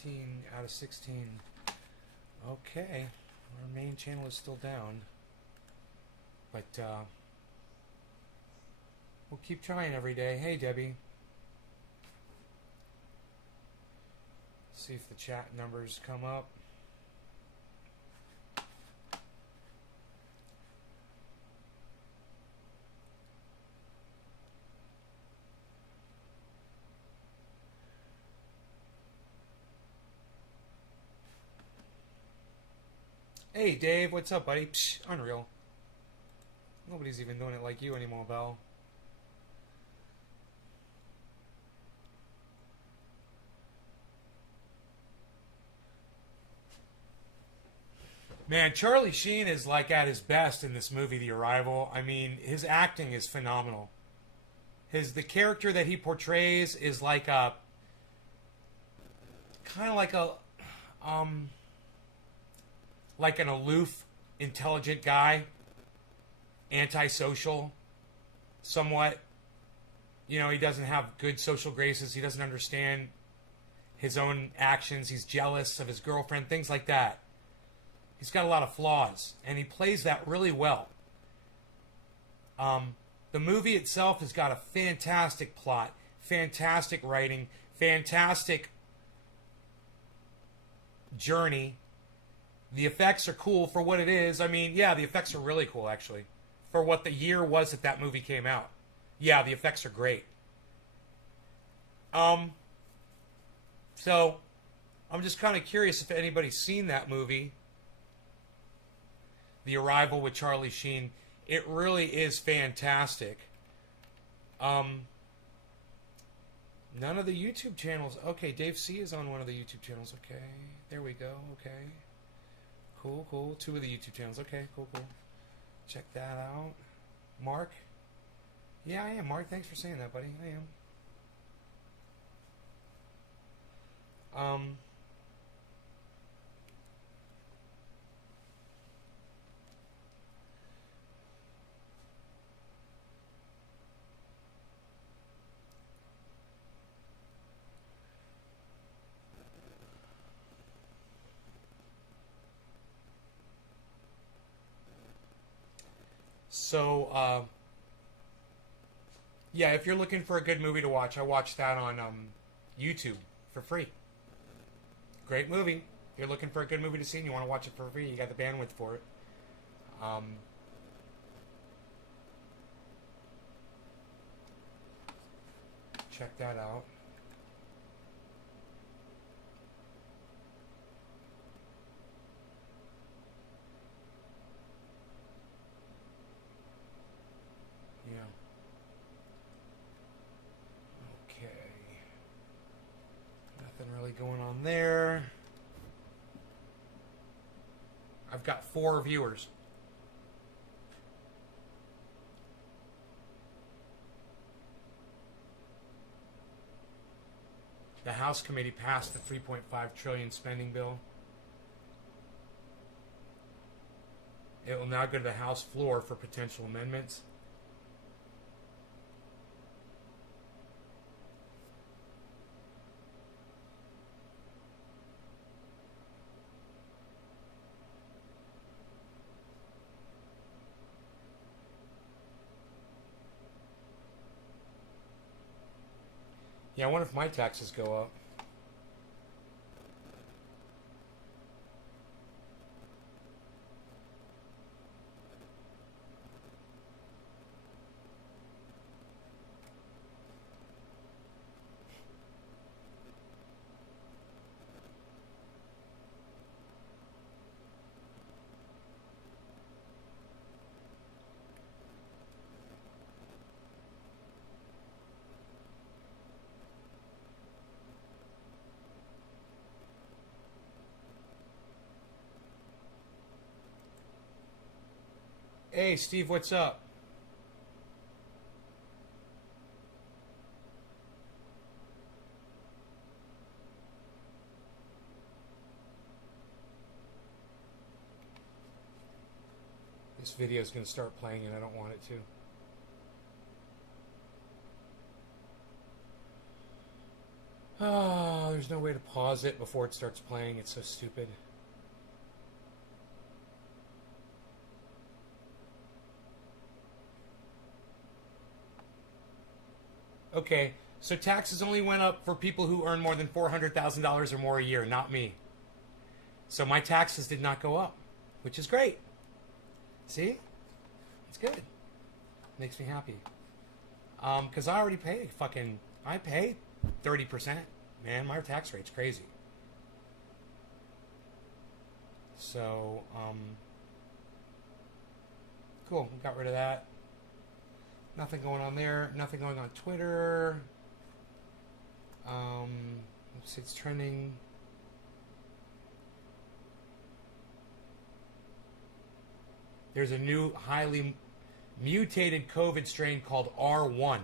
15 out of 16. Okay. Our main channel is still down. But, we'll keep trying every day. Hey, Debbie. See if the chat numbers come up. Hey, Dave, what's up, buddy? Psh, unreal. Nobody's even doing it like you anymore, Belle. Man, Charlie Sheen is like at his best in this movie, The Arrival. I mean, his acting is phenomenal. The character that he portrays is like a kind of like an aloof, intelligent guy, antisocial, somewhat. You know, he doesn't have good social graces. He doesn't understand his own actions. He's jealous of his girlfriend, things like that. He's got a lot of flaws, and he plays that really well. The movie itself has got a fantastic plot, fantastic writing, fantastic journey. The effects are cool for what it is. I mean, yeah, the effects are really cool, actually. For what the year was that that movie came out. Yeah, the effects are great. So, I'm just kind of curious if anybody's seen that movie. The Arrival with Charlie Sheen. It really is fantastic. None of the YouTube channels. Okay, Dave C is on one of the YouTube channels. Okay, there we go. Okay. Cool, cool. 2 of the YouTube channels. Okay, cool, cool. Check that out. Mark? Yeah, I am. Mark, thanks for saying that, buddy. I am. So, yeah, if you're looking for a good movie to watch, I watched that on YouTube for free. Great movie. If you're looking for a good movie to see and you want to watch it for free, you got the bandwidth for it. Check that out. Yeah. Okay. Nothing really going on there. I've got 4 viewers. The House Committee passed the $3.5 trillion spending bill. It will now go to the House floor for potential amendments. Yeah, I wonder if my taxes go up. Hey, Steve, what's up? This video is going to start playing and I don't want it to. Oh, there's no way to pause it before it starts playing. It's so stupid. Okay, so taxes only went up for people who earn more than $400,000 or more a year, not me. So my taxes did not go up, which is great. See? It's good. Makes me happy. Because I already pay I pay 30%. Man, my tax rate's crazy. So, cool. Got rid of that. Nothing going on there. Nothing going on Twitter. Let's see, it's trending. There's a new highly mutated COVID strain called R1.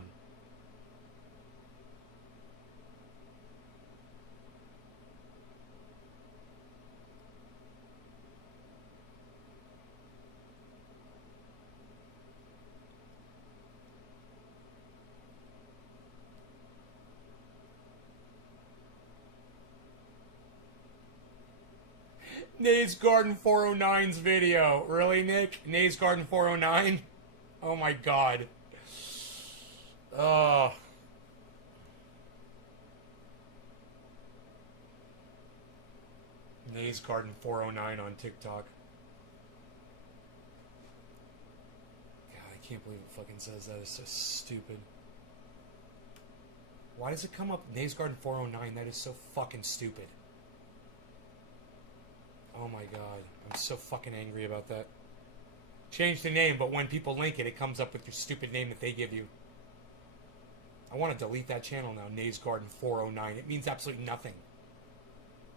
Nays Garden 409's video. Really, Nick? Nays Garden 409? Oh my god. Oh. Nays Garden 409 on TikTok. God, I can't believe it fucking says that. It's so stupid. Why does it come up Nays Garden 409? That is so fucking stupid. Oh my god. I'm so fucking angry about that. Change the name, but when people link it, it comes up with your stupid name that they give you. I want to delete that channel now, Nays Garden 409. It means absolutely nothing.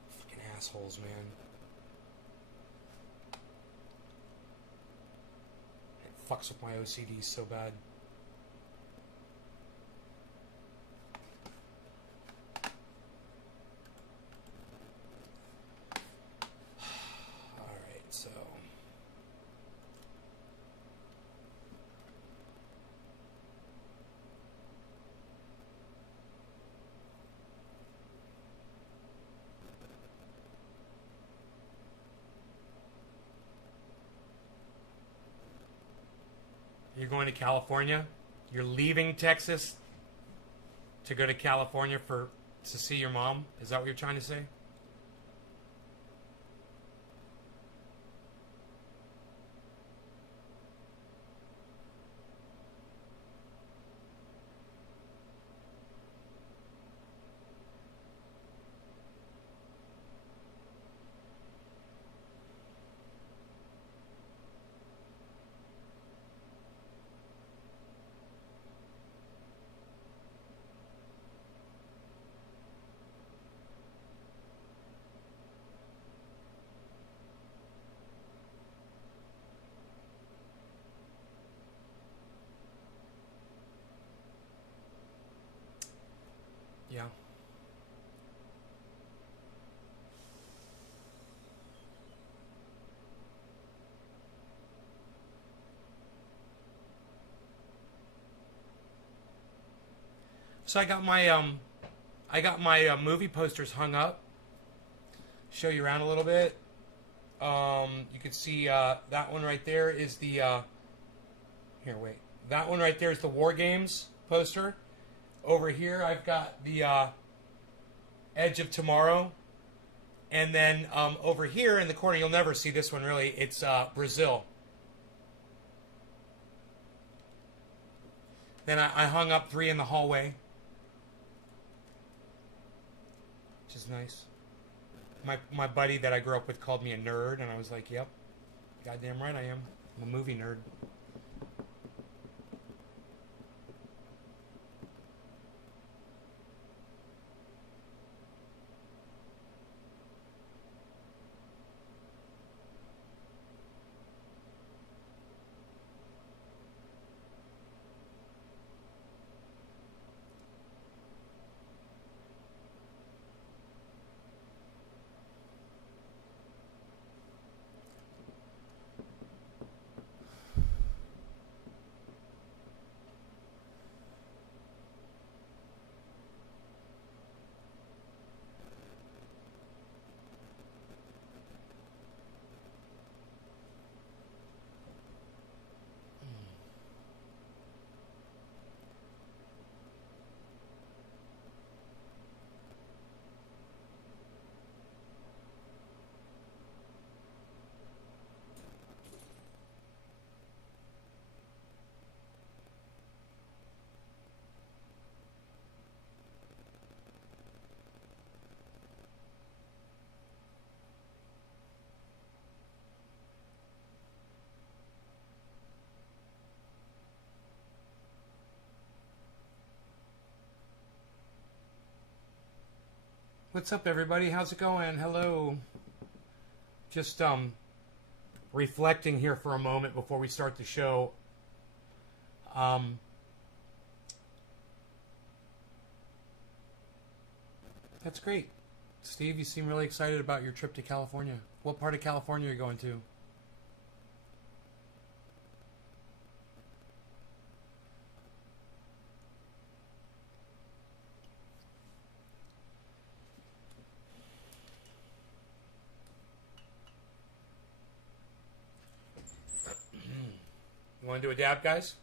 Fucking assholes, man. It fucks with my OCD so bad. So you're going to California? You're leaving Texas to go to California to see your mom? Is that what you're trying to say? Yeah. So I got my movie posters hung up. Show you around a little bit. You can see that one right there is the here. Wait, that one right there is the War Games poster. Over here, I've got the Edge of Tomorrow, and then over here in the corner, you'll never see this one really. It's Brazil. Then I hung up 3 in the hallway, which is nice. My buddy that I grew up with called me a nerd, and I was like, yep, goddamn right I am. I'm a movie nerd. What's up, everybody? How's it going? Hello. Just reflecting here for a moment before we start the show. That's great. Steve, you seem really excited about your trip to California. What part of California are you going to? You want to do a dab, guys?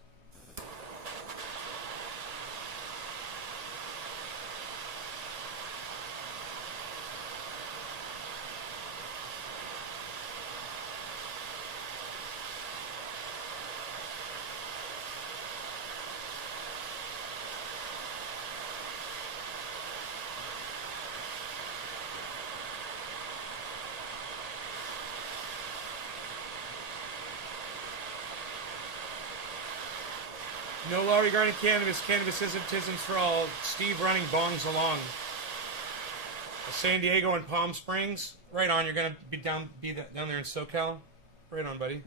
No law regarding cannabis. Cannabis isn't tisms for all. Steve running bongs along. San Diego and Palm Springs. Right on. You're gonna be down there in SoCal. Right on, buddy.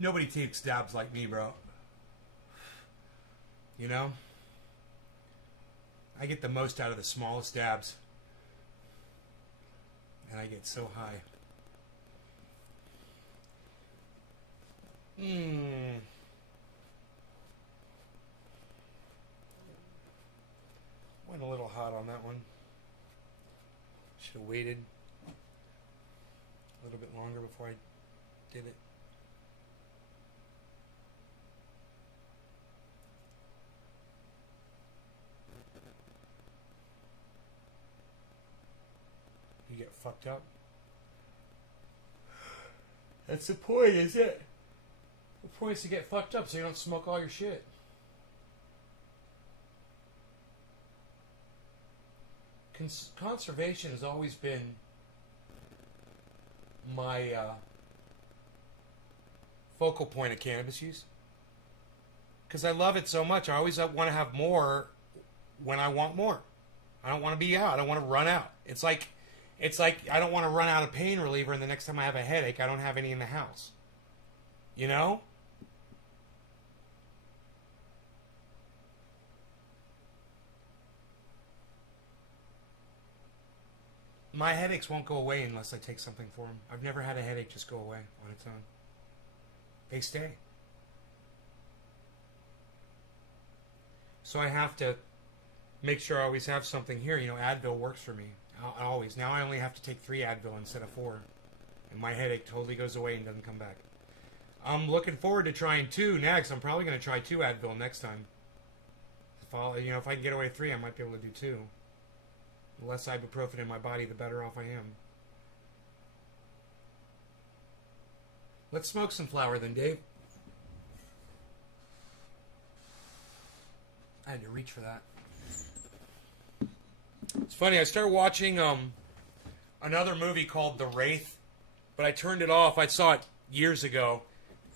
Nobody takes dabs like me, bro. You know? I get the most out of the smallest dabs. And I get so high. Went a little hot on that one. Should have waited a little bit longer before I did it. You get fucked up. That's the point, is it? The point is to get fucked up so you don't smoke all your shit. Conservation has always been my focal point of cannabis use. Because I love it so much. I always want to have more when I want more. I don't want to be out. I don't want to run out. It's like I don't want to run out of pain reliever and the next time I have a headache, I don't have any in the house. You know? My headaches won't go away unless I take something for them. I've never had a headache just go away on its own. They stay. So I have to make sure I always have something here. You know, Advil works for me. Always. Now I only have to take 3 Advil instead of 4. And my headache totally goes away and doesn't come back. I'm looking forward to trying 2 next. I'm probably going to try 2 Advil next time. If I can get away with 3, I might be able to do 2. The less ibuprofen in my body, the better off I am. Let's smoke some flower then, Dave. I had to reach for that. It's funny, I started watching another movie called The Wraith, but I turned it off. I saw it years ago.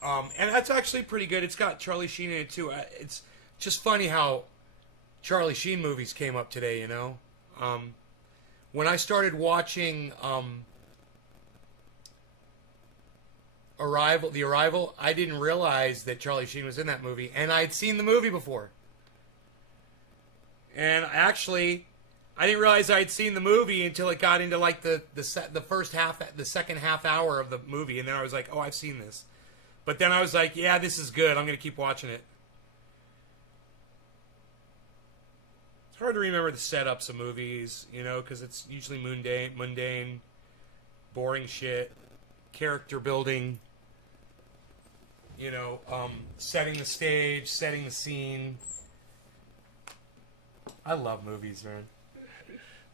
And that's actually pretty good. It's got Charlie Sheen in it, too. It's just funny how Charlie Sheen movies came up today, you know? When I started watching The Arrival, I didn't realize that Charlie Sheen was in that movie, and I'd seen the movie before. And actually, I didn't realize I'd seen the movie until it got into like the first half, the second half hour of the movie, and then I was like, oh, I've seen this. But then I was like, yeah, this is good. I'm going to keep watching it. It's hard to remember the setups of movies, you know, because it's usually mundane, boring shit, character building, you know, setting the stage, setting the scene. I love movies, man.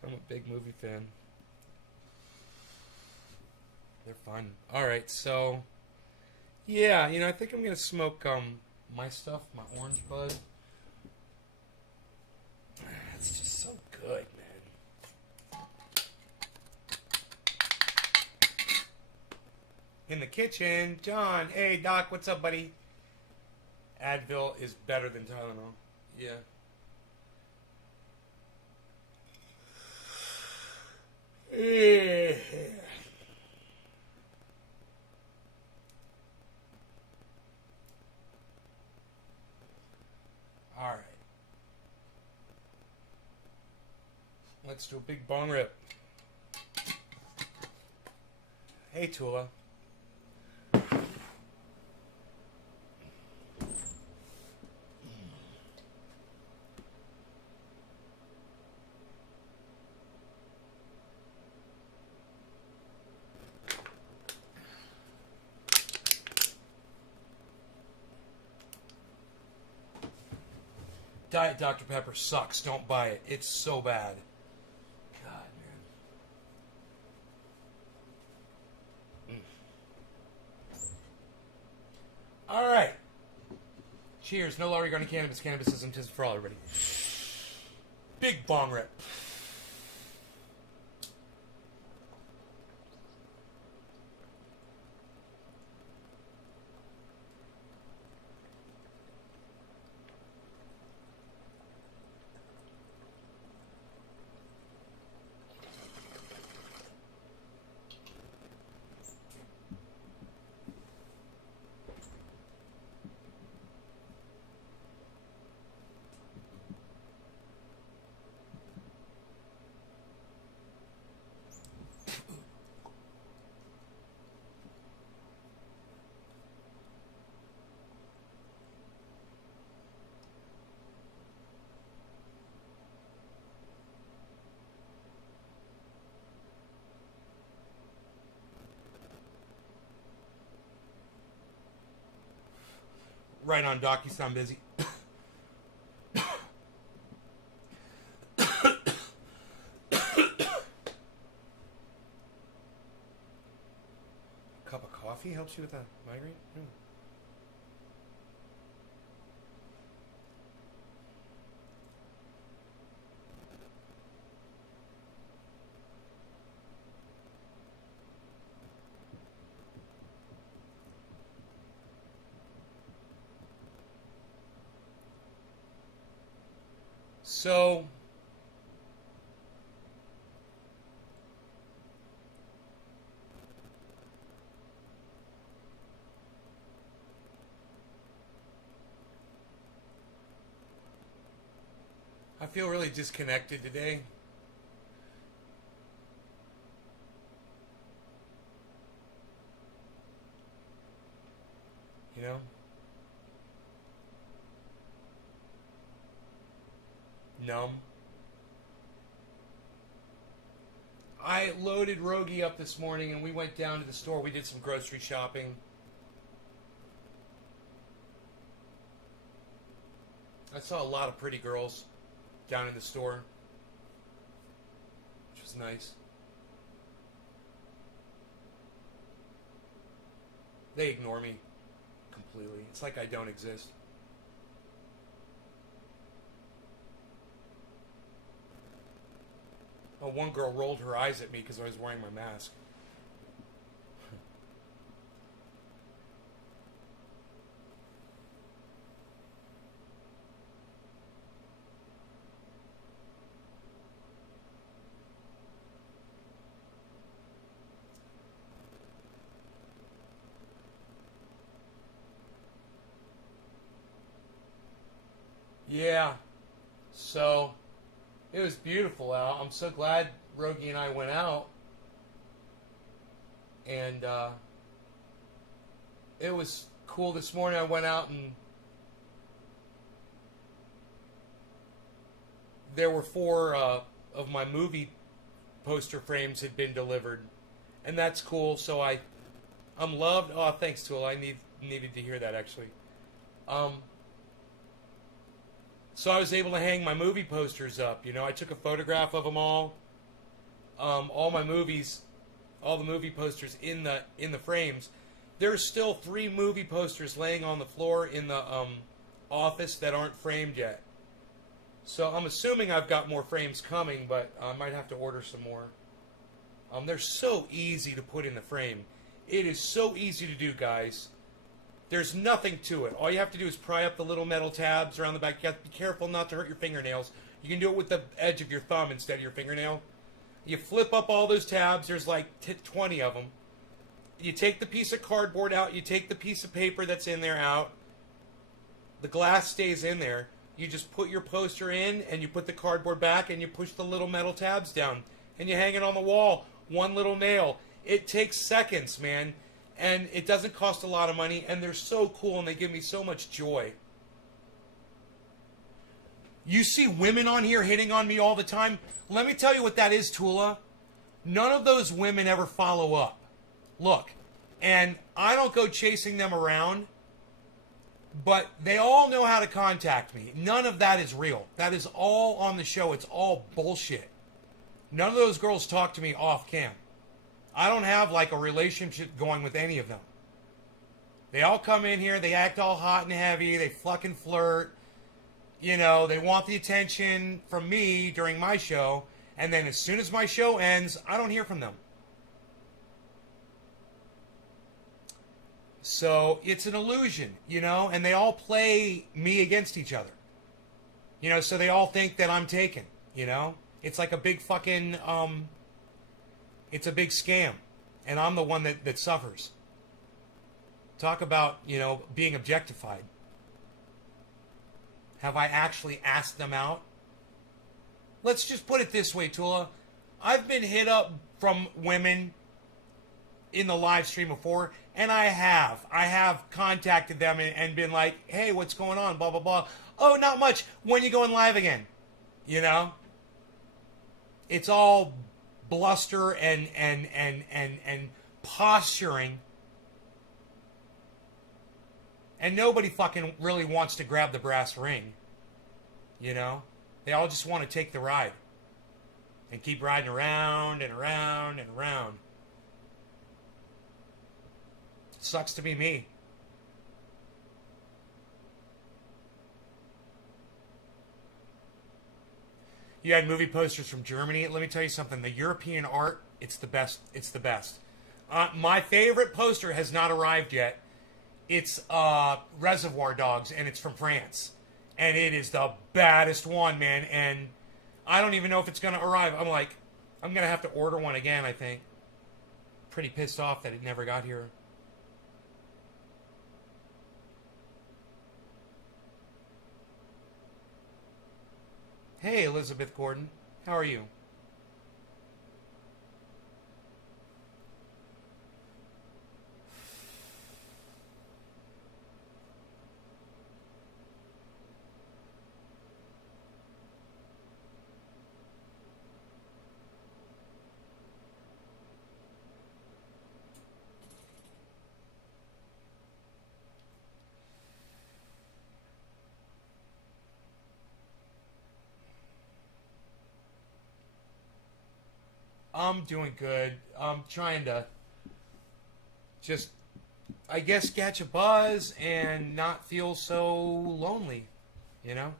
I'm a big movie fan. They're fun. All right, so yeah, you know, I think I'm gonna smoke my stuff, my orange bud. It's just so good, man. In the kitchen, John. Hey, Doc, what's up, buddy? Advil is better than Tylenol. Yeah. All right. Let's do a big bong rip. Hey, Tula. Diet Dr. Pepper sucks. Don't buy it. It's so bad. God, man. All right. Cheers. No law regarding cannabis. Cannabis is intended for all, everybody. Big bong rip. Right on, Doc. You sound busy. Cup of coffee helps you with a migraine? Mm. So, I feel really disconnected today. You know? Numb. I loaded Rogie up this morning and we went down to the store. We did some grocery shopping. I saw a lot of pretty girls down in the store, which was nice. They ignore me completely. It's like I don't exist. Oh, one girl rolled her eyes at me because I was wearing my mask. Yeah. So it was beautiful out. I'm so glad Rogie and I went out, and it was cool. This morning I went out and there were 4 of my movie poster frames had been delivered, and that's cool. So I'm loved. Oh, thanks, Tool. I needed to hear that actually. So I was able to hang my movie posters up. You know, I took a photograph of them all. All my movies, all the movie posters in the frames. There's still 3 movie posters laying on the floor in the office that aren't framed yet. So I'm assuming I've got more frames coming, but I might have to order some more. They're so easy to put in the frame. It is so easy to do, guys. There's nothing to it. All you have to do is pry up the little metal tabs around the back. You have to be careful not to hurt your fingernails. You can do it with the edge of your thumb instead of your fingernail. You flip up all those tabs. There's like 20 of them. You take the piece of cardboard out. You take the piece of paper that's in there out. The glass stays in there. You just put your poster in, and you put the cardboard back, and you push the little metal tabs down, and you hang it on the wall. One little nail. It takes seconds, man, and it doesn't cost a lot of money, and they're so cool, and they give me so much joy. You see women on here hitting on me all the time. Let me tell you what that is, Tula. None of those women ever follow up. Look, and I don't go chasing them around, but they all know how to contact me. None of that is real. That is all on the show. It's all bullshit. None of those girls talk to me off cam. I don't have like a relationship going with any of them. They all come in here, they act all hot and heavy, they fucking flirt. You know, they want the attention from me during my show, and then as soon as my show ends, I don't hear from them. So it's an illusion, you know, and they all play me against each other. You know, so they all think that I'm taken, you know? It's like a big fucking, it's a big scam. And I'm the one that suffers. Talk about, you know, being objectified. Have I actually asked them out? Let's just put it this way, Tula. I've been hit up from women in the live stream before, and I have contacted them and been like, hey, what's going on, blah, blah, blah. Oh, not much. When you going live again? You know? It's all bluster and posturing. And nobody fucking really wants to grab the brass ring. You know? They all just want to take the ride. And keep riding around and around and around. Sucks to be me. You had movie posters from Germany. Let me tell you something. The European art, it's the best. It's the best. My favorite poster has not arrived yet. It's Reservoir Dogs, and it's from France. And it is the baddest one, man. And I don't even know if it's going to arrive. I'm going to have to order one again, I think. Pretty pissed off that it never got here. Hey, Elizabeth Gordon. How are you? I'm doing good. I'm trying to just, I guess, catch a buzz and not feel so lonely, you know?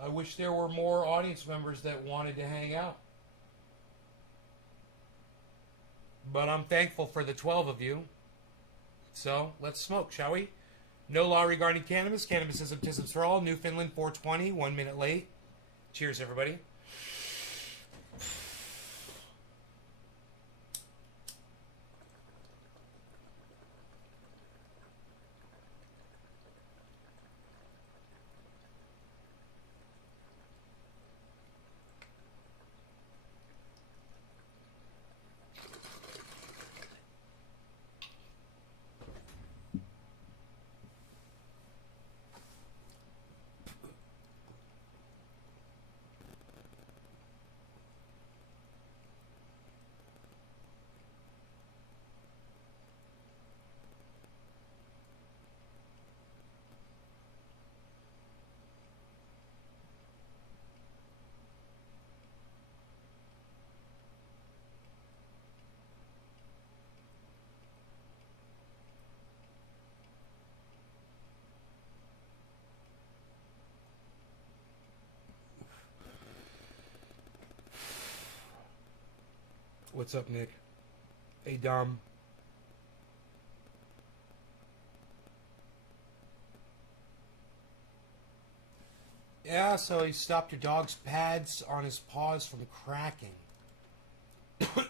I wish there were more audience members that wanted to hang out. But I'm thankful for the 12 of you. So, let's smoke, shall we? No law regarding cannabis. Cannabisism, tisms for all. Newfoundland 420, 1 minute late. Cheers, everybody. What's up, Nick? Hey, Dom. Yeah, so he stopped your dog's pads on his paws from cracking. We'll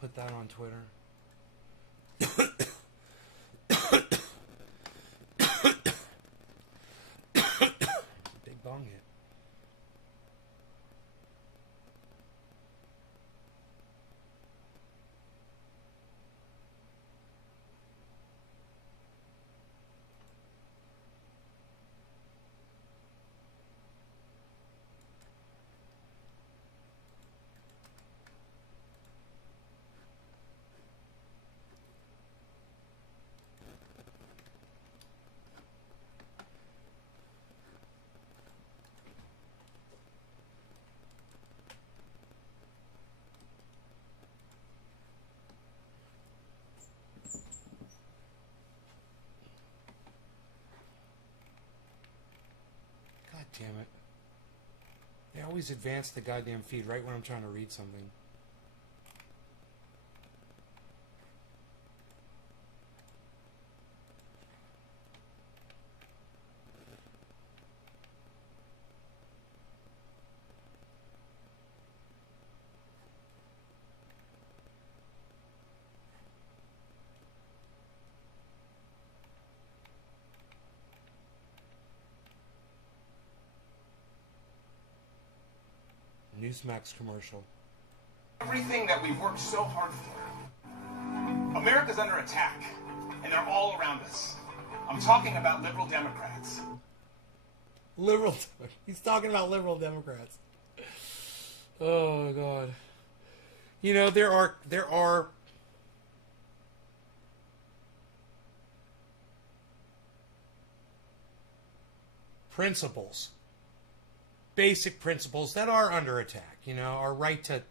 put that on Twitter. Big bong hit. God damn it. They always advance the goddamn feed right when I'm trying to read something. Newsmax commercial. Everything that we've worked so hard for. America's under attack, and they're all around us. I'm talking about liberal Democrats. Liberal. He's talking about liberal Democrats. Oh God. You know, there are principles, basic principles that are under attack. You know, our right to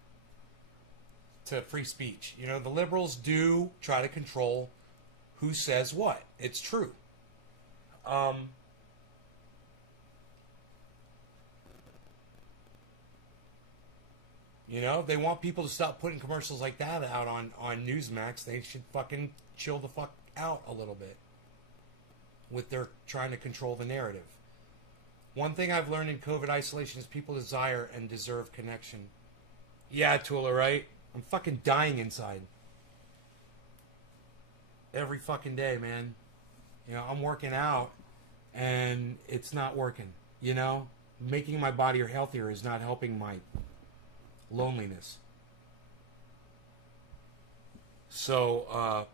free speech. You know, the liberals do try to control who says what. It's true. You know, they want people to stop putting commercials like that out on Newsmax. They should fucking chill the fuck out a little bit with their trying to control the narrative. One thing I've learned in COVID isolation is people desire and deserve connection. Yeah, Tula, right? I'm fucking dying inside. Every fucking day, man. You know, I'm working out and it's not working. You know? Making my body healthier is not helping my loneliness. So,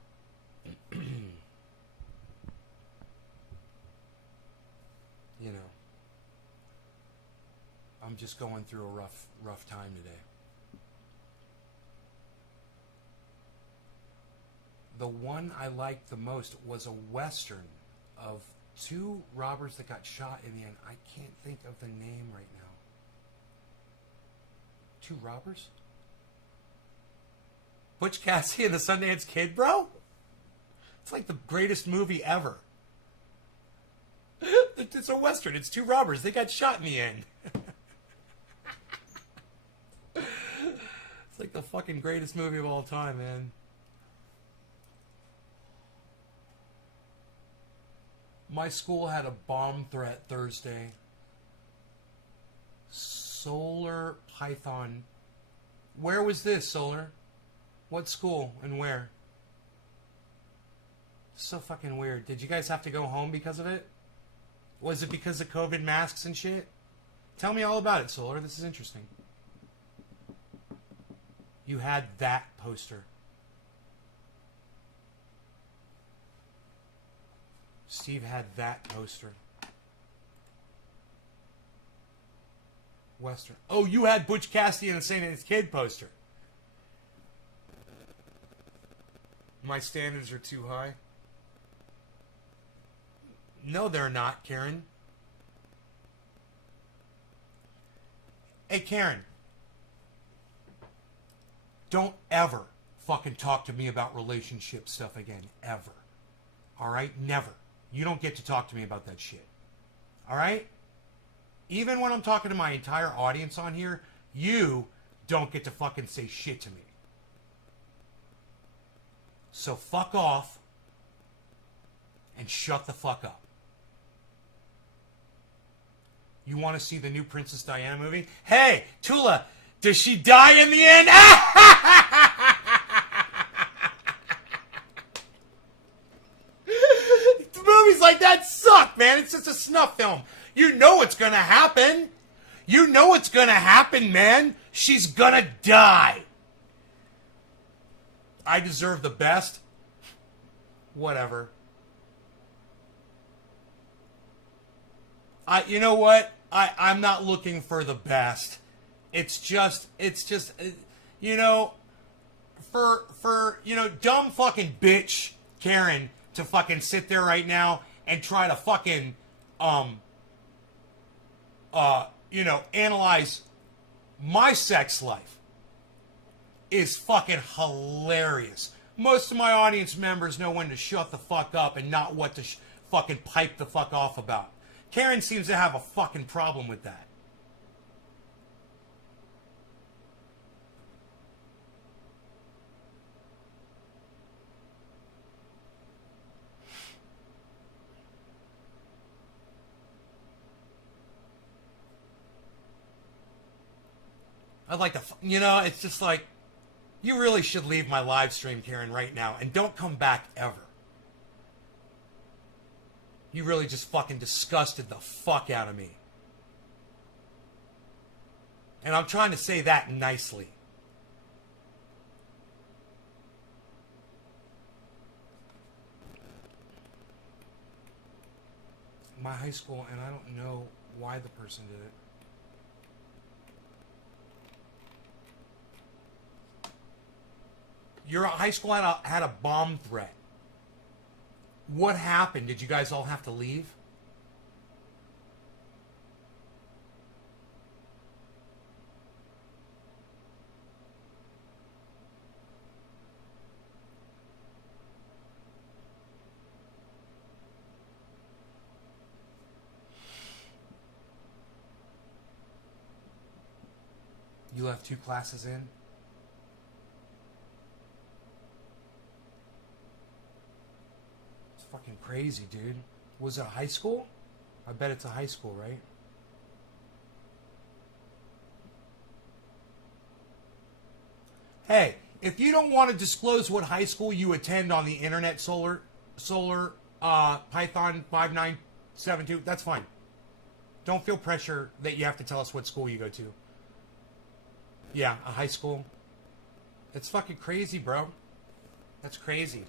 you know, I'm just going through a rough time today. The one I liked the most was a Western of two robbers that got shot in the end. I can't think of the name right now. Two robbers? Butch Cassidy and the Sundance Kid, bro? It's like the greatest movie ever. It's a Western. It's two robbers. They got shot in the end. It's like the fucking greatest movie of all time, man. My school had a bomb threat Thursday. Solar Python. Where was this, Solar? What school and where? So fucking weird. Did you guys have to go home because of it? Was it because of COVID masks and shit? Tell me all about it, Solar. This is interesting. You had that poster. Steve had that poster. Western. Oh, you had Butch Cassidy and the Saint Kid poster. My standards are too high. No, they're not, Karen. Hey, Karen. Don't ever fucking talk to me about relationship stuff again. Ever. Alright? Never. You don't get to talk to me about that shit. Alright? Even when I'm talking to my entire audience on here, you don't get to fucking say shit to me. So fuck off and shut the fuck up. You want to see the new Princess Diana movie? Hey, Tula, does she die in the end? Movies like that suck, man. It's just a snuff film. You know what's gonna happen. You know what's gonna happen, man. She's gonna die. I deserve the best. Whatever. You know what? I'm not looking for the best. It's just, you know, for dumb fucking bitch Karen to fucking sit there right now and try to fucking, analyze my sex life is fucking hilarious. Most of my audience members know when to shut the fuck up and not what to fucking pipe the fuck off about. Karen seems to have a fucking problem with that. I'd like to, it's just like, you really should leave my live stream, Karen, right now, and don't come back ever. You really just fucking disgusted the fuck out of me. And I'm trying to say that nicely. My high school, and I don't know why the person did it. Your high school had a bomb threat. What happened? Did you guys all have to leave? You left 2 classes in? Fucking crazy, dude. Was it a high school? I bet it's a high school, right? Hey, if you don't want to disclose what high school you attend on the internet, Solar Python 5972, that's fine. Don't feel pressure that you have to tell us what school you go to. Yeah, a high school. It's fucking crazy, bro. That's crazy.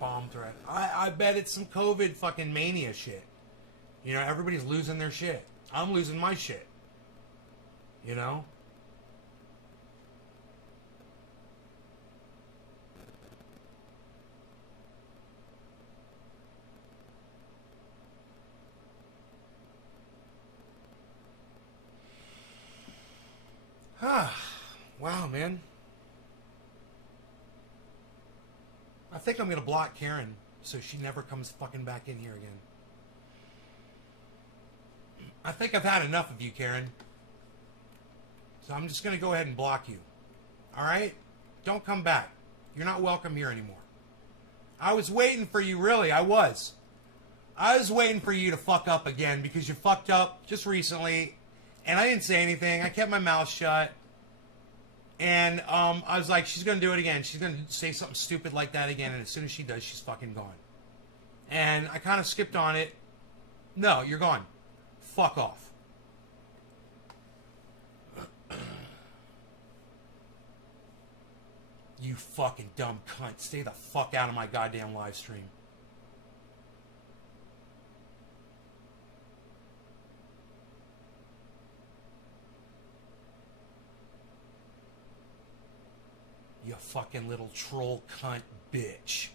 Bomb threat. I bet it's some COVID fucking mania shit. Everybody's losing their shit. I'm losing my shit. Wow, man. I think I'm going to block Karen so she never comes fucking back in here again. I think I've had enough of you, Karen. So I'm just going to go ahead and block you. Alright? Don't come back. You're not welcome here anymore. I was waiting for you, really. I was. I was waiting for you to fuck up again because you fucked up just recently. And I didn't say anything. I kept my mouth shut. And I was like, she's going to do it again. She's going to say something stupid like that again. And as soon as she does, she's fucking gone. And I kind of skipped on it. No, you're gone. Fuck off. You fucking dumb cunt. Stay the fuck out of my goddamn live stream. You fucking little troll cunt bitch.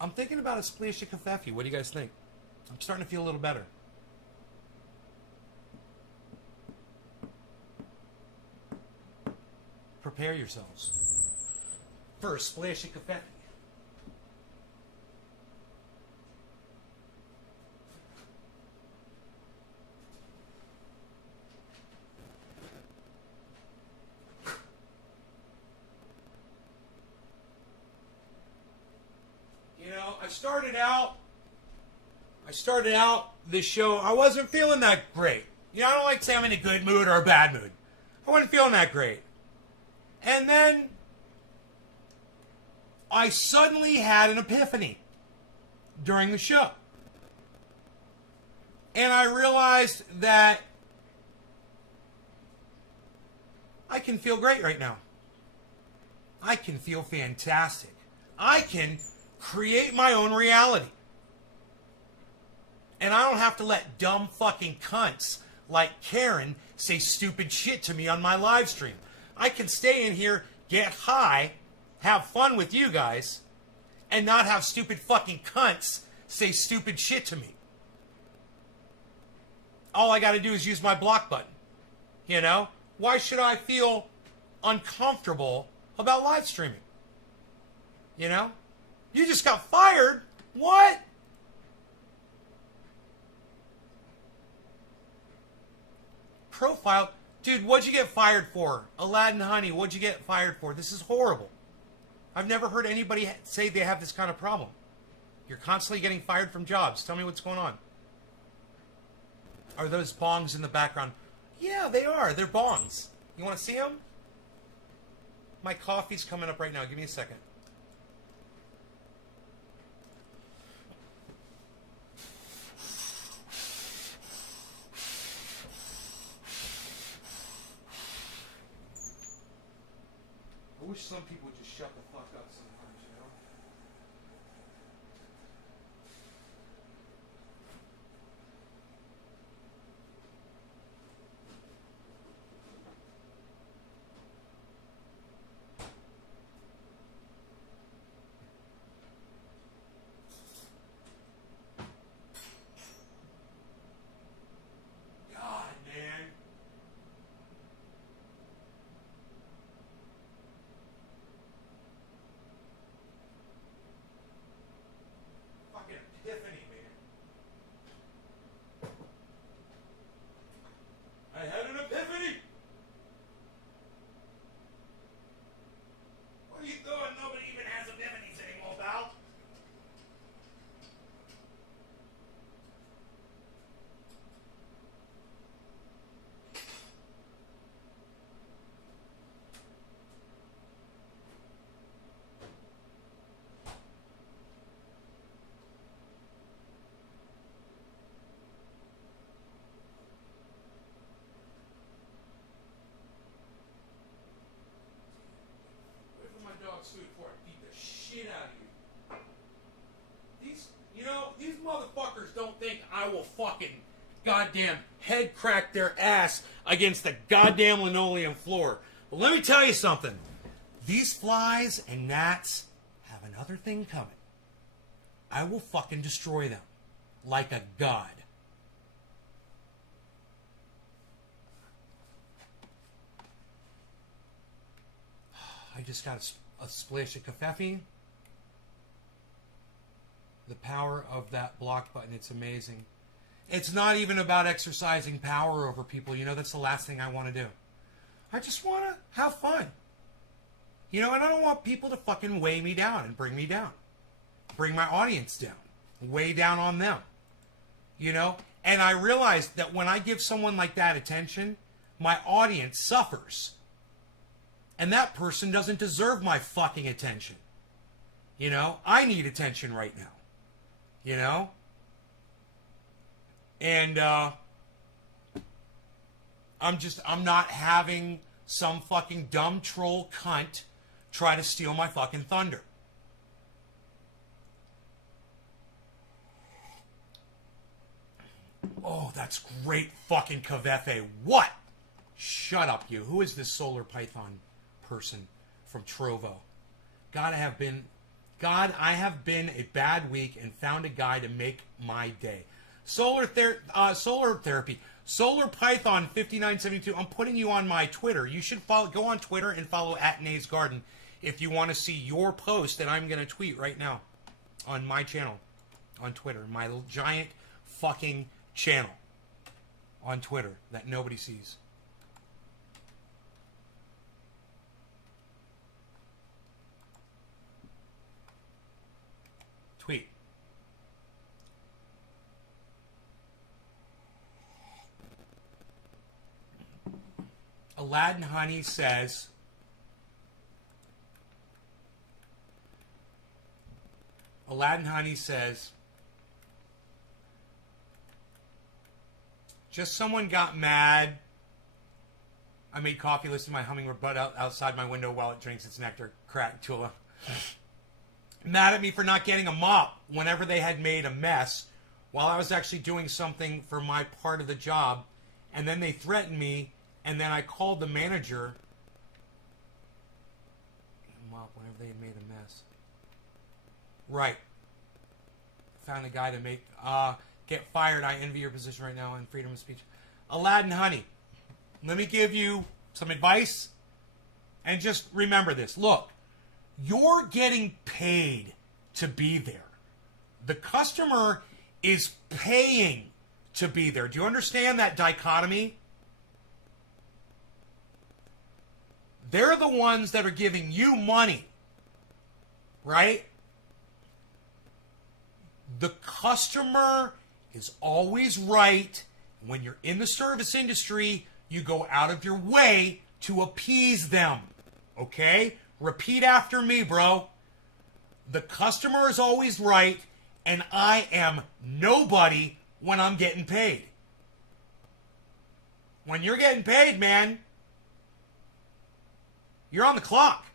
I'm thinking about a splashy kafefi. What do you guys think? I'm starting to feel a little better. Prepare yourselves for a splashy kafefi. I started out this show, I wasn't feeling that great. You know, I don't like to say I'm in a good mood or a bad mood. I wasn't feeling that great. And then I suddenly had an epiphany during the show. And I realized that I can feel great right now. I can feel fantastic. I can create my own reality. And I don't have to let dumb fucking cunts like Karen say stupid shit to me on my live stream. I can stay in here, get high, have fun with you guys, and not have stupid fucking cunts say stupid shit to me. All I got to do is use my block button. You know? Why should I feel uncomfortable about live streaming? You know? You just got fired? What? Profile? Dude, what'd you get fired for? Aladdin Honey, what'd you get fired for? This is horrible. I've never heard anybody say they have this kind of problem. You're constantly getting fired from jobs. Tell me what's going on. Are those bongs in the background? Yeah, they are. They're bongs. You want to see them? My coffee's coming up right now. Give me a second. I wish some people would just shut the fuck up sometimes, you know? God, man. Fucking epiphany, man. I had an epiphany. What are you doing? Nobody even has epiphanies anymore, pal. Wait for my dog's food before I beat the shit out of you. These motherfuckers don't think I will fucking goddamn head crack their ass against the goddamn linoleum floor. Well, let me tell you something. These flies and gnats have another thing coming. I will fucking destroy them like a god. I just got a splash of caffeine. The power of that block button, it's amazing. It's not even about exercising power over people. You know, that's the last thing I want to do. I just want to have fun. You know, and I don't want people to fucking weigh me down and bring me down. Bring my audience down. Weigh down on them. You know? And I realized that when I give someone like that attention, my audience suffers. And that person doesn't deserve my fucking attention. You know? I need attention right now. You know? And I'm not having some fucking dumb troll cunt try to steal my fucking thunder. Oh, that's great fucking Kavefe. What? Shut up, you. Who is this solar python person from Trovo? God, I have been a bad week and found a guy to make my day. Solar therapy. Solar Python 5972. I'm putting you on my Twitter. You should go on Twitter and follow @NaysGarden if you want to see your post that I'm going to tweet right now on my channel on Twitter. My giant fucking channel on Twitter that nobody sees. Tweet. Aladdin Honey says, just someone got mad. I made coffee, listening to my hummingbird bud outside my window while it drinks its nectar. Crack, Tula. Mad at me for not getting a mop whenever they had made a mess while I was actually doing something for my part of the job. And then they threatened me, and then I called the manager. Mop whenever they had made a mess. Right. Found a guy to make... get fired. I envy your position right now in freedom of speech. Aladdin Honey, let me give you some advice. And just remember this. Look, you're getting paid to be there. The customer is paying to be there. Do you understand that dichotomy? They're the ones that are giving you money, right? The customer is always right. When you're in the service industry, you go out of your way to appease them. Okay? Repeat after me, bro. The customer is always right, and I am nobody when I'm getting paid. When you're getting paid, man, you're on the clock.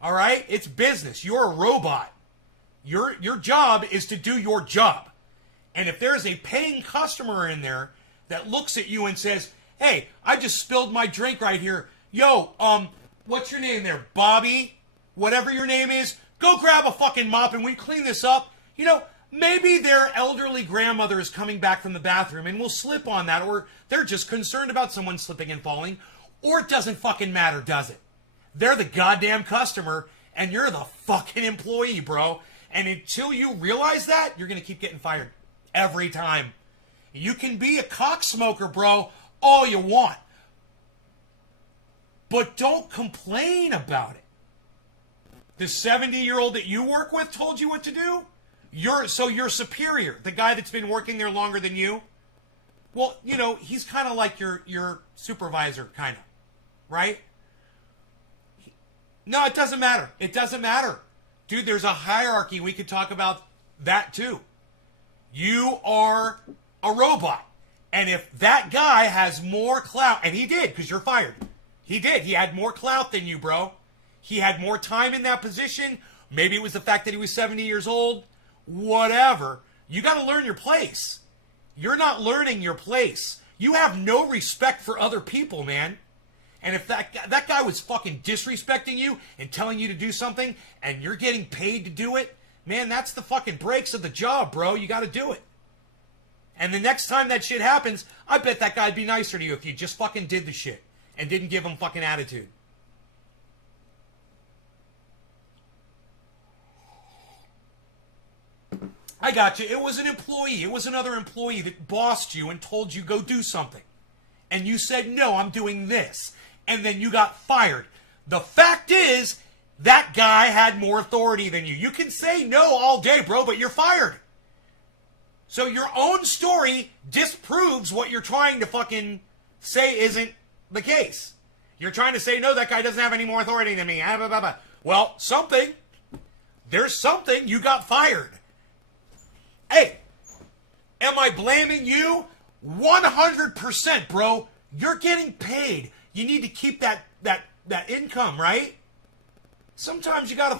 All right? It's business. You're a robot. Your job is to do your job. And if there's a paying customer in there that looks at you and says, hey, I just spilled my drink right here. Yo, what's your name there? Bobby? Whatever your name is, go grab a fucking mop and we clean this up. You know, maybe their elderly grandmother is coming back from the bathroom and will slip on that, or they're just concerned about someone slipping and falling, or it doesn't fucking matter, does it? They're the goddamn customer and you're the fucking employee, bro. And until you realize that, you're going to keep getting fired. Every time. You can be a cocksmoker, bro, all you want. But don't complain about it. The 70-year-old that you work with told you what to do? Your superior, the guy that's been working there longer than you, well, you know, he's kind of like your supervisor, kind of. Right? No, it doesn't matter. It doesn't matter. Dude, there's a hierarchy. We could talk about that, too. You are a robot. And if that guy has more clout, and he did, because you're fired. He did. He had more clout than you, bro. He had more time in that position. Maybe it was the fact that he was 70 years old. Whatever. You got to learn your place. You're not learning your place. You have no respect for other people, man. And if that guy was fucking disrespecting you and telling you to do something, and you're getting paid to do it, man, that's the fucking breaks of the job, bro. You got to do it. And the next time that shit happens, I bet that guy'd be nicer to you if you just fucking did the shit and didn't give him fucking attitude. I got you. It was an employee. It was another employee that bossed you and told you go do something. And you said, no, I'm doing this. And then you got fired. The fact is, that guy had more authority than you. You can say no all day, bro, but you're fired. So your own story disproves what you're trying to fucking say isn't the case. You're trying to say, no, that guy doesn't have any more authority than me. Well, something. There's something. You got fired. Hey, am I blaming you? 100%, bro. You're getting paid. You need to keep that income, right? Sometimes you gotta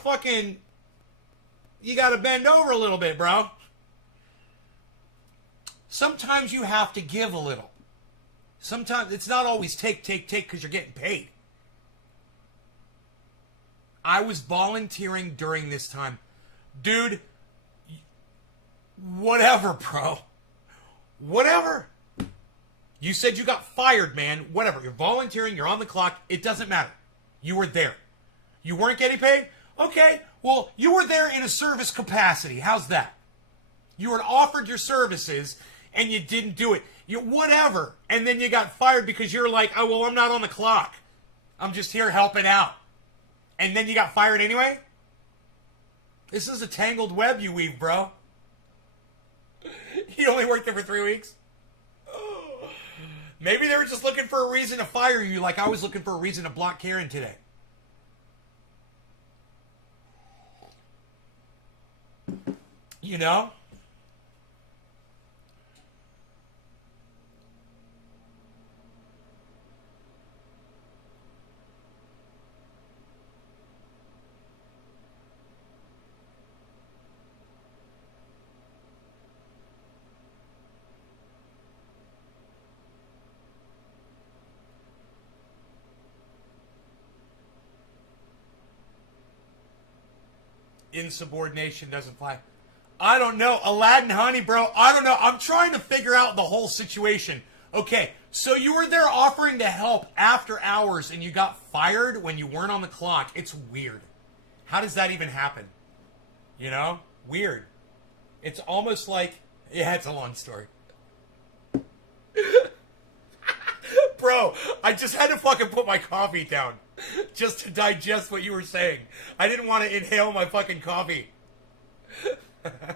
bend over a little bit, bro. Sometimes you have to give a little. Sometimes it's not always take because you're getting paid. I was volunteering during this time. Dude, whatever, bro. Whatever. You said you got fired, man. Whatever. You're volunteering. You're on the clock. It doesn't matter. You were there. You weren't getting paid? Okay. Well, you were there in a service capacity. How's that? You were offered your services and you didn't do it. Whatever. And then you got fired because you're like, oh, well, I'm not on the clock. I'm just here helping out. And then you got fired anyway? This is a tangled web you weave, bro. You only worked there for 3 weeks? Maybe they were just looking for a reason to fire you like I was looking for a reason to block Karen today. You know? Insubordination doesn't fly. I don't know. Aladdin Honey, bro. I don't know. I'm trying to figure out the whole situation. Okay, so you were there offering to help after hours and you got fired when you weren't on the clock. It's weird. How does that even happen? You know? Weird. It's almost like... Yeah, it's a long story. Bro, I just had to fucking put my coffee down just to digest what you were saying. I didn't want to inhale my fucking coffee.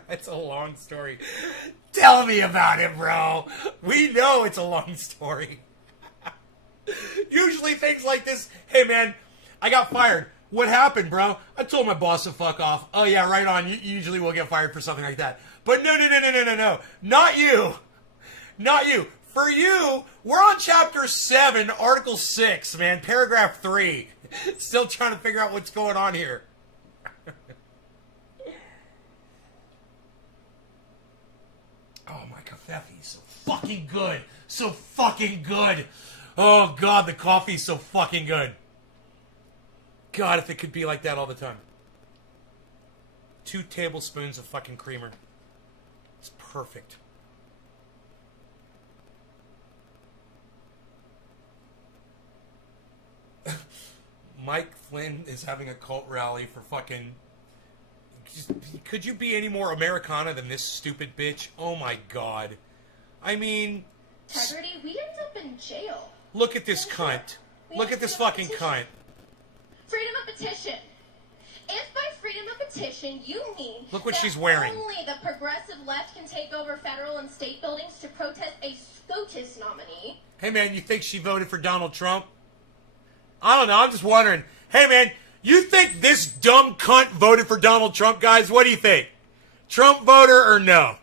It's a long story. Tell me about it, bro. We know it's a long story. Usually things like this, hey man, I got fired. What happened, bro? I told my boss to fuck off. Oh yeah, right on. You usually will get fired for something like that. But no. Not you. Not you. For you, we're on chapter 7, article 6, man. Paragraph 3. Still trying to figure out what's going on here. Oh, my coffee is so fucking good. So fucking good. Oh, God, the coffee's so fucking good. God, if it could be like that all the time. 2 tablespoons of fucking creamer. It's perfect. Mike Flynn is having a cult rally for fucking... Could you be any more Americana than this stupid bitch? Oh my God. I mean... Integrity, we end up in jail. Look at this cunt. Look at this fucking cunt. Freedom of petition. If by freedom of petition you mean look what that she's wearing. Only the progressive left can take over federal and state buildings to protest a SCOTUS nominee. Hey man, you think she voted for Donald Trump? I don't know, I'm just wondering. Hey man, you think this dumb cunt voted for Donald Trump, guys? What do you think? Trump voter or no?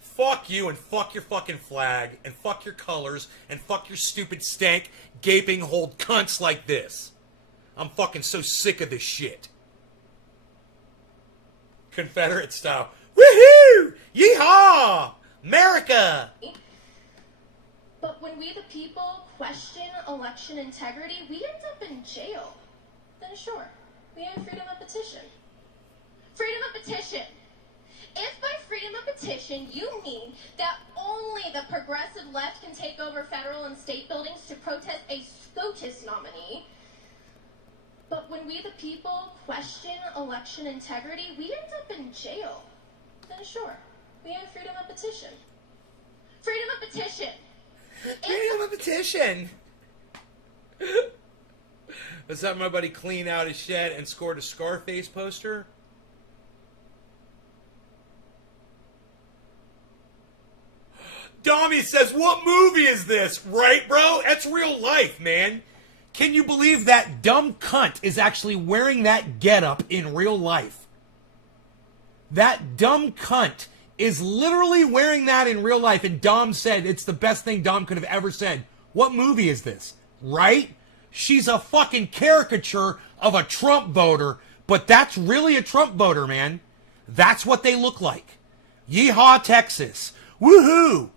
Fuck you and fuck your fucking flag and fuck your colors and fuck your stupid stank gaping hold cunts like this. I'm fucking so sick of this shit. Confederate style. Woohoo! Yeehaw! America! But when we the people question election integrity, we end up in jail. Then sure, we have freedom of petition. Freedom of petition. If by freedom of petition you mean that only the progressive left can take over federal and state buildings to protest a SCOTUS nominee, but when we the people question election integrity, we end up in jail, then sure, we have freedom of petition. Freedom of petition. Freedom of petition. Let's have my buddy clean out his shed and scored a Scarface poster. Dommy says, what movie is this? Right, bro? That's real life, man. Can you believe that dumb cunt is actually wearing that getup in real life? That dumb cunt is literally wearing that in real life, and Dom said it's the best thing Dom could have ever said. What movie is this? Right? She's a fucking caricature of a Trump voter, but that's really a Trump voter, man. That's what they look like. Yeehaw, Texas. Woohoo!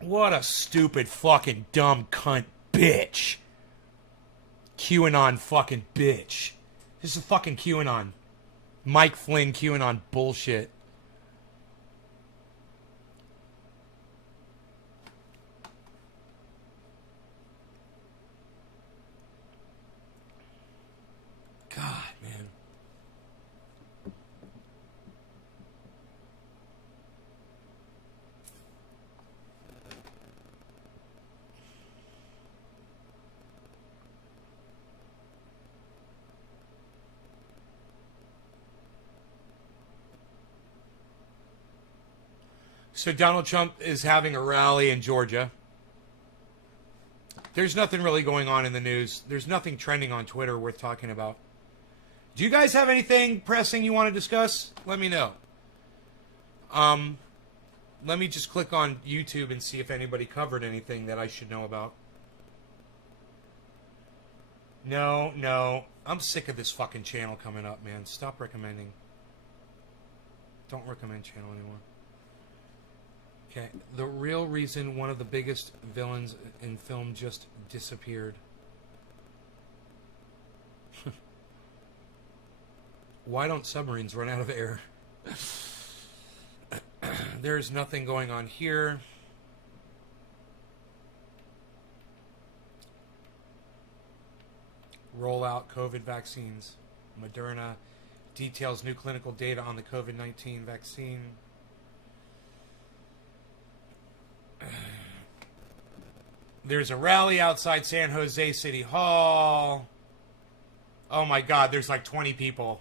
What a stupid fucking dumb cunt bitch. QAnon fucking bitch. This is fucking QAnon. Mike Flynn QAnon bullshit. God, man. So Donald Trump is having a rally in Georgia. There's nothing really going on in the news. There's nothing trending on Twitter worth talking about. Do you guys have anything pressing you want to discuss? Let me know. Let me just click on YouTube and see if anybody covered anything that I should know about. No. I'm sick of this fucking channel coming up, man. Stop recommending. Don't recommend channel anymore. Okay, the real reason one of the biggest villains in film just disappeared. Why don't submarines run out of air? There's nothing going on here. Roll out COVID vaccines. Moderna details new clinical data on the COVID-19 vaccine. There's a rally outside San Jose City Hall. Oh my God, there's like 20 people.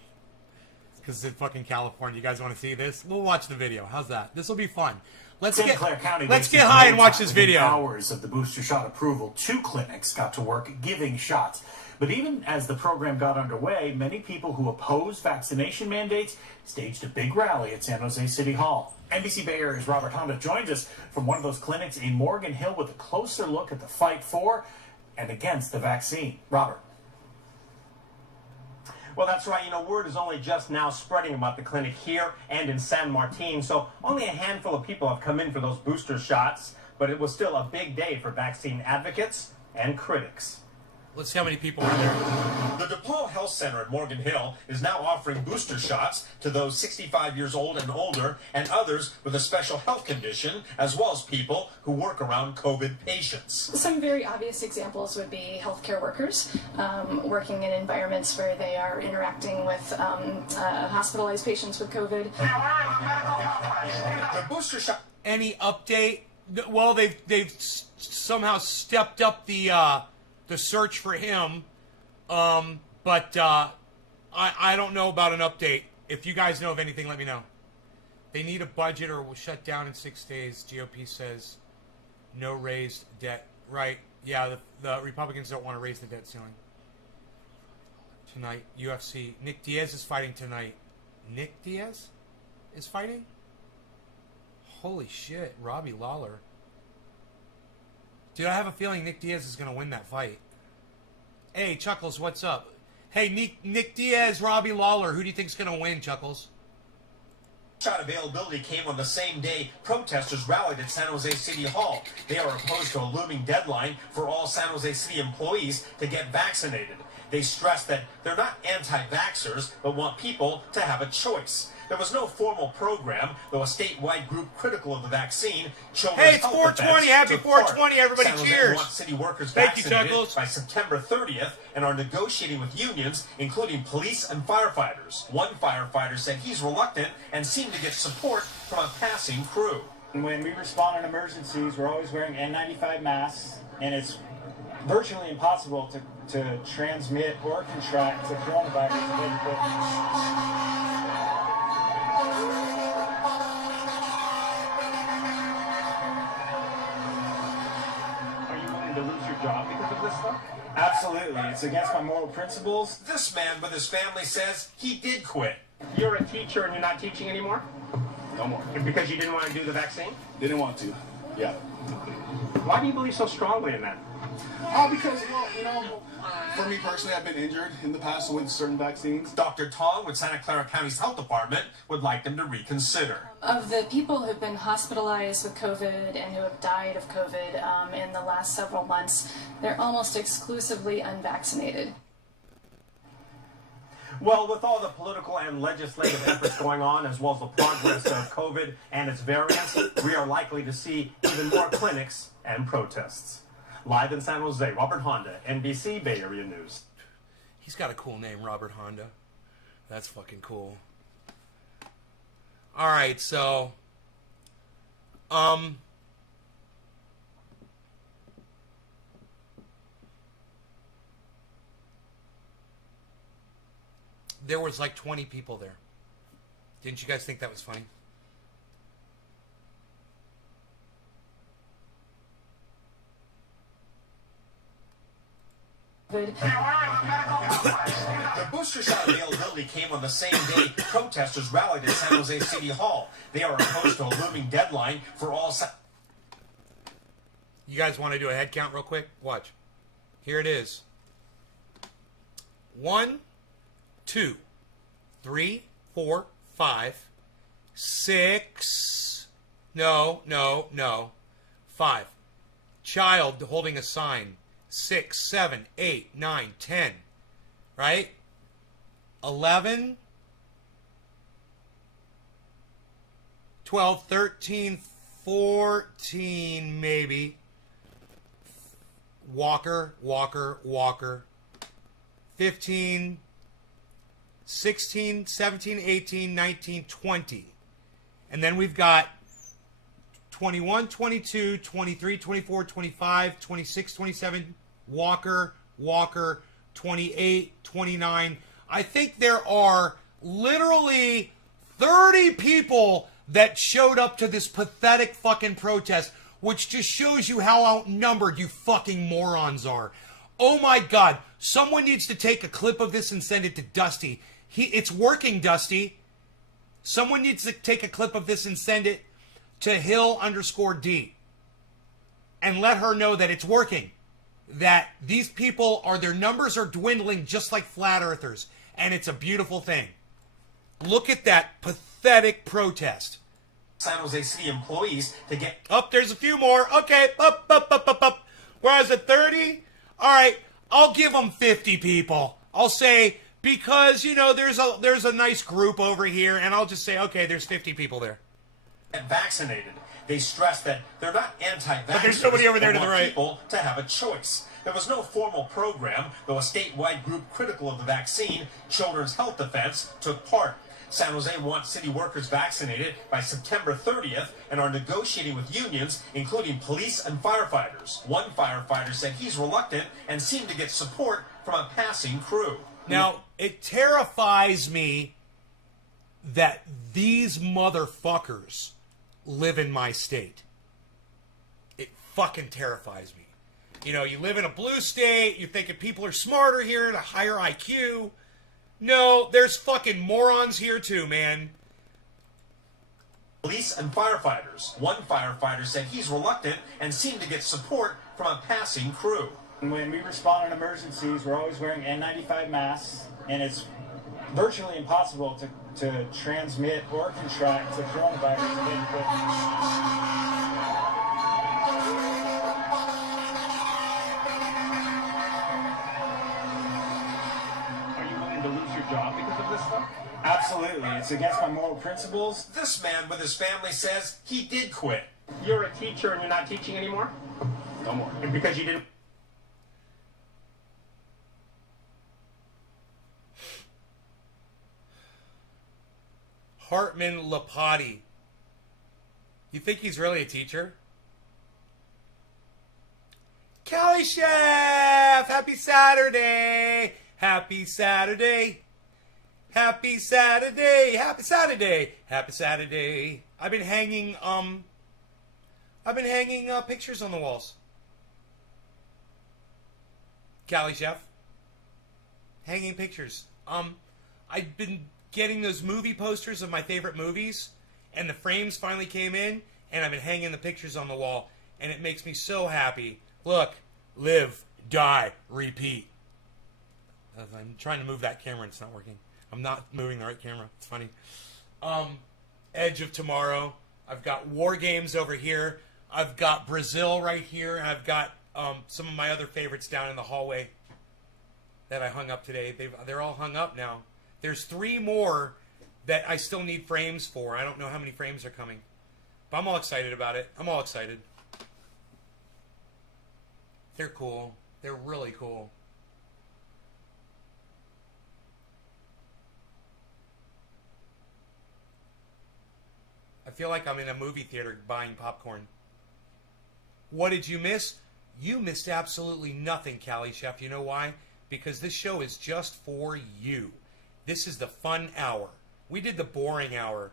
Because it's in fucking California. You guys want to see this? We'll watch the video. How's that? This will be fun. Let's get high and watch this video. Hours of the booster shot approval, 2 clinics got to work giving shots. But even as the program got underway, many people who oppose vaccination mandates staged a big rally at San Jose City Hall. NBC Bay Area's Robert Honda joins us from one of those clinics in Morgan Hill with a closer look at the fight for and against the vaccine. Robert. Well, that's right. Word is only just now spreading about the clinic here and in San Martin. So only a handful of people have come in for those booster shots. But it was still a big day for vaccine advocates and critics. Let's see how many people are there. The DePaul Health Center at Morgan Hill is now offering booster shots to those 65 years old and older and others with a special health condition, as well as people who work around COVID patients. Some very obvious examples would be healthcare workers working in environments where they are interacting with hospitalized patients with COVID. The booster shot. Any update? Well, they've somehow stepped up the search for him, but I don't know about an update. If you guys know of anything, let me know. They need a budget or will shut down in 6 days. GOP says no raised debt. Right? Yeah, the Republicans don't want to raise the debt ceiling. Tonight, UFC. Nick Diaz is fighting tonight. Nick Diaz is fighting? Holy shit, Robbie Lawler. Dude, I have a feeling Nick Diaz is going to win that fight. Hey, Chuckles, what's up? Hey, Nick Diaz, Robbie Lawler. Who do you think's going to win, Chuckles? Shot availability came on the same day protesters rallied at San Jose City Hall. They are opposed to a looming deadline for all San Jose City employees to get vaccinated. They stress that they're not anti-vaxxers, but want people to have a choice. There was no formal program, though a statewide group critical of the vaccine. Hey, it's 420. Happy 420, everybody. San Jose Cheers. wants city workers Thank you, vaccinated Chuckles. by September 30th and are negotiating with unions, including police and firefighters. One firefighter said he's reluctant and seemed to get support from a passing crew. When we respond in emergencies, we're always wearing N95 masks, and it's virtually impossible to transmit or contract the coronavirus. To lose your job because of this stuff? Absolutely. It's against my moral principles. This man with his family says he did quit. You're a teacher and you're not teaching anymore? No more. Because you didn't want to do the vaccine? Didn't want to. Yeah. Why do you believe so strongly in that? Because, for me personally, I've been injured in the past with certain vaccines. Dr. Tong with Santa Clara County's health department would like them to reconsider. Of the people who've been hospitalized with COVID and who have died of COVID in the last several months, they're almost exclusively unvaccinated. Well, with all the political and legislative efforts going on, as well as the progress of COVID and its variants, we are likely to see even more clinics and protests. Live in San Jose, Robert Honda, NBC Bay Area News. He's got a cool name, Robert Honda. That's fucking cool. All right, so there was like 20 people there. Didn't you guys think that was funny? The booster shot availability came on the same day protesters rallied at San Jose City Hall. They are opposed to a looming deadline for all... You guys want to do a head count real quick? Watch. Here it is. 1, 2, 3, 4, 5, 6. No. 5. Child holding a sign. 6, 7, 8, 9, 10. Right? 11, 12, 13, 14, maybe. Walker. 15, 16, 17, 18, 19, 20. And then we've got 21, 22, 23, 24, 25, 26, 27, Walker, 28, 29. I think there are literally 30 people that showed up to this pathetic fucking protest, which just shows you how outnumbered you fucking morons are. Oh my God. Someone needs to take a clip of this and send it to Dusty. It's working, Dusty. Someone needs to take a clip of this and send it to Hill_D. And let her know that it's working. That these people their numbers are dwindling just like flat earthers. And it's a beautiful thing. Look at that pathetic protest. San Jose City employees to get... There's a few more. Okay, up. Whereas at 30, all right, I'll give them 50 people. I'll say, because, there's a nice group over here, and I'll just say, okay, there's 50 people there. Vaccinated. They stress that they're not anti-vaxxers, but there's nobody over there to the right. People to have a choice. There was no formal program, though a statewide group critical of the vaccine, Children's Health Defense, took part. San Jose wants city workers vaccinated by September 30th and are negotiating with unions, including police and firefighters. One firefighter said he's reluctant and seemed to get support from a passing crew. Now, it terrifies me that these motherfuckers live in my state. It fucking terrifies me. You live in a blue state, you're thinking people are smarter here, a higher IQ. No, there's fucking morons here too, man. Police and firefighters. One firefighter said he's reluctant and seemed to get support from a passing crew. When we respond in emergencies, we're always wearing N95 masks, and it's virtually impossible to transmit or contract the coronavirus. Job because of this stuff? Absolutely. It's against my moral principles. This man with his family says he did quit. You're a teacher and you're not teaching anymore? No more. And because you didn't... Hartman Lapati. You think he's really a teacher? Cali Chef! Happy Saturday! Happy Saturday! Happy Saturday! Happy Saturday! Happy Saturday! I've been hanging pictures on the walls. Cali Chef. Hanging pictures. I've been getting those movie posters of my favorite movies, and the frames finally came in, and I've been hanging the pictures on the wall, and it makes me so happy. Look, live, die, repeat. I'm trying to move that camera and it's not working. I'm not moving the right camera. It's funny. Edge of Tomorrow. I've got War Games over here. I've got Brazil right here. And I've got some of my other favorites down in the hallway that I hung up today. They're all hung up now. There's 3 more that I still need frames for. I don't know how many frames are coming. But I'm all excited about it. I'm all excited. They're cool. They're really cool. I feel like I'm in a movie theater buying popcorn. What did you miss? You missed absolutely nothing, Cali Chef. You know why? Because this show is just for you. This is the fun hour. We did the boring hour,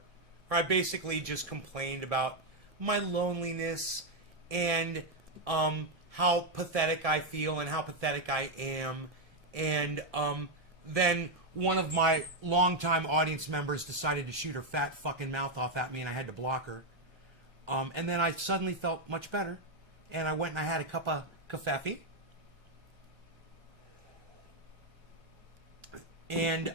where I basically just complained about my loneliness and how pathetic I feel and how pathetic I am. And then one of my longtime audience members decided to shoot her fat fucking mouth off at me, and I had to block her. And then I suddenly felt much better, and I went and I had a cup of coffee. And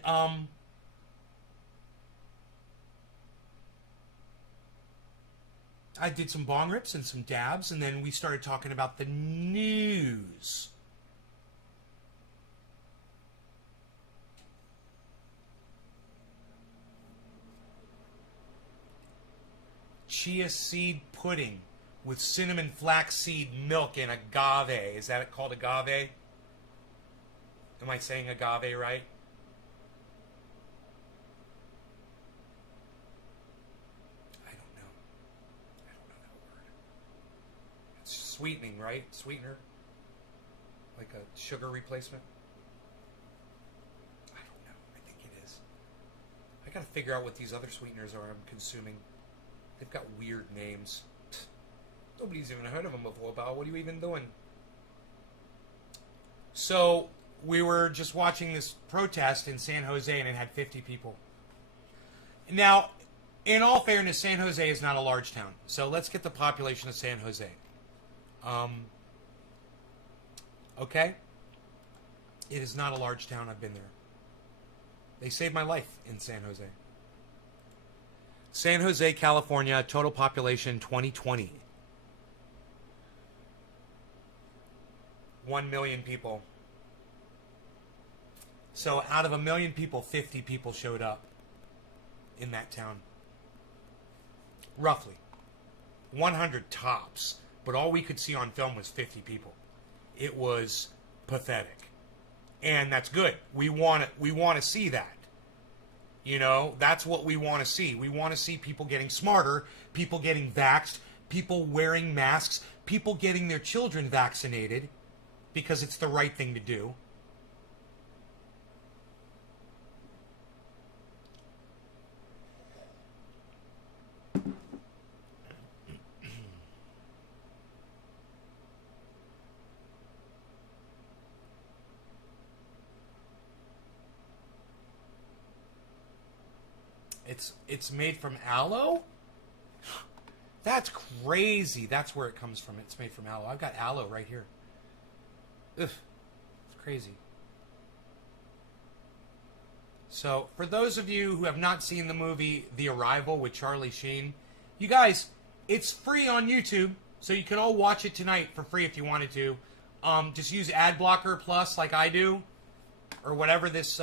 I did some bong rips and some dabs, and then we started talking about the news. Chia seed pudding with cinnamon flaxseed milk and agave. Is that called agave? Am I saying agave right? I don't know that word. It's sweetening, right? Sweetener? Like a sugar replacement? I don't know. I think it is. I gotta figure out what these other sweeteners are I'm consuming. They've got weird names. Nobody's even heard of them before, Bob. What are you even doing? So, we were just watching this protest in San Jose, and it had 50 people. Now, in all fairness, San Jose is not a large town. So, let's get the population of San Jose. Okay? It is not a large town. I've been there. They saved my life in San Jose. San Jose, California, total population 2020. 1 million people. So out of 1 million people, 50 people showed up in that town. Roughly. 100 tops. But all we could see on film was 50 people. It was pathetic. And that's good. We want to see that. You know, that's what we want to see. We want to see people getting smarter, people getting vaxxed, people wearing masks, people getting their children vaccinated because it's the right thing to do. It's made from aloe? That's crazy. That's where it comes from. It's made from aloe. I've got aloe right here. Ugh. It's crazy. So, for those of you who have not seen the movie The Arrival with Charlie Sheen, you guys, it's free on YouTube, so you can all watch it tonight for free if you wanted to. Just use Ad Blocker Plus like I do, or whatever this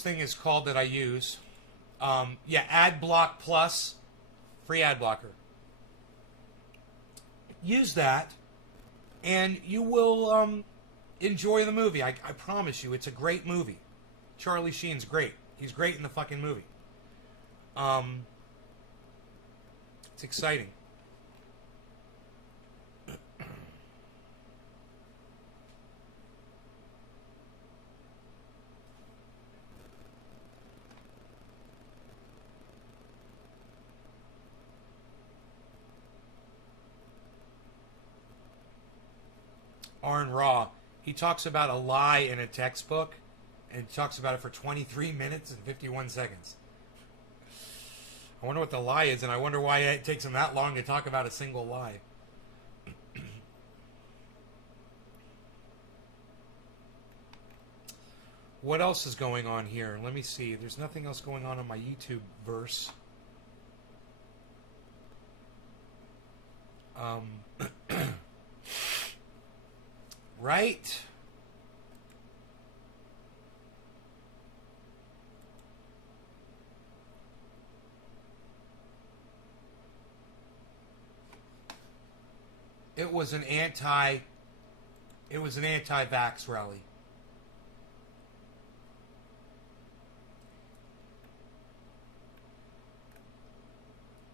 thing is called that I use. Yeah, Ad Block Plus, free ad blocker. Use that, and you will enjoy the movie. I promise you, it's a great movie. Charlie Sheen's great. He's great in the fucking movie. It's exciting. Arn Raw, he talks about a lie in a textbook, and he talks about it for 23 minutes and 51 seconds. I wonder what the lie is, and I wonder why it takes him that long to talk about a single lie. What else is going on here? Let me see. There's nothing else going on my YouTube verse. Right? It was an anti-vax rally.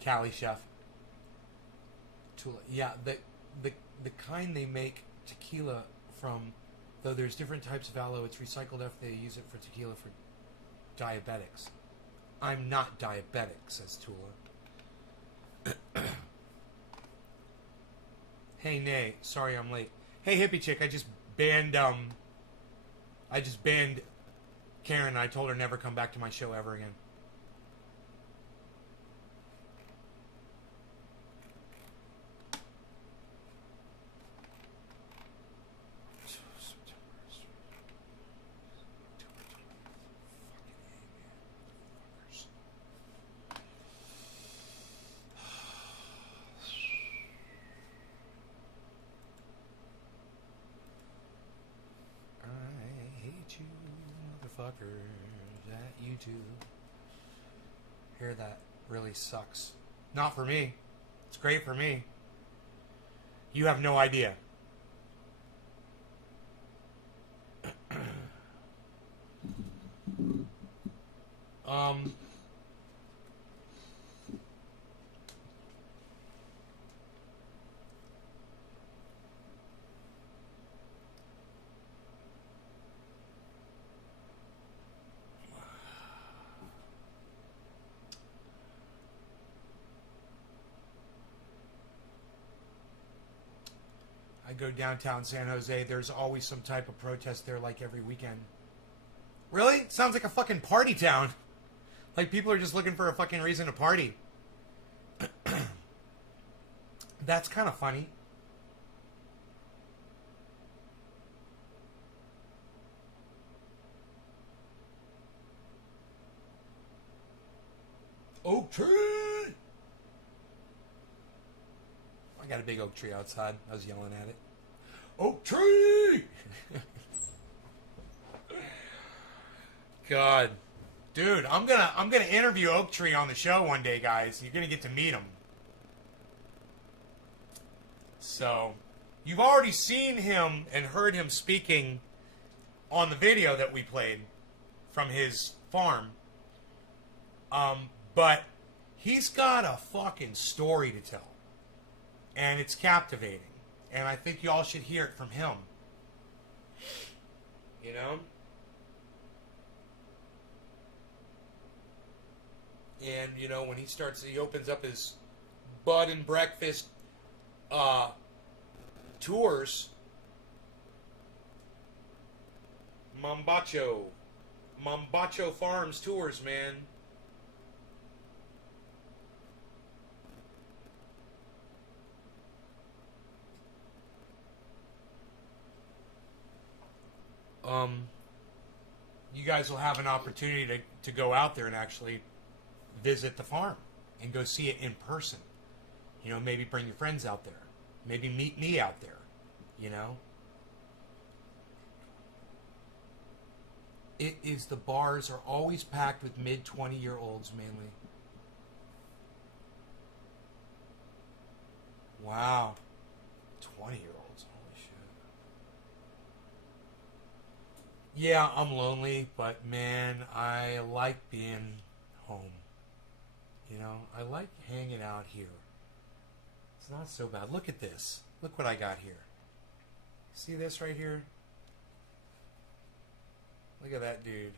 Cali Chef. Yeah, the kind they make tequila from, though there's different types of aloe, it's recycled after they use it for tequila for diabetics. I'm not diabetic, says Tula. Hey, Nay. Sorry I'm late. Hey, hippie chick. I just banned Karen. I told her never come back to my show ever again. Motherfuckers at YouTube. Hear that really sucks. Not for me. It's great for me. You have no idea. I go downtown San Jose, there's always some type of protest there like every weekend. Really? Sounds like a fucking party town. Like people are just looking for a fucking reason to party. That's kind of funny. Oak tree! I got a big oak tree outside. I was yelling at it. Oak tree! God. Dude, I'm gonna interview Oak Tree on the show one day, guys. You're gonna get to meet him. So, you've already seen him and heard him speaking on the video that we played from his farm. But he's got a fucking story to tell. And it's captivating. And I think y'all should hear it from him. You know? And, you know, when he opens up his bud and breakfast tours. Mambacho Farms tours, man. You guys will have an opportunity to go out there and actually visit the farm and go see it in person. You know, maybe bring your friends out there. Maybe meet me out there, you know. The bars are always packed with mid-20-year-olds mainly. Wow. 20-year-olds, holy shit. Yeah, I'm lonely, but man, I like being home. You know, I like hanging out here. It's not so bad. Look at this. Look what I got here. See this right here? Look at that dude.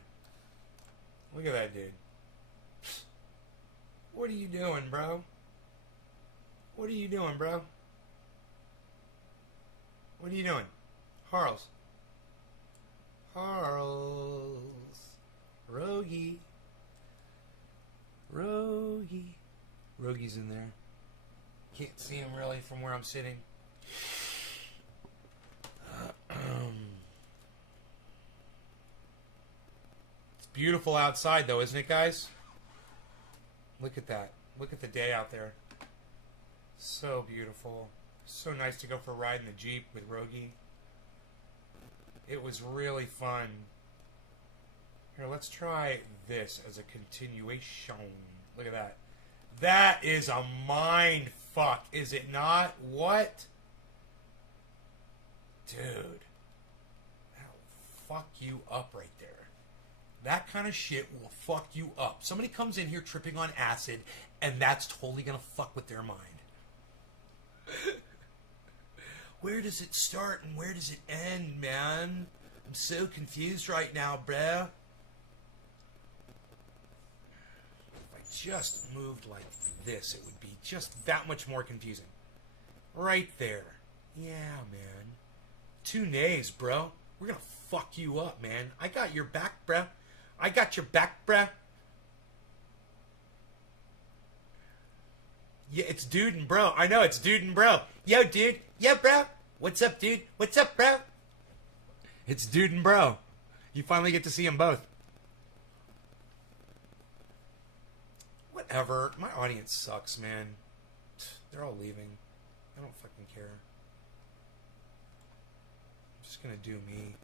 Look at that dude. What are you doing, bro? What are you doing, bro? What are you doing? Harles. Harles. Rogie. Rogie. Rogie's in there. Can't see him really from where I'm sitting. It's beautiful outside though, isn't it, guys? Look at that. Look at the day out there. So beautiful. So nice to go for a ride in the Jeep with Rogie. It was really fun. Here, let's try this as a continuation. Look at that. That is a mind fuck, is it not? What? Dude. That'll fuck you up right there. That kind of shit will fuck you up. Somebody comes in here tripping on acid, and that's totally gonna fuck with their mind. Where does it start and where does it end, man? I'm so confused right now, bruh. If I just moved like this, it would be just that much more confusing. Right there. Yeah, man. 2 nays, bro. We're gonna fuck you up, man. I got your back, bro. I got your back, bro. Yeah, it's dude and bro. I know, it's dude and bro. Yo, dude. Yeah, bro. What's up, dude? What's up, bro? It's dude and bro. You finally get to see them both. Whatever. My audience sucks, man. They're all leaving. I don't fucking care. I'm just gonna do me.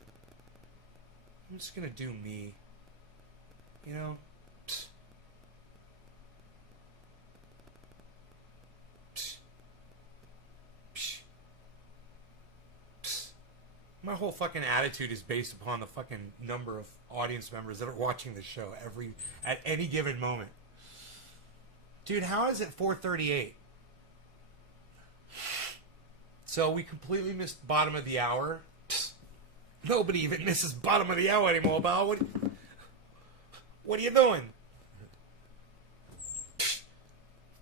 I'm just gonna do me. You know? Psst. Psst. Psst. Psst. My whole fucking attitude is based upon the fucking number of audience members that are watching the show at any given moment. Dude, how is it 4:38? So we completely missed bottom of the hour. Psst. Nobody even misses bottom of the hour anymore, pal. What are you doing? Psst.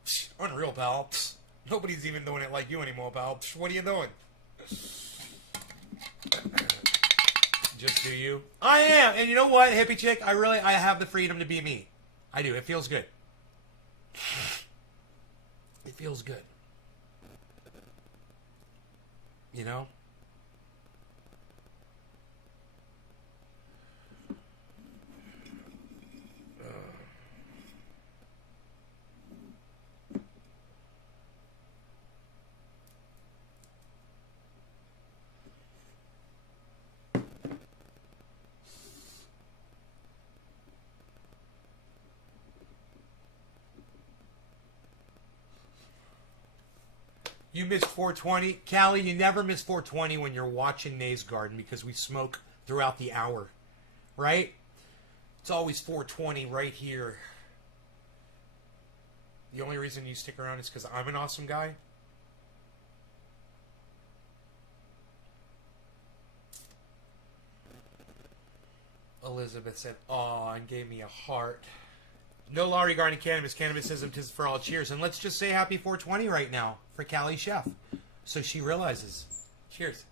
Psst. Unreal, pal. Psst. Nobody's even doing it like you anymore, pal. Psst. What are you doing? Just do you. I am, and you know what, hippie chick? I have the freedom to be me. I do. It feels good. It feels good. You know? You missed 420. Callie, you never miss 420 when you're watching Nays Garden because we smoke throughout the hour. Right? It's always 420 right here. The only reason you stick around is because I'm an awesome guy. Elizabeth said, "Aw," and gave me a heart. No law regarding cannabis. Cannabisism tis for all. Cheers. And let's just say happy 420 right now for Callie Chef. So she realizes. Cheers.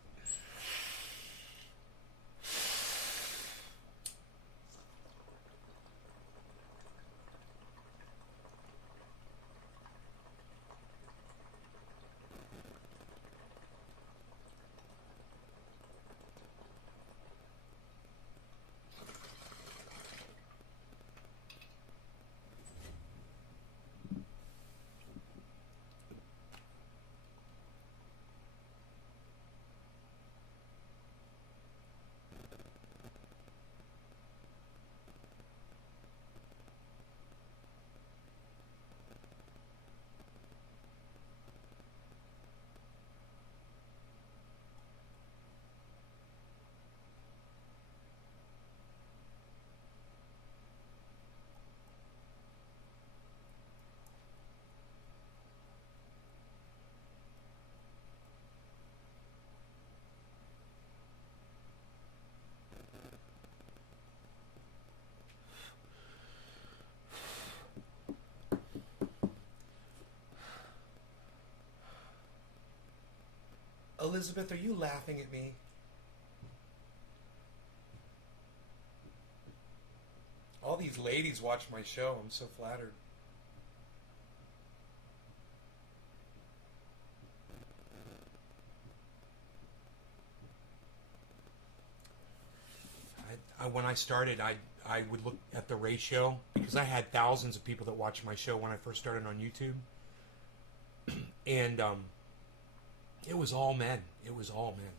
Elizabeth, are you laughing at me? All these ladies watch my show. I'm so flattered. When I started, I would look at the ratio because I had thousands of people that watched my show when I first started on YouTube. And it was all men. It was all men.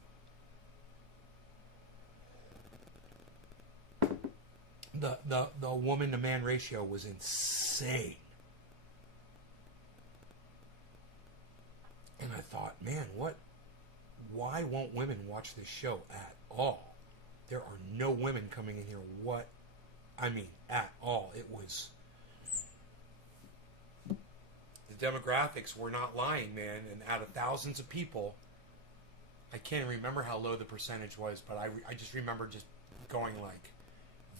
The woman to man ratio was insane. And I thought, man, why won't women watch this show at all? There are no women coming in here at all. It was, the demographics were not lying, man. And out of thousands of people, I can't remember how low the percentage was, but I just remember just going like,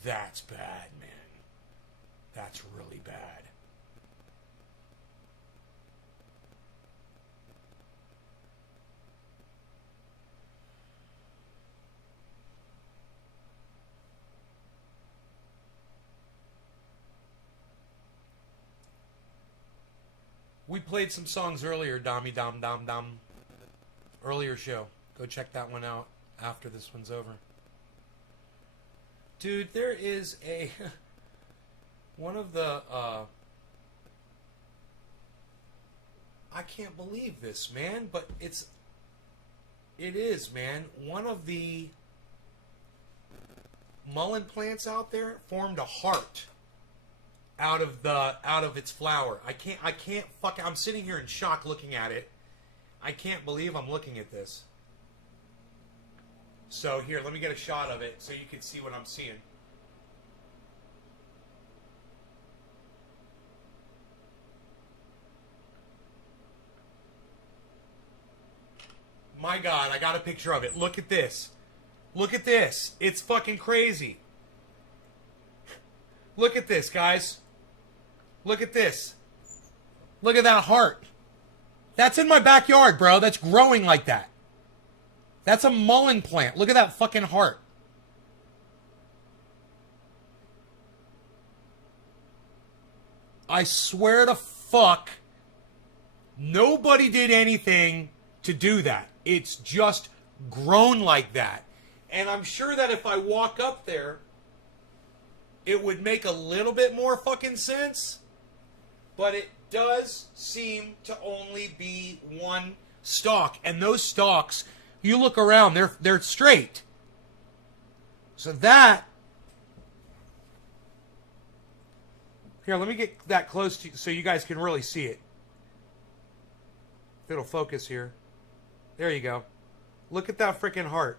that's bad, man. That's really bad. played some songs earlier, Dommy Dom Dom Dom. Earlier show. Go check that one out after this one's over. Dude, there is a... one of the... I can't believe this, man, but it is, man. One of the mullein plants out there formed a heart out of its flower. I can't fucking... I'm sitting here in shock looking at it. I can't believe I'm looking at this. So here, let me get a shot of it so you can see what I'm seeing. My God, I got a picture of it. Look at this. Look at this. It's fucking crazy. Look at this, guys. Look at this. Look at that heart. That's in my backyard, bro. That's growing like that. That's a mullein plant. Look at that fucking heart. I swear to fuck, nobody did anything to do that. It's just grown like that. And I'm sure that if I walk up there, it would make a little bit more fucking sense. But it does seem to only be one stalk. And those stalks, you look around, they're straight. So that... Here, let me get that close to you so you guys can really see it. If it'll focus here. There you go. Look at that freaking heart.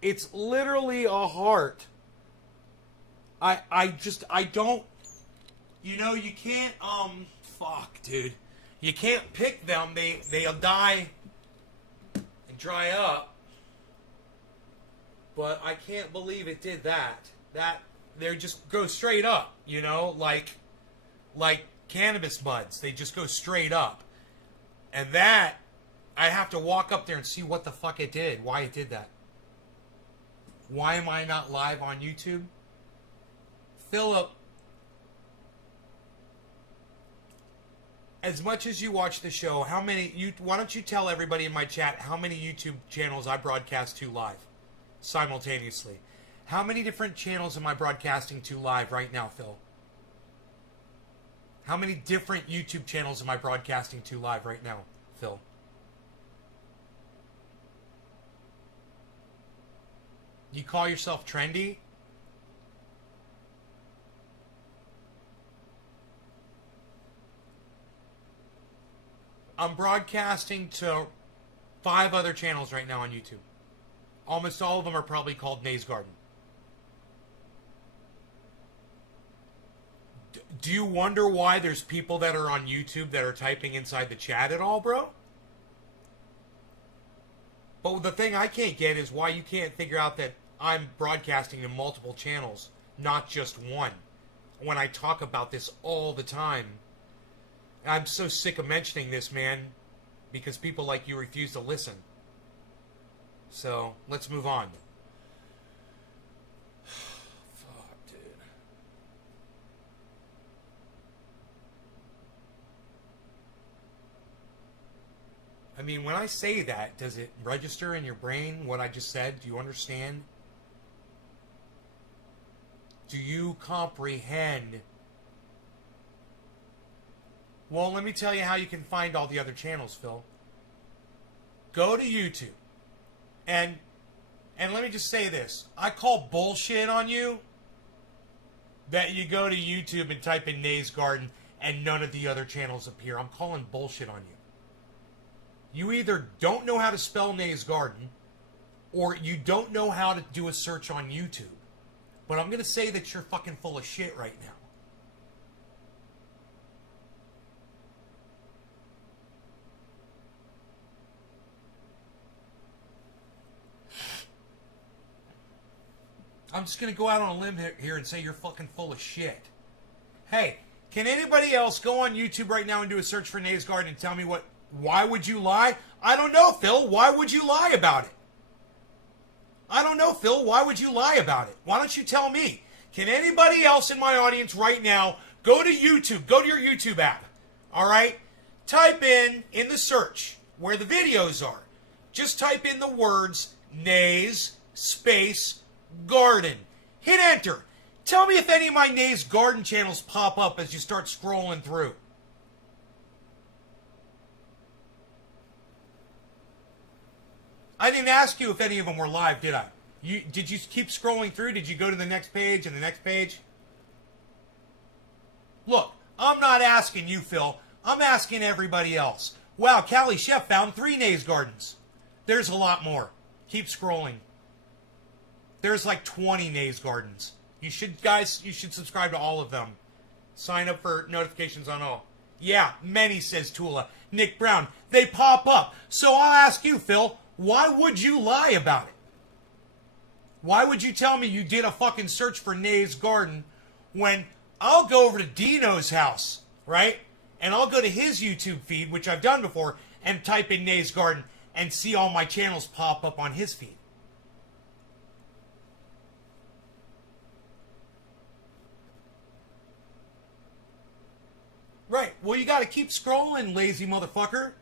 It's literally a heart. I don't... You know, you can't, fuck, dude. You can't pick them. They'll die and dry up. But I can't believe it did that. They just go straight up, you know, like cannabis buds. They just go straight up. And that, I have to walk up there and see what the fuck it did, why it did that. Why am I not live on YouTube? Philip, as much as you watch the show, why don't you tell everybody in my chat how many YouTube channels I broadcast to live simultaneously? How many different channels am I broadcasting to live right now, Phil? How many different YouTube channels am I broadcasting to live right now, Phil? You call yourself trendy? I'm broadcasting to 5 other channels right now on YouTube. Almost all of them are probably called Nays Garden. Do you wonder why there's people that are on YouTube that are typing inside the chat at all, bro? But the thing I can't get is why you can't figure out that I'm broadcasting to multiple channels, not just one. When I talk about this all the time. I'm so sick of mentioning this, man, because people like you refuse to listen. So, let's move on. Fuck, dude. I mean, when I say that, does it register in your brain what I just said? Do you understand? Do you comprehend? Well, let me tell you how you can find all the other channels, Phil. Go to YouTube. And let me just say this. I call bullshit on you that you go to YouTube and type in Nays Garden and none of the other channels appear. I'm calling bullshit on you. You either don't know how to spell Nays Garden or you don't know how to do a search on YouTube. But I'm going to say that you're fucking full of shit right now. I'm just going to go out on a limb here and say you're fucking full of shit. Hey, can anybody else go on YouTube right now and do a search for Nays Garden and tell me why would you lie? I don't know, Phil. Why would you lie about it? I don't know, Phil. Why would you lie about it? Why don't you tell me? Can anybody else in my audience right now go to YouTube, go to your YouTube app, All right? Type in the search where the videos are. Just type in the words Nays space garden. Hit enter. Tell me if any of my Nays garden channels pop up as you start scrolling through. I didn't ask you if any of them were live, did I? Did you keep scrolling through? Did you go to the next page and the next page? Look, I'm not asking you, Phil. I'm asking everybody else. Wow, Callie Chef found 3 Nays Gardens. There's a lot more. Keep scrolling. There's like 20 Nays Gardens. You should subscribe to all of them. Sign up for notifications on all. Yeah, many, says Tula. Nick Brown, they pop up. So I'll ask you, Phil, why would you lie about it? Why would you tell me you did a fucking search for Nays Garden when I'll go over to Dino's house, right? And I'll go to his YouTube feed, which I've done before, and type in Nays Garden and see all my channels pop up on his feed. Right. Well, you got to keep scrolling, lazy motherfucker.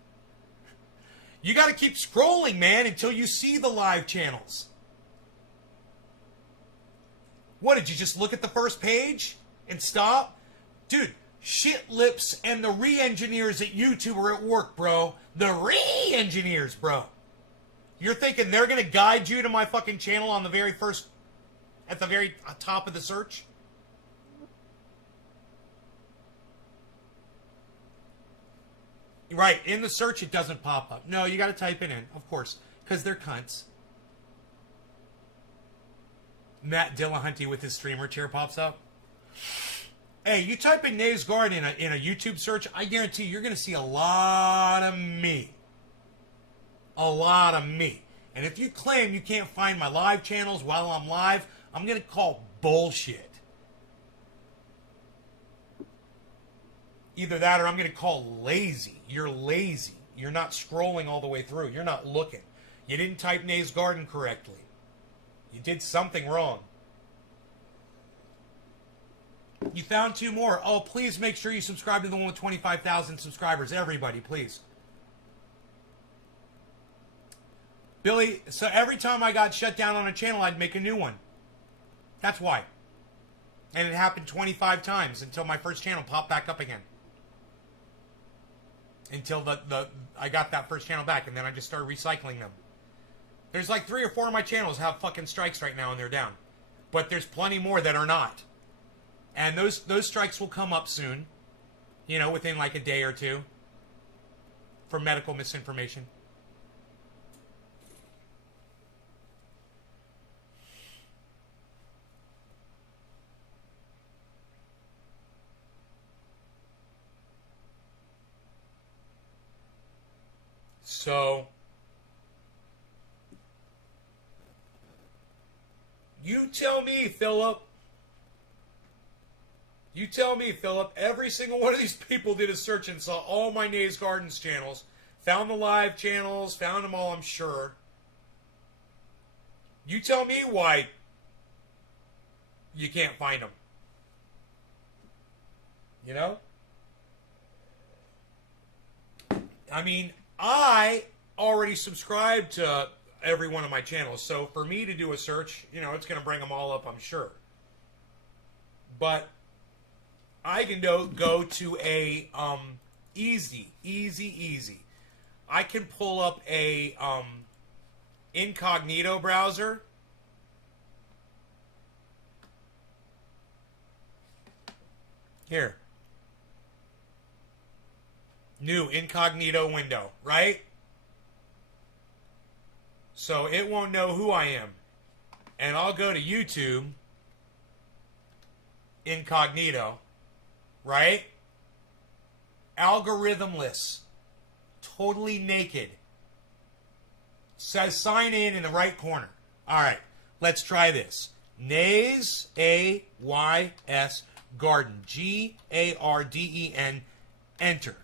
You got to keep scrolling, man, until you see the live channels. What, did you just look at the first page and stop? Dude, Shit Lips and the re-engineers at YouTube are at work, bro. The re-engineers, bro. You're thinking they're going to guide you to my fucking channel on the very first, at the very top of the search? Right, in the search it doesn't pop up. No, you got to type it in, of course, because they're cunts. Matt Dillahunty with his streamer chair pops up. Hey, you type in Nays Garden in a YouTube search, I guarantee you're going to see a lot of me. A lot of me. And if you claim you can't find my live channels while I'm live, I'm going to call bullshit. Either that or I'm going to call lazy. You're lazy. You're not scrolling all the way through. You're not looking. You didn't type Nays Garden correctly. You did something wrong. You found 2 more. Oh, please make sure you subscribe to the one with 25,000 subscribers. Everybody, please. Billy, so every time I got shut down on a channel, I'd make a new one. That's why. And it happened 25 times until my first channel popped back up again. Until I got that first channel back, and then I just started recycling them. There's like 3 or 4 of my channels have fucking strikes right now, and they're down. But there's plenty more that are not. And those strikes will come up soon. You know, within like a day or 2. For medical misinformation. So, you tell me, Philip. You tell me, Philip. Every single one of these people did a search and saw all my Nays Gardens channels. Found the live channels. Found them all, I'm sure. You tell me why you can't find them. You know? I mean, I already subscribe to every one of my channels, so for me to do a search, you know, it's going to bring them all up, I'm sure. But I can go to a easy. I can pull up a incognito browser. Here. New incognito window, right? So it won't know who I am. And I'll go to YouTube, incognito, right? Algorithmless, totally naked. Says sign in the right corner. All right, let's try this. Nays, A-Y-S, Garden, G-A-R-D-E-N, enter.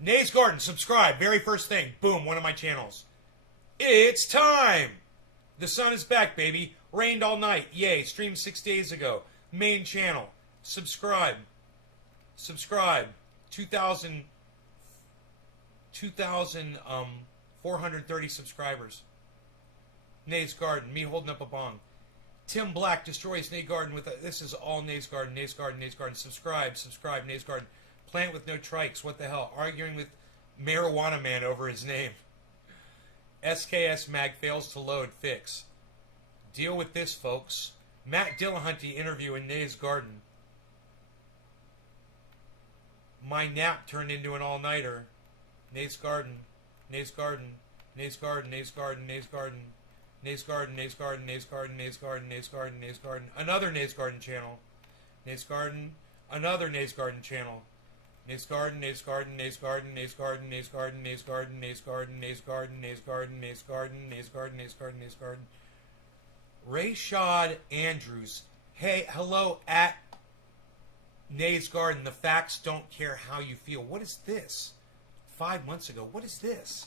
Nays Garden, subscribe. Very first thing. Boom, one of my channels. It's time. The sun is back, baby. Rained all night. Yay. Streamed 6 days ago. Main channel. Subscribe. Subscribe. 2,430 subscribers. Nays Garden. Me holding up a bong. Tim Black destroys Nays Garden with a... This is all Nays Garden. Nays Garden. Nays Garden. Subscribe. Nays Garden. Plant with no trikes. What the hell? Arguing with Marijuana Man over his name. SKS Mag fails to load. Fix. Deal with this, folks. Matt Dillahunty interview in Nays Garden. My nap turned into an all-nighter. Nays Garden. Nays Garden. Nays Garden. Nays Garden. Nays Garden. Nays Garden. Nays Garden. Nays Garden. Nays Garden. Nays Garden. Nays Garden. Another Nays Garden channel. Nays Garden. Another Nays Garden channel. Nays Garden. Nays Garden. Nays Garden. Nays Garden. Nays Garden. Nays Garden. Nays Garden. Nays Garden. Nays Garden. Nays Garden. Nays Garden. Nays Garden. Nays Garden. Rayshad Andrews. Hey, hello at Nays Garden. The facts don't care how you feel. What is this? 5 months ago. What is this?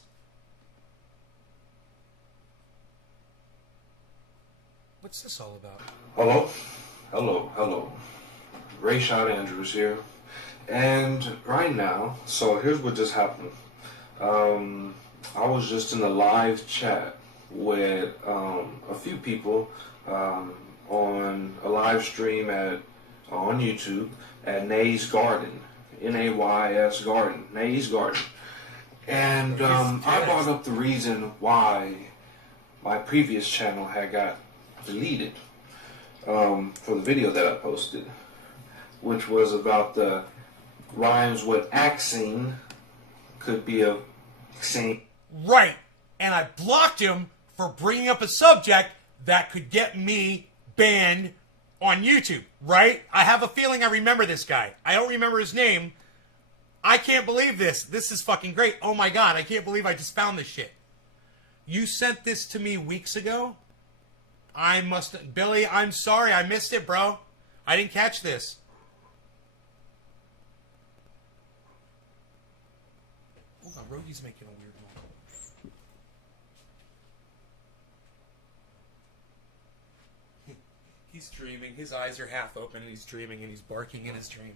What's this all about? Hello? Hello. Rayshad Andrews here. And right now, so here's what just happened. I was just in a live chat with a few people on a live stream on YouTube at Nays Garden, Nays Garden, Nays Garden, and I brought up the reason why my previous channel had got deleted for the video that I posted, which was about the rhymes with axine could be a scene. Right, and I blocked him for bringing up a subject that could get me banned on YouTube, right? I have a feeling I remember this guy. I don't remember his name. I can't believe this. This is fucking great. Oh my god, I can't believe I just found this shit. You sent this to me weeks ago? Billy, I'm sorry, I missed it, bro. I didn't catch this. Hold on, Rody's making a weird noise. He's dreaming. His eyes are half open and he's dreaming and he's barking in his dream.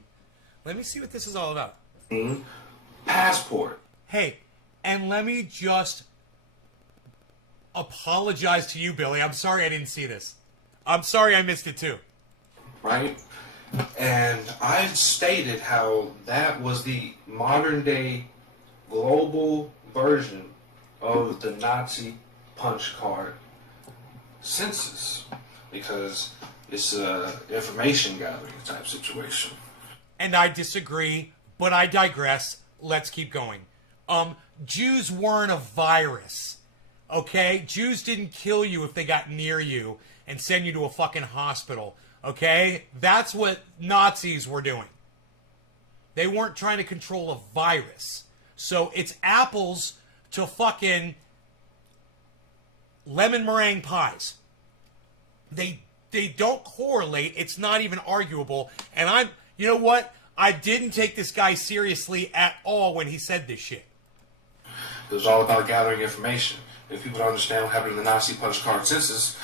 Let me see what this is all about. Passport. Hey, and let me just apologize to you, Billy. I'm sorry I didn't see this. I'm sorry I missed it too. Right? And I stated how that was the modern day global version of the Nazi punch card census, because it's a information gathering type situation. And I disagree, but I digress. Let's keep going. Jews weren't a virus. Okay? Jews didn't kill you if they got near you and send you to a fucking hospital. Okay? That's what Nazis were doing. They weren't trying to control a virus. So it's apples to fucking lemon meringue pies. They don't correlate. It's not even arguable. And you know what? I didn't take this guy seriously at all when he said this shit. It was all about gathering information. If people don't understand what happened in the Nazi punch card census,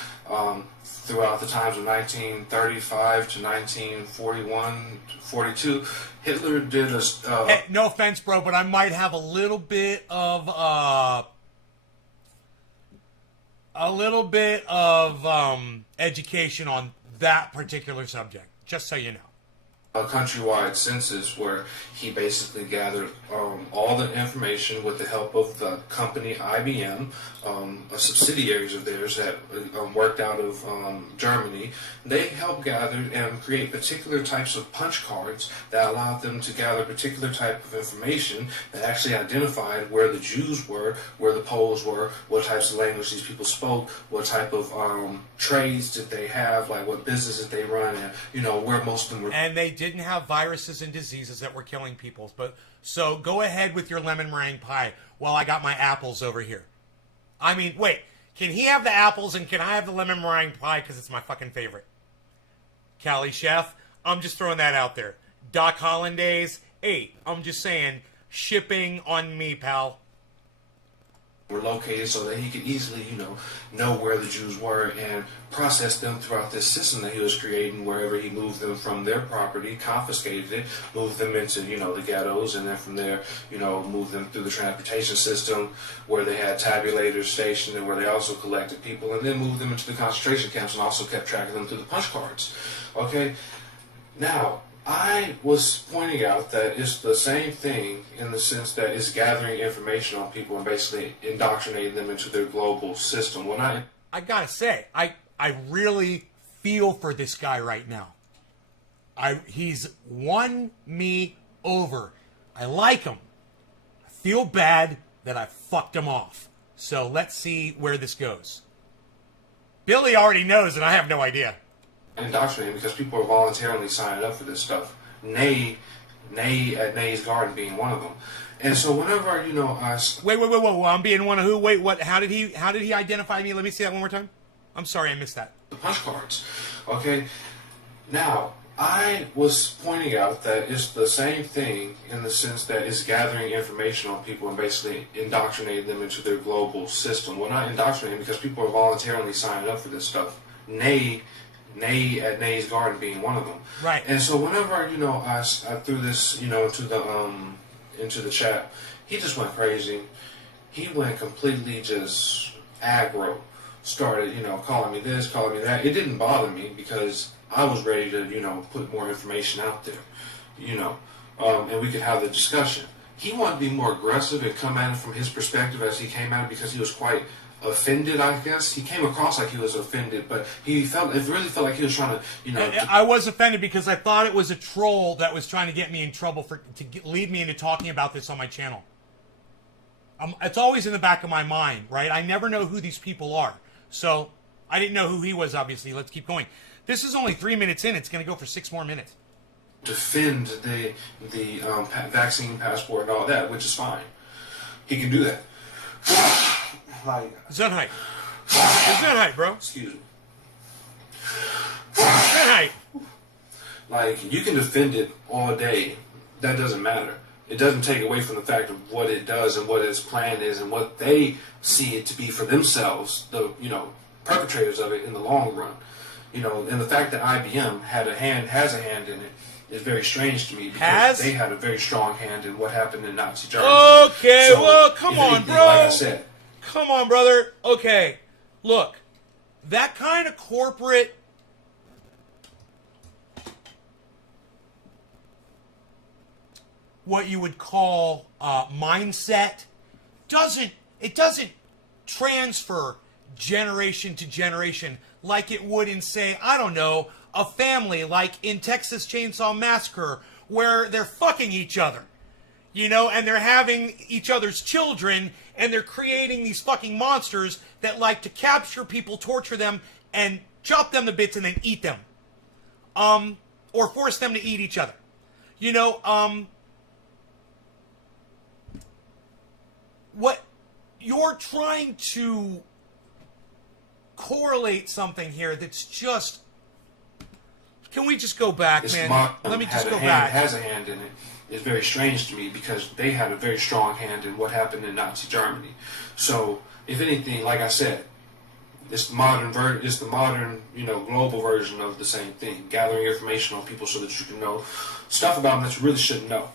throughout the times of 1935 to 1941, 42, Hitler did a... Hey, no offense, bro, but I might have a little bit of education on that particular subject, just so you know. A countrywide census where he basically gathered all the information with the help of the company IBM, subsidiaries of theirs that worked out of Germany. They helped gather and create particular types of punch cards that allowed them to gather a particular type of information that actually identified where the Jews were, where the Poles were, what types of language these people spoke, what type of trades did they have, like what businesses they run, and where most of them were. And they didn't have viruses and diseases that were killing people. But so go ahead with your lemon meringue pie while I got my apples over here. I mean, wait, can he have the apples and can I have the lemon meringue pie because it's my fucking favorite? Cali Chef, I'm just throwing that out there. Doc Hollandaise, 8. I'm just saying, shipping on me, pal. were located so that he could easily, know where the Jews were and process them throughout this system that he was creating wherever he moved them from their property, confiscated it, moved them into, the ghettos, and then from there, moved them through the transportation system where they had tabulators stationed and where they also collected people, and then moved them into the concentration camps and also kept track of them through the punch cards. Okay? Now, I was pointing out that it's the same thing in the sense that it's gathering information on people and basically indoctrinating them into their global system. I gotta say, I really feel for this guy right now. He's won me over. I like him. I feel bad that I fucked him off. So let's see where this goes. Billy already knows, and I have no idea. Indoctrinating because people are voluntarily signing up for this stuff. Nay at Nay's Garden being one of them. And so whenever, I... Wait, I'm being one of who? Wait, what? How did he identify me? Let me see that one more time. I'm sorry, I missed that. The punch cards. Okay? Now, I was pointing out that it's the same thing in the sense that it's gathering information on people and basically indoctrinating them into their global system. Well, not indoctrinating because people are voluntarily signing up for this stuff. Nay at Nay's Garden being one of them. Right. And so whenever, I threw this, into the chat, he just went crazy. He went completely just aggro. Started, calling me this, calling me that. It didn't bother me because I was ready to, put more information out there, and we could have the discussion. He wanted to be more aggressive and come at it from his perspective as he came at it because he was quite offended, I guess. He came across like he was offended, but it really felt like he was trying to, I was offended because I thought it was a troll that was trying to get me in trouble lead me into talking about this on my channel. It's always in the back of my mind, right? I never know who these people are. So, I didn't know who he was, obviously. Let's keep going. This is only 3 minutes in. It's going to go for 6 more minutes. Defend the vaccine passport and all that, which is fine. He can do that. Zunheit. Zunheit, bro. Excuse me. Zunheit. You can defend it all day. That doesn't matter. It doesn't take away from the fact of what it does and what its plan is and what they see it to be for themselves, the perpetrators of it in the long run. And the fact that IBM has a hand in it is very strange to me because they had a very strong hand in what happened in Nazi Germany. Okay, so, well, come on, bro. Like I said. Come on, brother. Okay, look, that kind of corporate... what you would call mindset doesn't transfer generation to generation like it would in, say, I don't know, a family like in Texas Chainsaw Massacre where they're fucking each other, and they're having each other's children and they're creating these fucking monsters that like to capture people, torture them, and chop them to bits and then eat them, or force them to eat each other, what you're trying to correlate something here that's just... Can we just go back, man? Let me just go back. Has a hand in it. It's very strange to me because they had a very strong hand in what happened in Nazi Germany. So, if anything, like I said, it's the modern, global version of the same thing. Gathering information on people so that you can know stuff about them that you really shouldn't know.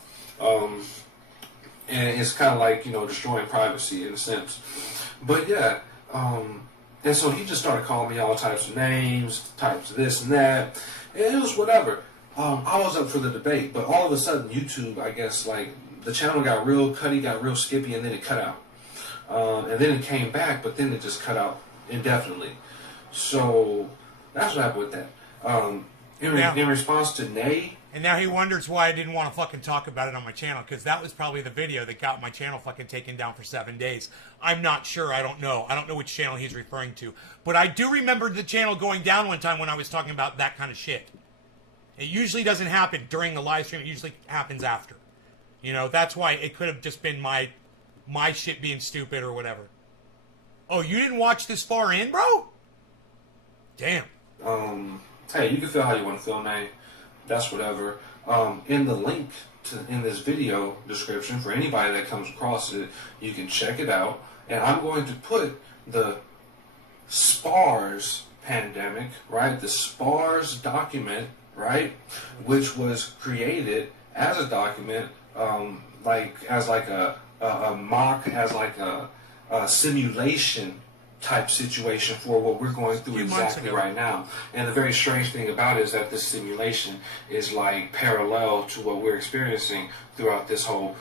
And it's kind of like, destroying privacy in a sense. But yeah, and so he just started calling me all types of names, types of this and that. And it was whatever. I was up for the debate, but all of a sudden YouTube, I guess, the channel got real cutty, got real skippy, and then it cut out. And then it came back, but then it just cut out indefinitely. So that's what happened with that. In response to Nay... And now he wonders why I didn't want to fucking talk about it on my channel, because that was probably the video that got my channel fucking taken down for 7 days. I'm not sure. I don't know. I don't know which channel he's referring to. But I do remember the channel going down one time when I was talking about that kind of shit. It usually doesn't happen during the live stream. It usually happens after. That's why it could have just been my shit being stupid or whatever. Oh, you didn't watch this far in, bro? Damn. Hey, you can feel how you want to feel, Nay. That's whatever. In the link in this video description, for anybody that comes across it, you can check it out and I'm going to put the SPARS pandemic, right? The SPARS document, right? Which was created as a document, as a mock, as like a simulation type situation for what we're going through exactly right now. And the very strange thing about it is that this simulation is like parallel to what we're experiencing throughout this whole,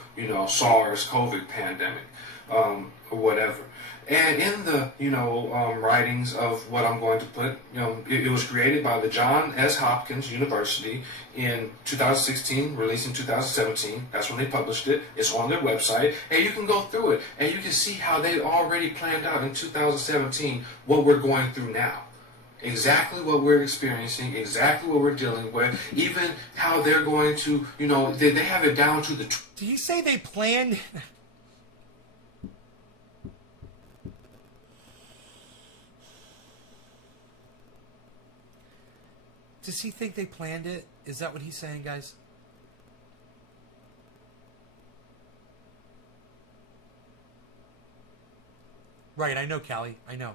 SARS COVID pandemic, or whatever. And in the, writings of what I'm going to put, it was created by the John S. Hopkins University in 2016, released in 2017. That's when they published it. It's on their website. And you can go through it. And you can see how they already planned out in 2017 what we're going through now. Exactly what we're experiencing, exactly what we're dealing with, even how they're going to, they have it down to the... Did he say they planned... Does he think they planned it? Is that what he's saying, guys? Right, I know, Callie. I know.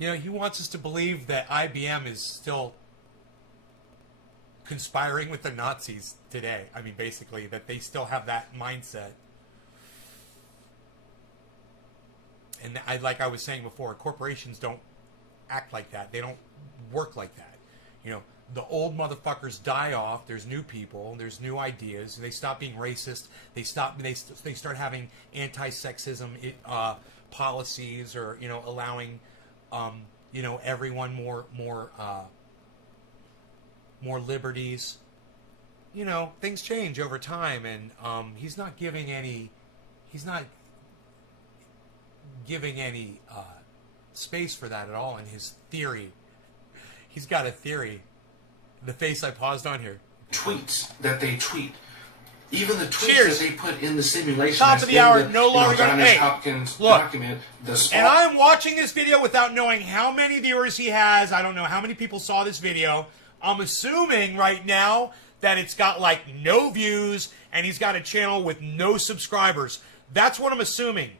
He wants us to believe that IBM is still conspiring with the Nazis today. I mean, basically, that they still have that mindset. And like I was saying before, corporations don't act like that. They don't work like that. The old motherfuckers die off. There's new people. There's new ideas. They stop being racist. They start having anti-sexism policies, or allowing everyone more liberties. Things change over time, and he's not giving any space for that at all in his theory. He's got a theory. The face I paused on here. Tweets that they tweet. Even the tweets Cheers. that they put in the simulation. Top of the hour, no longer John going to S. pay. Hopkins Look, document. And I'm watching this video without knowing how many viewers he has. I don't know how many people saw this video. I'm assuming right now that it's got like no views and he's got a channel with no subscribers. That's what I'm assuming.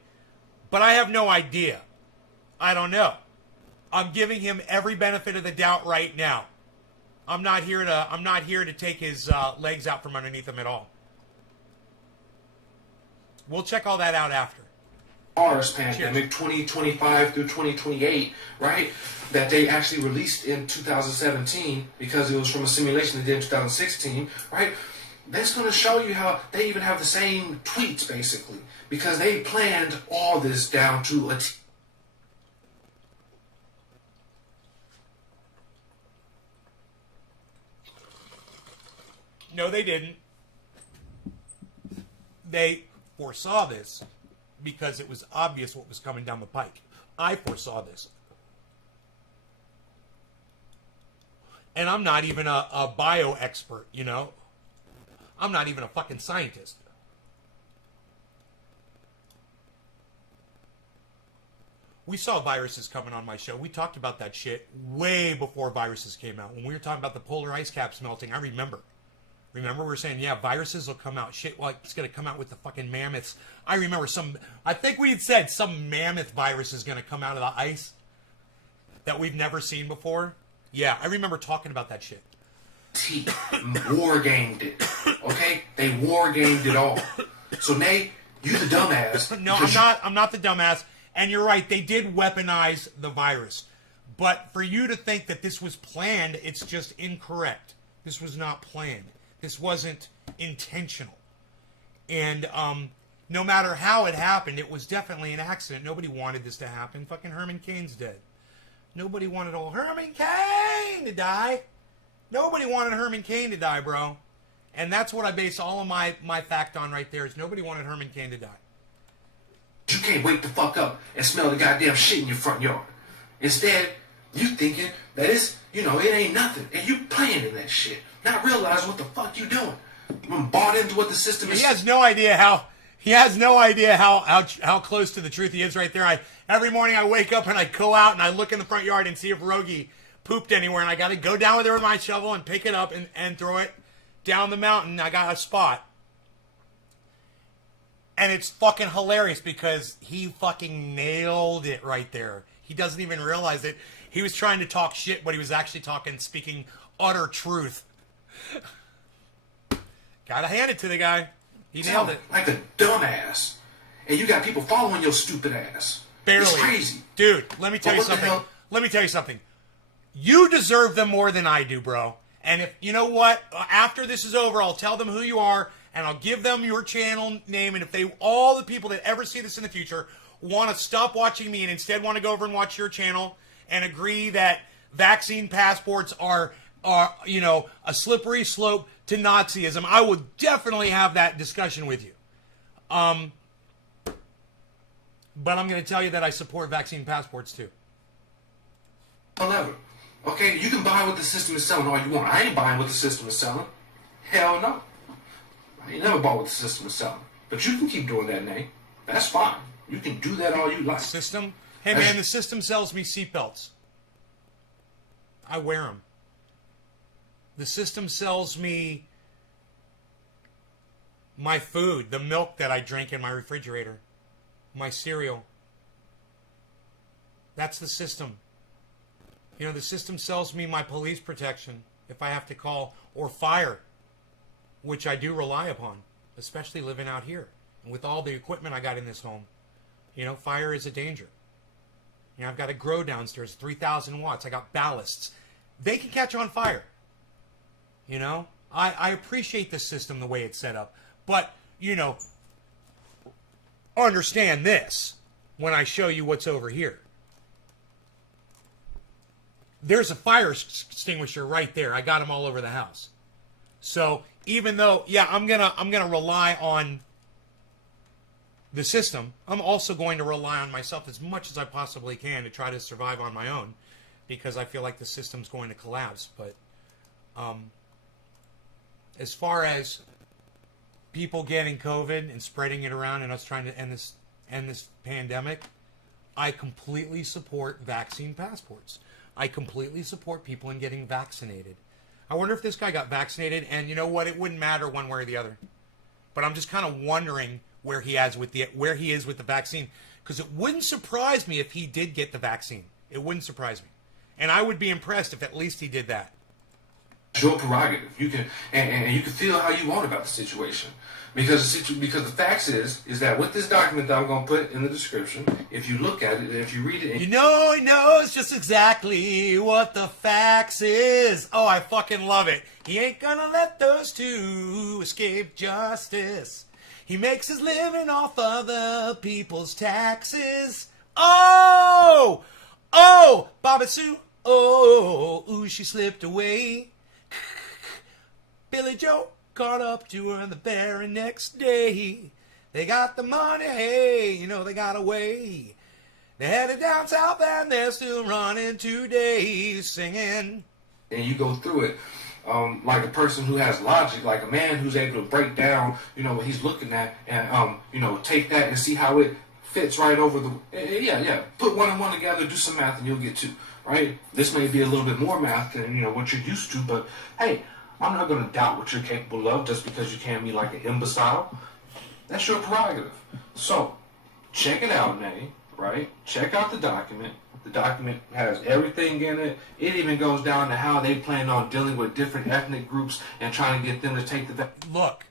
But I have no idea. I don't know. I'm giving him every benefit of the doubt right now. I'm not here to take his legs out from underneath him at all. We'll check all that out after. SARS pandemic 2025 through 2028, right? That they actually released in 2017 because it was from a simulation they did in 2016, right? That's going to show you how they even have the same tweets, basically, because they planned all this down to a T. No, they didn't. They foresaw this because it was obvious what was coming down the pike. I foresaw this. And I'm not even a bio expert, I'm not even a fucking scientist. We saw viruses coming on my show. We talked about that shit way before viruses came out. When we were talking about the polar ice caps melting, I remember. Remember, we were saying, yeah, viruses will come out. Shit, like, it's going to come out with the fucking mammoths. I remember I think we had said some mammoth virus is going to come out of the ice that we've never seen before. Yeah, I remember talking about that shit. War gamed it. Okay? They war gamed it all. So, Nate, you the dumbass. No, I'm not the dumbass. And you're right, they did weaponize the virus. But for you to think that this was planned, it's just incorrect. This was not planned. This wasn't intentional. And no matter how it happened, it was definitely an accident. Nobody wanted this to happen. Fucking Herman Cain's dead. Nobody wanted old Herman Cain to die. Nobody wanted Herman Cain to die, bro. And that's what I base all of my fact on right there, is nobody wanted Herman Cain to die. You can't wake the fuck up and smell the goddamn shit in your front yard. Instead, you thinking that it ain't nothing. And you playing in that shit. Not realizing what the fuck you doing. You bought into what the system is. He has no idea how close to the truth he is right there. Every morning I wake up and I go out and I look in the front yard and see if Rogie pooped anywhere, and I got to go down with her with my shovel and pick it up and throw it down the mountain. I got a spot. And it's fucking hilarious because he fucking nailed it right there. He doesn't even realize it. He was trying to talk shit, but he was actually speaking utter truth. Gotta hand it to the guy. He nailed it. Like a dumbass. And you got people following your stupid ass. Barely. It's crazy. Dude, let me tell you What the something. hell? Let me tell you something. You deserve them more than I do, bro. And if, you know what? After this is over, I'll tell them who you are, and I'll give them your channel name, and if all the people that ever see this in the future want to stop watching me and instead want to go over and watch your channel and agree that vaccine passports are a slippery slope to Nazism, I will definitely have that discussion with you. But I'm going to tell you that I support vaccine passports too. However, okay, you can buy what the system is selling all you want. I ain't buying what the system is selling. Hell no. I ain't never bought what the system is selling. But you can keep doing that, Nate. That's fine. You can do that all you like. System? Hey, man, the system sells me seatbelts. I wear them. The system sells me my food, the milk that I drink in my refrigerator, my cereal. That's the system. You know, the system sells me my police protection if I have to call, or fire, which I do rely upon, especially living out here. And with all the equipment I got in this home, you know, fire is a danger. You know, I've got a grow downstairs, 3,000 watts. I got ballasts. They can catch on fire. You know, I appreciate the system the way it's set up. But, you know, understand this when I show you what's over here. There's a fire extinguisher right there. I got them all over the house. So even though, yeah, I'm gonna rely on the system, I'm also going to rely on myself as much as I possibly can to try to survive on my own, because I feel like the system's going to collapse. But as far as people getting COVID and spreading it around and us trying to end this pandemic, I completely support vaccine passports. I completely support people in getting vaccinated. I wonder if this guy got vaccinated, and you know what? It wouldn't matter one way or the other. But I'm just kind of wondering where he is with the vaccine, because it wouldn't surprise me if he did get the vaccine. It wouldn't surprise me, and I would be impressed if at least he did that. It's your prerogative. You can and you can feel how you want about the situation, because the facts is that with this document that I'm going to put in the description, if you look at it and if you read it, you know, he knows just exactly what the facts is. Oh, I fucking love it. He ain't gonna let those two escape justice. He makes his living off other people's taxes. Oh, Bobby Sue. Oh, ooh, she slipped away. Billy Joe caught up to her the very next day. They got the money, hey, you know, they got away. They headed down south and they're still running today, singing. And you go through it like a person who has logic, like a man who's able to break down, you know, what he's looking at and, you know, take that and see how it fits right over the, yeah. Put one and one together, do some math, and you'll get two, right? This may be a little bit more math than, you know, what you're used to, but hey, I'm not going to doubt what you're capable of just because you can't be like an imbecile. That's your prerogative. So, check it out, Nay, right? Check out the document. The document has everything in it. It even goes down to how they plan on dealing with different ethnic groups and trying to get them to take the... Look,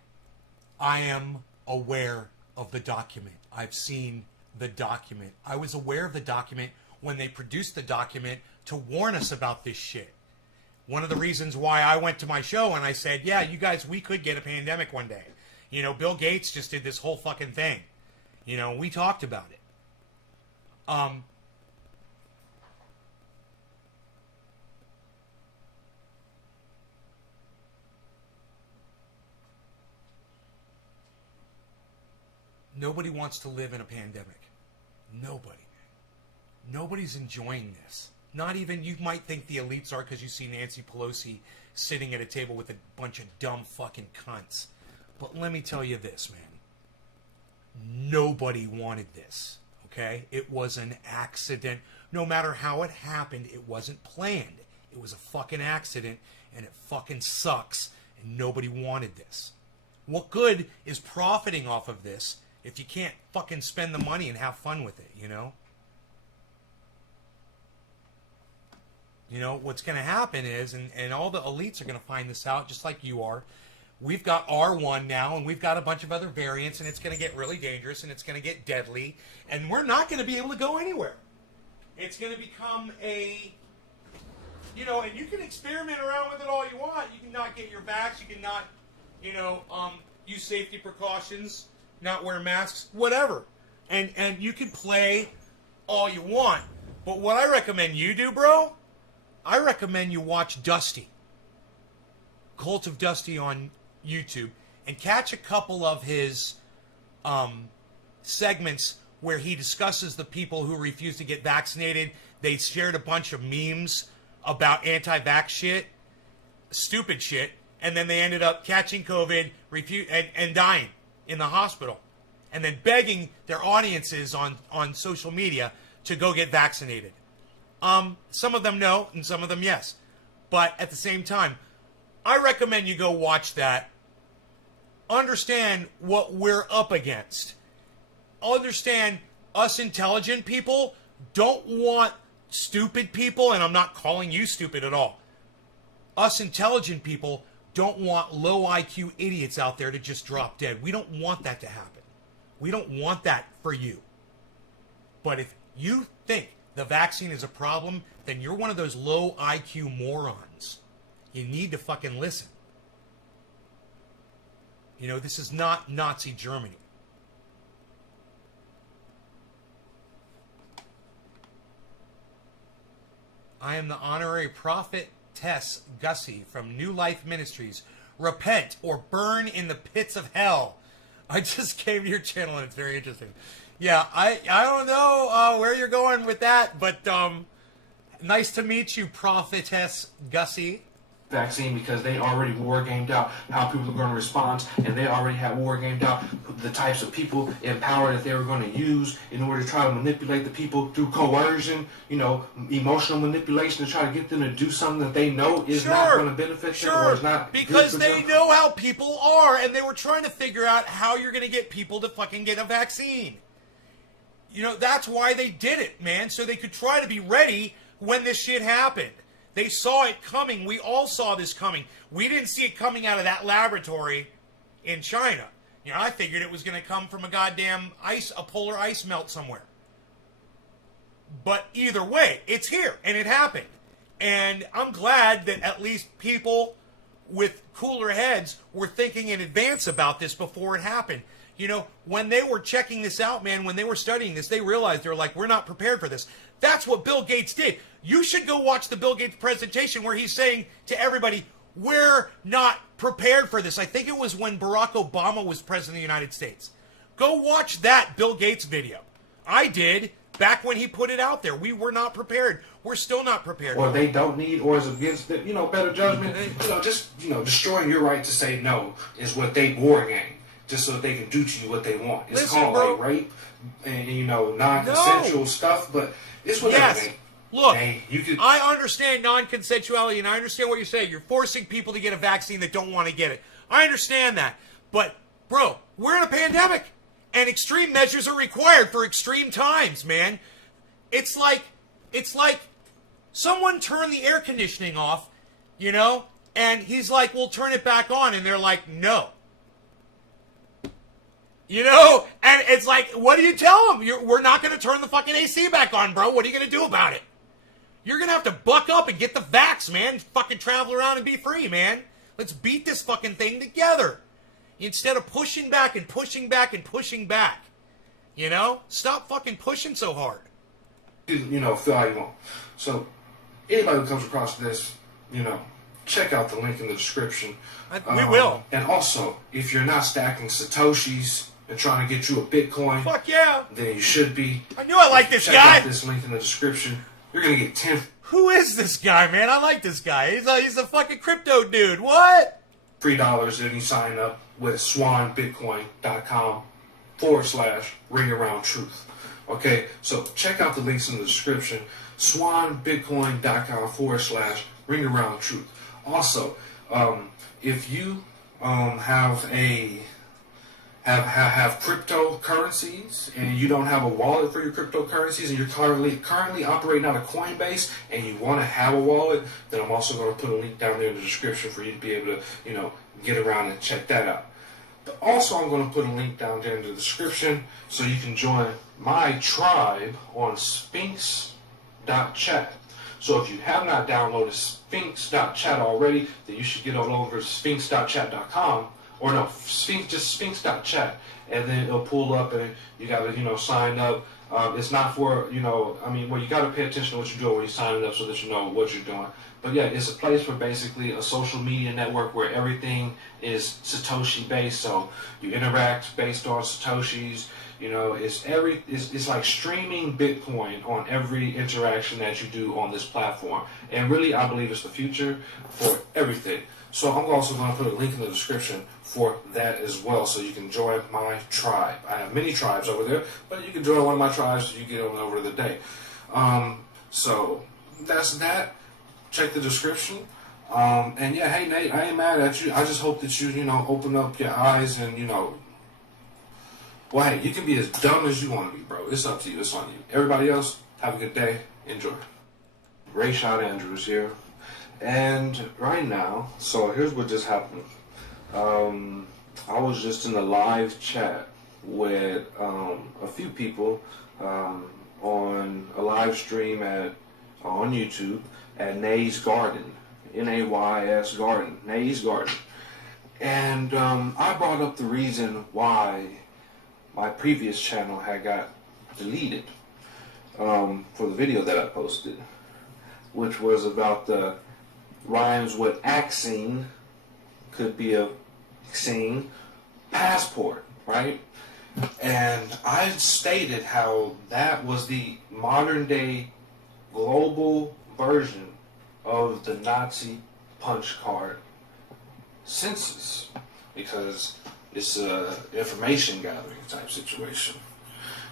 I am aware of the document. I've seen the document. I was aware of the document when they produced the document to warn us about this shit. One of the reasons why I went to my show and I said, yeah, you guys, we could get a pandemic one day. You know, Bill Gates just did this whole fucking thing. You know, we talked about it. Nobody wants to live in a pandemic. Nobody. Nobody's enjoying this. Not even, you might think the elites are because you see Nancy Pelosi sitting at a table with a bunch of dumb fucking cunts. But let me tell you this, man. Nobody wanted this, okay? It was an accident. No matter how it happened, it wasn't planned. It was a fucking accident, and it fucking sucks. and nobody wanted this. What good is profiting off of this if you can't fucking spend the money and have fun with it, you know? You know, what's going to happen is, and all the elites are going to find this out just like you are, we've got R1 now, and we've got a bunch of other variants, and it's going to get really dangerous, and it's going to get deadly, and we're not going to be able to go anywhere. It's going to become a, you know, and you can experiment around with it all you want. You can not get your vax, you can not, you know, use safety precautions, not wear masks, whatever. And you can play all you want. But what I recommend you do, bro, I recommend you watch Dusty. Cult of Dusty on YouTube. And catch a couple of his segments where he discusses the people who refuse to get vaccinated. They shared a bunch of memes about anti-vax shit. Stupid shit. And then they ended up catching COVID and dying in the hospital. And then begging their audiences on social media to go get vaccinated. Some of them no, and some of them yes. But at the same time, I recommend you go watch that. Understand what we're up against. Understand us intelligent people don't want stupid people, and I'm not calling you stupid at all. Us intelligent people don't want low IQ idiots out there to just drop dead. We don't want that to happen. We don't want that for you. But if you think the vaccine is a problem, then you're one of those low IQ morons. You need to fucking listen. You know, this is not Nazi Germany. I am the honorary prophetess Gussie from New Life Ministries. Repent or burn in the pits of hell. I just came to your channel and it's very interesting. Yeah, I don't know where you're going with that, but nice to meet you, prophetess Gussie. Vaccine, because they already war gamed out how people are going to respond, and they already had war gamed out the types of people in power that they were going to use in order to try to manipulate the people through coercion, you know, emotional manipulation to try to get them to do something that they know is not going to benefit them or is not because good for they them. know how people are, and they were trying to figure out how you're going to get people to fucking get a vaccine. You know, that's why they did it, man, so they could try to be ready when this shit happened. They saw it coming. We all saw this coming. We didn't see it coming out of that laboratory in China. You know, I figured it was going to come from a goddamn a polar ice melt somewhere. But either way, it's here, and it happened. And I'm glad that at least people with cooler heads were thinking in advance about this before it happened. You know, when they were checking this out, man, when they were studying this, they realized they were like, we're not prepared for this. That's what Bill Gates did. You should go watch the Bill Gates presentation where he's saying to everybody, we're not prepared for this. I think it was when Barack Obama was president of the United States. Go watch that Bill Gates video. I did back when he put it out there. We were not prepared. We're still not prepared. Or they don't need, or is against it, you know, better judgment. You know, just, you know, destroying your right to say no is what they war game. Just so that they can do to you what they want. It's Listen, called bro. like rape and, you know, non-consensual stuff, but it's whatever. Yes. Look, you could... I understand non-consensuality, and I understand what you're saying. You're forcing people to get a vaccine that don't want to get it. I understand that. But, bro, we're in a pandemic, and extreme measures are required for extreme times, man. It's like someone turned the air conditioning off, you know, and he's like, we'll turn it back on, and they're like, no. You know, and it's like, what do you tell them? We're not going to turn the fucking AC back on, bro. What are you going to do about it? You're going to have to buck up and get the vax, man. Fucking travel around and be free, man. Let's beat this fucking thing together. Instead of pushing back and pushing back and pushing back. You know? Stop fucking pushing so hard. You know, feel how you want. So, anybody who comes across this, you know, check out the link in the description. We will. And also, if you're not stacking Satoshis and trying to get you a Bitcoin, fuck yeah, then you should be. I knew I liked this guy. Check out this link in the description. You're going to get 10. Who is this guy, man? I like this guy. He's a fucking crypto dude. What? $3 if you sign up with swanbitcoin.com/ringaroundtruth. Okay, so check out the links in the description. swanbitcoin.com/ringaroundtruth. Also, If you have cryptocurrencies and you don't have a wallet for your cryptocurrencies and you're currently operating out of Coinbase and you want to have a wallet, then I'm also going to put a link down there in the description for you to be able to, get around and check that out. But also I'm going to put a link down there in the description so you can join my tribe on Sphinx.chat. So if you have not downloaded Sphinx.chat already, then you should get on over to Sphinx.chat.com. Or no, just Sphinx.chat, and then it'll pull up, and you gotta, sign up. It's not for, you gotta pay attention to what you're doing when you're signing up so that you know what you're doing. But yeah, it's a place for basically a social media network where everything is Satoshi based. So you interact based on Satoshis. It's like streaming Bitcoin on every interaction that you do on this platform. And really, I believe it's the future for everything. So I'm also going to put a link in the description for that as well, so you can join my tribe. I have many tribes over there, but you can join one of my tribes if you get on over the day. So that's that. Check the description. And yeah, hey Nate, I ain't mad at you. I just hope that you, open up your eyes and, well, hey, you can be as dumb as you want to be, bro. It's up to you. It's on you. Everybody else, have a good day. Enjoy. Rayshad Andrews here. And right now, so here's what just happened. I was just in a live chat with a few people on a live stream on YouTube at Nay's Garden, Nays Garden, Nay's Garden. And I brought up the reason why my previous channel had got deleted for the video that I posted, which was about the rhymes with accine, could be a scene, passport, right? And I stated how that was the modern day global version of the Nazi punch card census, because it's a information gathering type situation.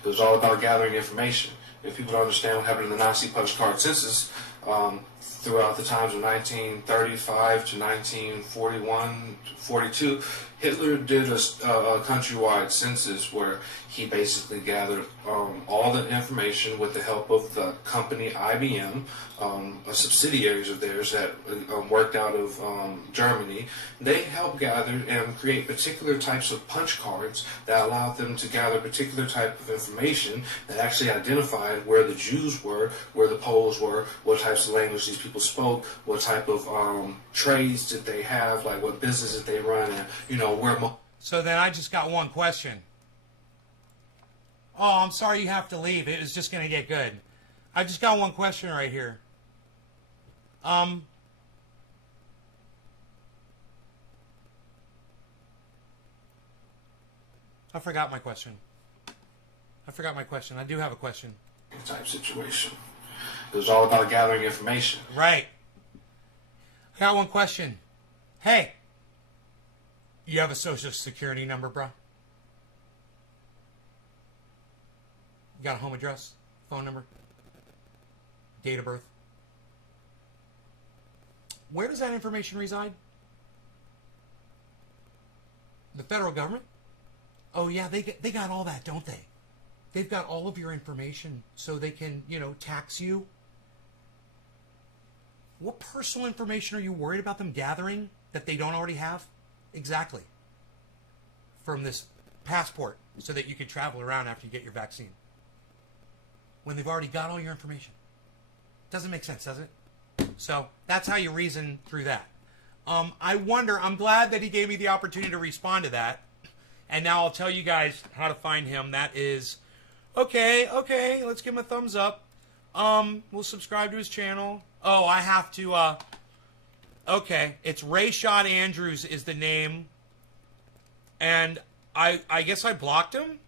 It was all about gathering information. If people don't understand what happened in the Nazi punch card census, throughout the times of 1935 to 1941, 42, Hitler did a countrywide census where he basically gathered all the information with the help of the company IBM, subsidiaries of theirs that worked out of Germany. They helped gather and create particular types of punch cards that allowed them to gather particular type of information that actually identified where the Jews were, where the Poles were, what types of language these people spoke, what type of trades did they have, like what business did they run, and where. So then I just got one question. Oh, I'm sorry you have to leave. It was just going to get good. I just got one question right here. I forgot my question. I do have a question. Type situation. It was all about gathering information. Right. I got one question. Hey, you have a social security number, bro? You got a home address, phone number, date of birth? Where does that information reside? The federal government? Oh yeah, they got all that, don't they? They've got all of your information so they can, tax you. What personal information are you worried about them gathering that they don't already have? Exactly. From this passport so that you can travel around after you get your vaccine. When they've already got all your information. Doesn't make sense, does it? So that's how you reason through that. I wonder, I'm glad that he gave me the opportunity to respond to that. And now I'll tell you guys how to find him. That is, okay, let's give him a thumbs up. We'll subscribe to his channel. Oh, I have to, okay, it's Rayshad Andrews is the name. And I guess I blocked him?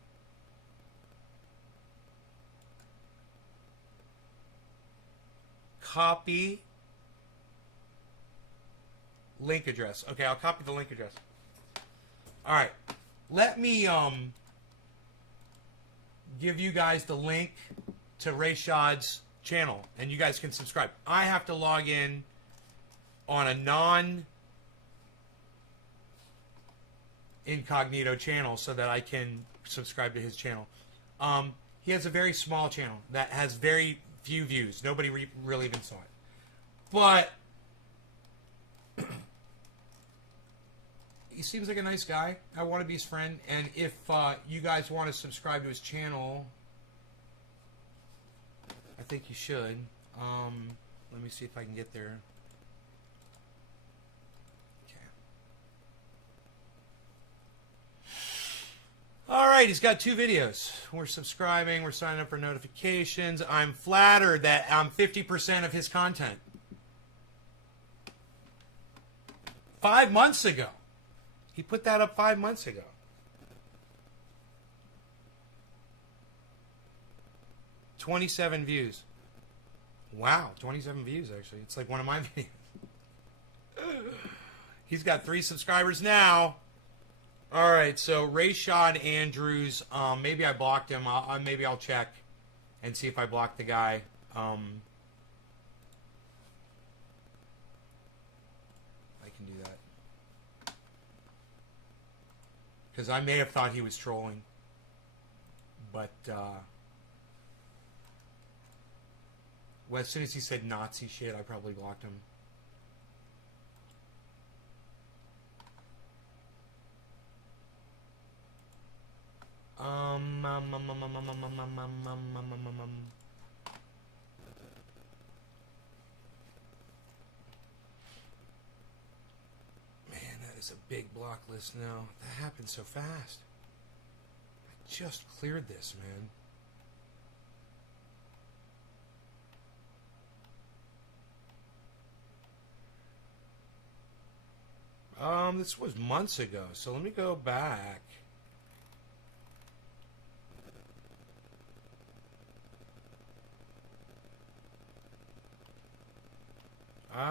Copy link address. Okay, I'll copy the link address. All right. Let me give you guys the link to Rayshad's channel, and you guys can subscribe. I have to log in on a incognito channel so that I can subscribe to his channel. He has a very small channel that has very few views. Nobody really even saw it. But he seems like a nice guy. I want to be his friend. And if you guys want to subscribe to his channel, I think you should. Let me see if I can get there. All right, he's got 2 videos. We're subscribing. We're signing up for notifications. I'm flattered that I'm 50% of his content. 5 months ago. He put that up 5 months ago. "27 views. Wow, 27 views, actually. It's like one of my videos. He's got 3 subscribers now. All right, so Rayshad Andrews, maybe I blocked him. Maybe I'll check and see if I blocked the guy. I can do that. Because I may have thought he was trolling. But, well, as soon as he said Nazi shit, I probably blocked him. Man, that is a big block list now. That happened so fast. I just cleared this, man. This was months ago, so let me go back.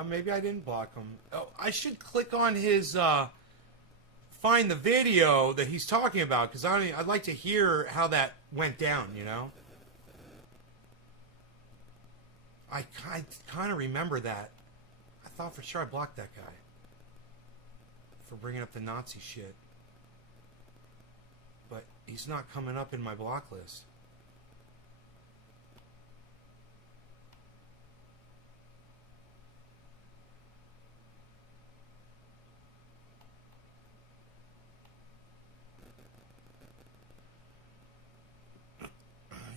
Maybe I didn't block him. Oh, I should click on his, find the video that he's talking about, because I'd like to hear how that went down, you know? I kind of remember that. I thought for sure I blocked that guy for bringing up the Nazi shit. But he's not coming up in my block list.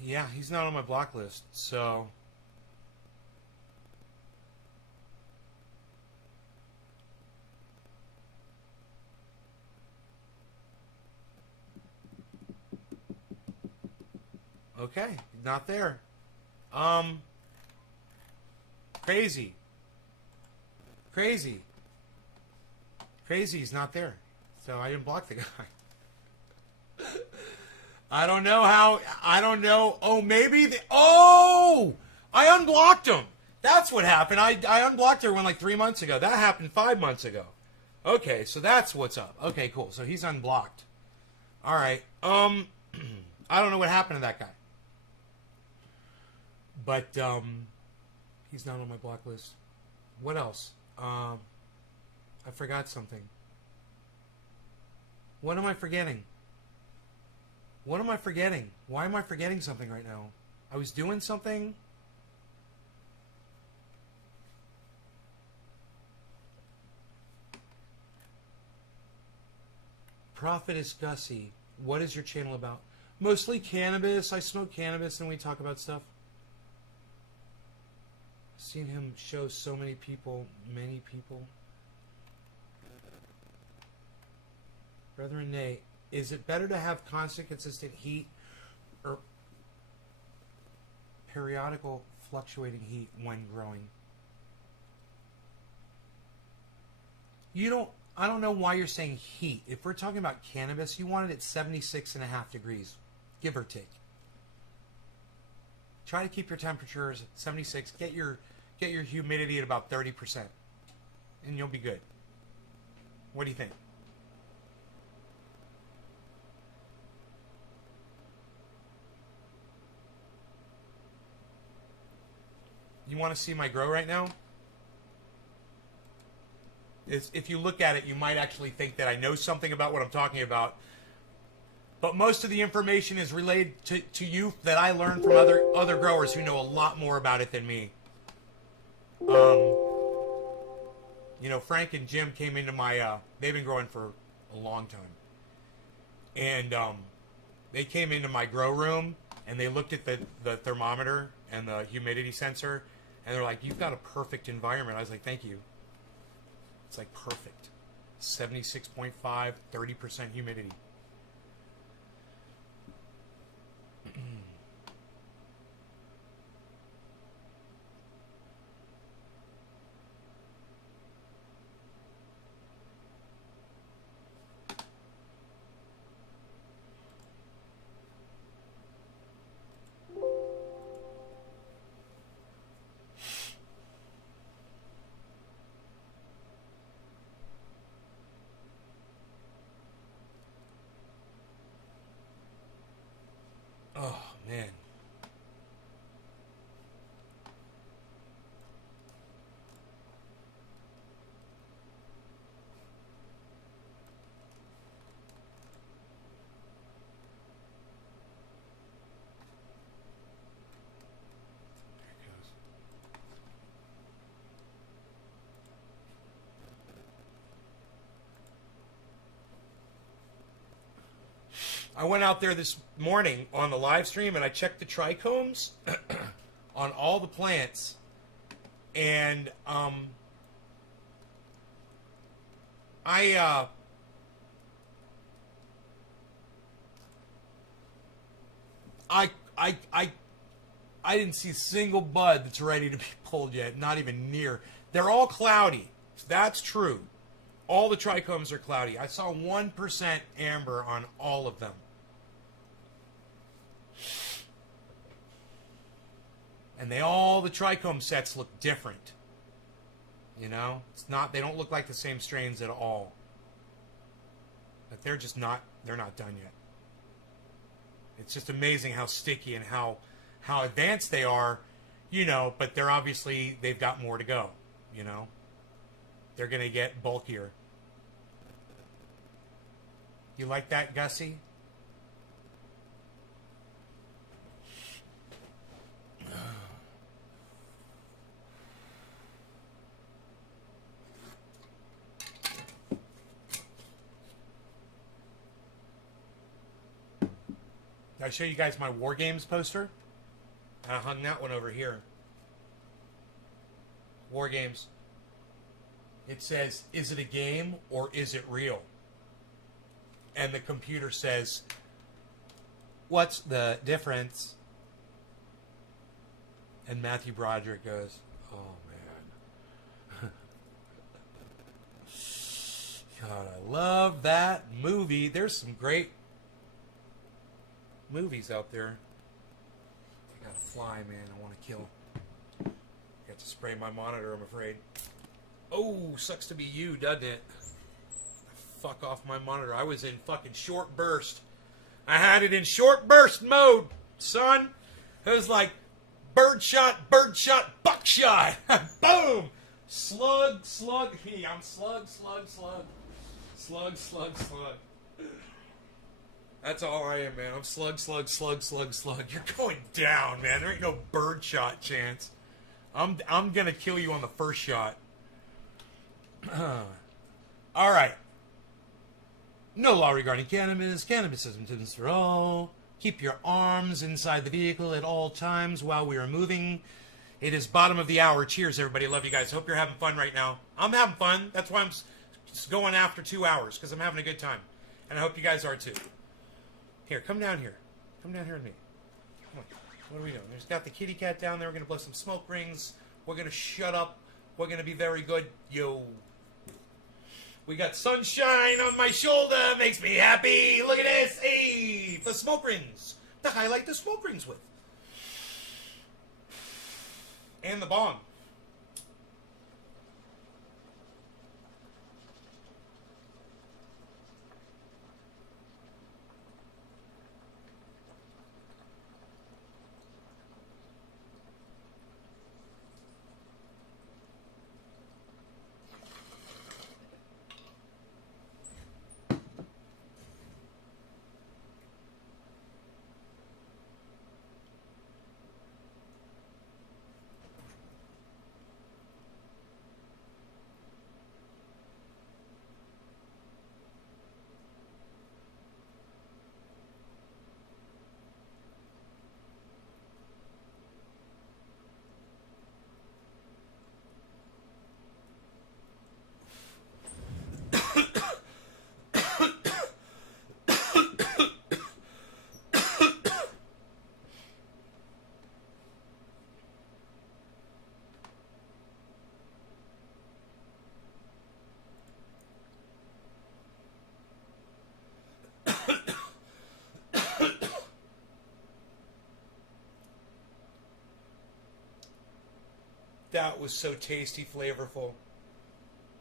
Yeah, he's not on my block list, so... Okay, not there. Crazy. Crazy. Crazy's not there. So I didn't block the guy. I don't know how. I don't know. Oh, maybe. I unblocked him. That's what happened. I unblocked everyone like 3 months ago. That happened 5 months ago. Okay, so that's what's up. Okay, cool. So he's unblocked. All right. I don't know what happened to that guy. But he's not on my block list. What else? I forgot something. What am I forgetting? What am I forgetting? Why am I forgetting something right now? I was doing something. Prophetess Gussie, what is your channel about? Mostly cannabis. I smoke cannabis and we talk about stuff. Seen him show so many people. Brethren Nate, is it better to have constant, consistent heat or periodical fluctuating heat when growing? I don't know why you're saying heat. If we're talking about cannabis, you want it at 76.5 degrees, give or take. Try to keep your temperatures at 76. Get your humidity at about 30%, and you'll be good. What do you think? You want to see my grow right now? if you look at it, you might actually think that I know something about what I'm talking about. But most of the information is related to you that I learned from other growers who know a lot more about it than me. You know, Frank and Jim came into my, they've been growing for a long time. And they came into my grow room and they looked at the thermometer and the humidity sensor and they're like, you've got a perfect environment. I was like, thank you. It's like perfect. 76.5, 30% humidity. Oh, man. There it goes. I went out there this morning on the live stream and I checked the trichomes on all the plants, and I didn't see a single bud that's ready to be pulled yet, not even near. They're all cloudy. That's true. All the trichomes are cloudy. I saw 1% amber on all of them. And all the trichome sets look different. You know? It's not, they don't look like the same strains at all. But they're not done yet. It's just amazing how sticky and how advanced they are, you know, but they've got more to go, you know? They're going to get bulkier. You like that, Gussie? Did I show you guys my War Games poster? I hung that one over here. War Games. It says, is it a game or is it real? And the computer says, what's the difference? And Matthew Broderick goes, oh man. God, I love that movie. There's some great movies out there. I got a fly, man. I want to kill. Got to spray my monitor, I'm afraid. Oh, sucks to be you, doesn't it? Fuck off my monitor. I was in fucking short burst. I had it in short burst mode, son. It was like birdshot, buckshot. Boom! Slug. I'm slug. That's all I am, man. I'm slug. You're going down, man. There ain't no birdshot chance. I'm gonna kill you on the first shot. All right. No law regarding cannabis. Cannabis is intended for all. Keep your arms inside the vehicle at all times while we are moving. It is bottom of the hour. Cheers, everybody. Love you guys. Hope you're having fun right now. I'm having fun. That's why I'm going after 2 hours, because I'm having a good time. And I hope you guys are too. Here, come down here. Come down here with me. Come on. What are we doing? There's got the kitty cat down there. We're going to blow some smoke rings. We're going to shut up. We're going to be very good. Yo. We got sunshine on my shoulder. Makes me happy. Look at this. Hey, the smoke rings. To highlight the smoke rings with. And the bong. That was so tasty, flavorful.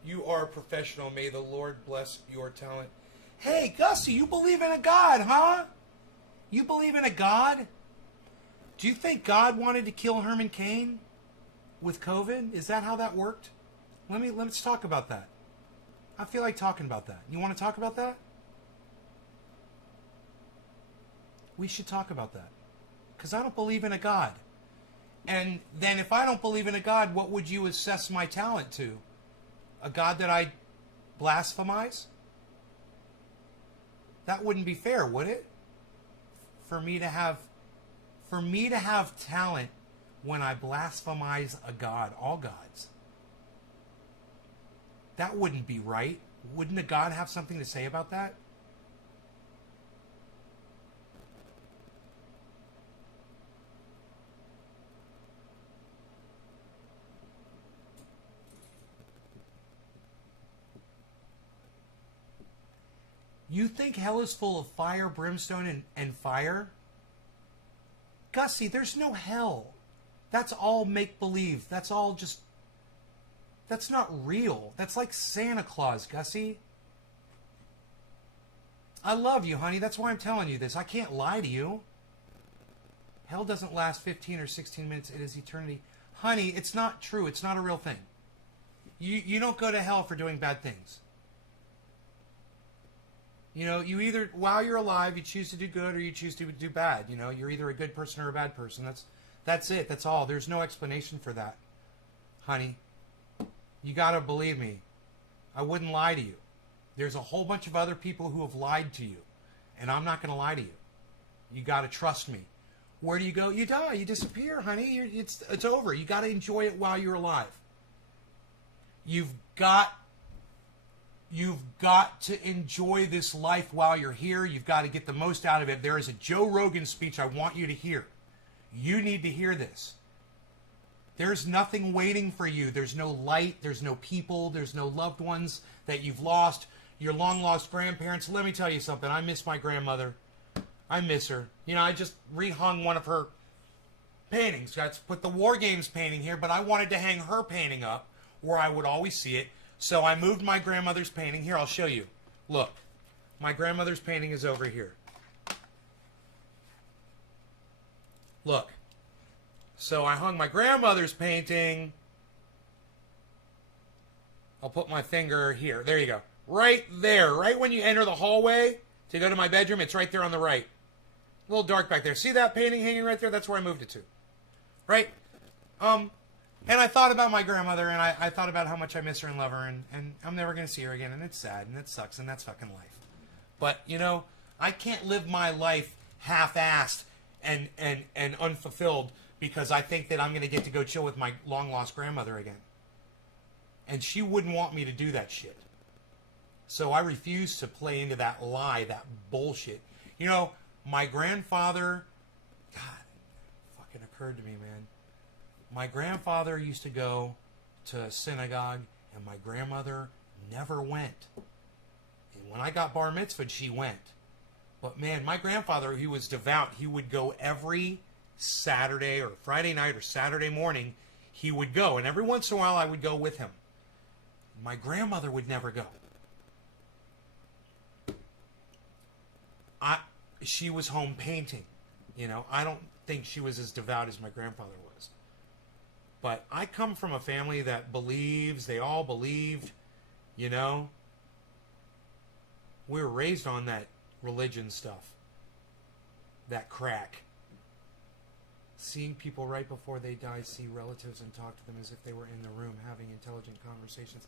You are a professional. May the Lord bless your talent. Hey, Gussie, you believe in a God, huh? You believe in a God? Do you think God wanted to kill Herman Cain with COVID? Is that how that worked? Let's talk about that. I feel like talking about that. You want to talk about that? We should talk about that. Because I don't believe in a God. And then if I don't believe in a God, what would you assess my talent to? A God that I blasphemize? That wouldn't be fair, would it? For me to have talent when I blasphemize a God, all gods. That wouldn't be right. Wouldn't a God have something to say about that? You think hell is full of fire, brimstone, and fire? Gussie, there's no hell. That's all make-believe. That's all just... That's not real. That's like Santa Claus, Gussie. I love you, honey. That's why I'm telling you this. I can't lie to you. Hell doesn't last 15 or 16 minutes. It is eternity. Honey, it's not true. It's not a real thing. You don't go to hell for doing bad things. You know, you either, while you're alive, you choose to do good or you choose to do bad. You know, you're either a good person or a bad person. That's it. That's all. There's no explanation for that, honey. You gotta believe me. I wouldn't lie to you. There's a whole bunch of other people who have lied to you, and I'm not gonna lie to you. You gotta trust me. Where do you go? You die. You disappear, honey. It's over. You gotta enjoy it while you're alive. You've got to enjoy this life while you're here. You've got to get the most out of it. There is a Joe Rogan speech I want you to hear. You need to hear this. There's nothing waiting for you. There's no light. There's no people. There's no loved ones that you've lost. Your long-lost grandparents. Let me tell you something. I miss my grandmother. I miss her. You know, I just rehung one of her paintings. I put the War Games painting here, but I wanted to hang her painting up where I would always see it. So I moved my grandmother's painting. Here, I'll show you. Look. My grandmother's painting is over here. Look. So I hung my grandmother's painting. I'll put my finger here. There you go. Right there. Right when you enter the hallway to go to my bedroom, it's right there on the right. A little dark back there. See that painting hanging right there? That's where I moved it to. Right? And I thought about my grandmother, and I thought about how much I miss her and love her, and I'm never going to see her again, and it's sad, and it sucks, and that's fucking life. But, you know, I can't live my life half-assed and unfulfilled because I think that I'm going to get to go chill with my long-lost grandmother again. And she wouldn't want me to do that shit. So I refuse to play into that lie, that bullshit. You know, my grandfather... God, it fucking occurred to me, man. My grandfather used to go to synagogue, and my grandmother never went. And when I got bar mitzvahed, she went. But man, my grandfather, he was devout. He would go every Saturday or Friday night or Saturday morning. He would go, and every once in a while I would go with him. My grandmother would never go. She was home painting. You know, I don't think she was as devout as my grandfather was. But I come from a family that believes, they all believed, you know. We were raised on that religion stuff. That crack. Seeing people right before they die, see relatives and talk to them as if they were in the room having intelligent conversations.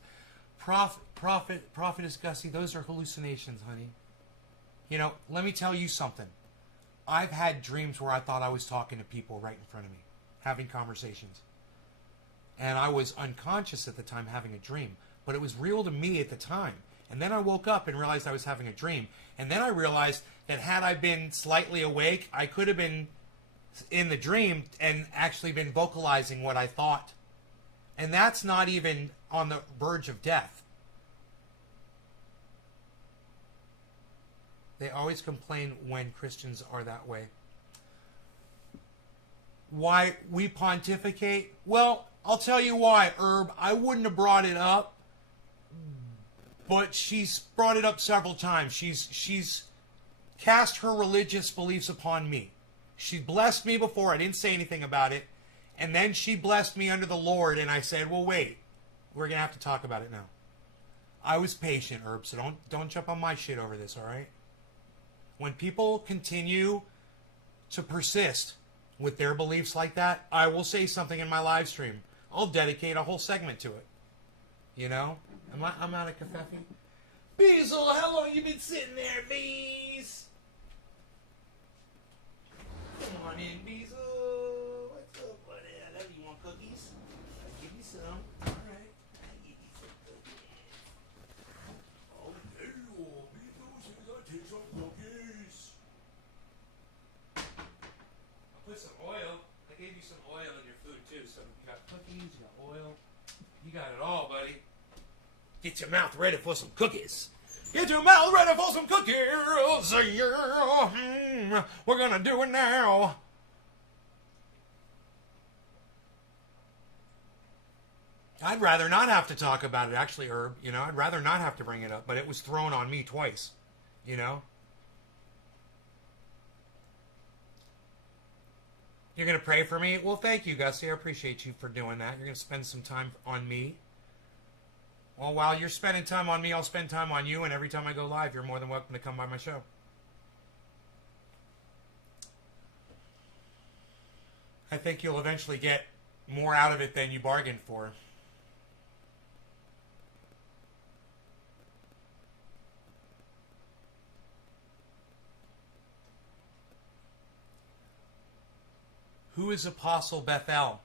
Prophetess Gussie, those are hallucinations, honey. You know, let me tell you something. I've had dreams where I thought I was talking to people right in front of me, having conversations. And I was unconscious at the time having a dream. But it was real to me at the time. And then I woke up and realized I was having a dream. And then I realized that had I been slightly awake, I could have been in the dream and actually been vocalizing what I thought. And that's not even on the verge of death. They always complain when Christians are that way. why we pontificate? Well, I'll tell you why, Herb. I wouldn't have brought it up, but she's brought it up several times. She's cast her religious beliefs upon me. She blessed me before. I didn't say anything about it. And then she blessed me under the Lord, and I said, well, wait. We're going to have to talk about it now. I was patient, Herb, so don't jump on my shit over this, all right? When people continue to persist with their beliefs like that, I will say something in my live stream. I'll dedicate a whole segment to it. You know? I'm out of Cafefe. Beazle, how long you been sitting there, Bees? Come on in, Beazle. What's up, buddy? I love you. Want cookies? I'll give you some. All right. I'll give you some cookies. Oh, yeah. Beazle says I'll take some cookies. I'll put some oil. I gave you some oil in your food, too. So you got cookies, you got oil. You got it all, buddy. Get your mouth ready for some cookies. Get your mouth ready for some cookies. Yeah. We're going to do it now. I'd rather not have to talk about it, actually, Herb. You know, I'd rather not have to bring it up, but it was thrown on me twice. You know? You're going to pray for me? Well, thank you, Gussie. I appreciate you for doing that. You're going to spend some time on me. Well, while you're spending time on me, I'll spend time on you, and every time I go live, you're more than welcome to come by my show. I think you'll eventually get more out of it than you bargained for. Who is Apostle Bethel?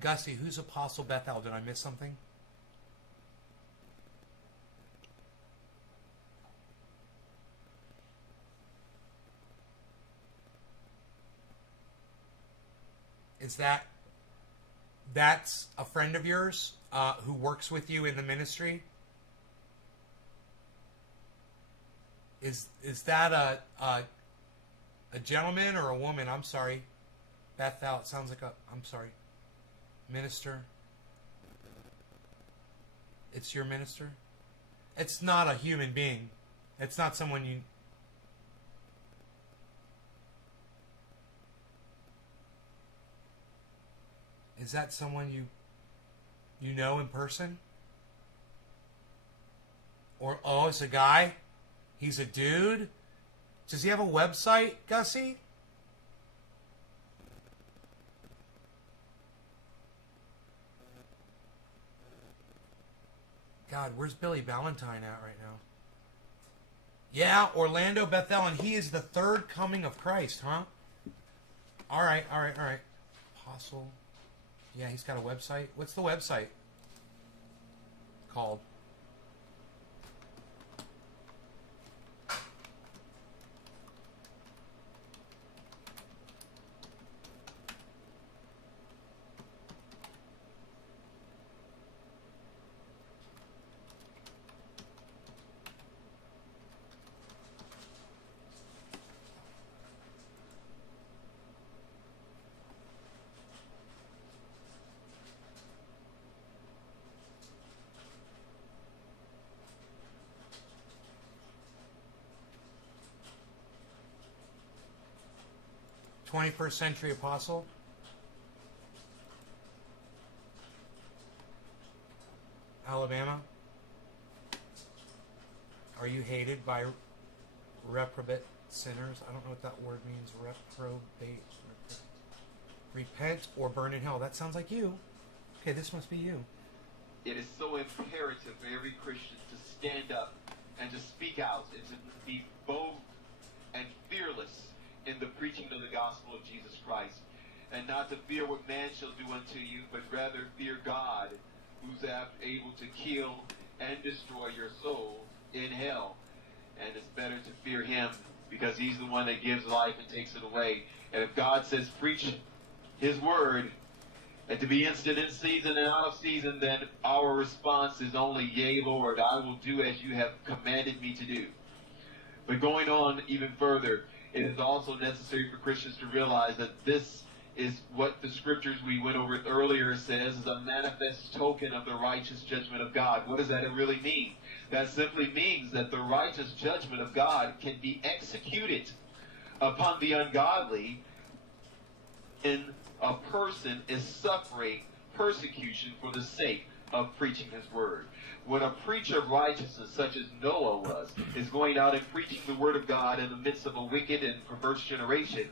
Gussie, who's Apostle Bethel? Did I miss something? Is that's a friend of yours who works with you in the ministry? Is that a gentleman or a woman? I'm sorry. Bethel, it sounds like I'm sorry. Minister. It's your minister? It's not a human being. It's not someone you... Is that someone you know in person? Or, oh, it's a guy? He's a dude? Does he have a website, Gussie? God, where's Billy Ballantyne at right now? Yeah, Orlando Bethel, and he is the third coming of Christ, huh? All right. Apostle. Yeah, he's got a website. What's the website called? "21st Century Apostle." Alabama. Are you hated by reprobate sinners? I don't know what that word means. Reprobate. Repent or burn in hell. That sounds like you. Okay, this must be you. It is so imperative for every Christian to stand up and to speak out and to be bold and fearless in the preaching of the gospel of Jesus Christ, and not to fear what man shall do unto you, but rather fear God, who's able to kill and destroy your soul in hell. And it's better to fear him because he's the one that gives life and takes it away. And if God says preach his word and to be instant in season and out of season, then our response is only, yea, Lord, I will do as you have commanded me to do. But going on even further, it is also necessary for Christians to realize that this is what the scriptures we went over earlier says is a manifest token of the righteous judgment of God. What does that really mean? That simply means that the righteous judgment of God can be executed upon the ungodly when a person is suffering persecution for the sake of preaching his word. When a preacher of righteousness, such as Noah was, is going out and preaching the word of God in the midst of a wicked and perverse generation,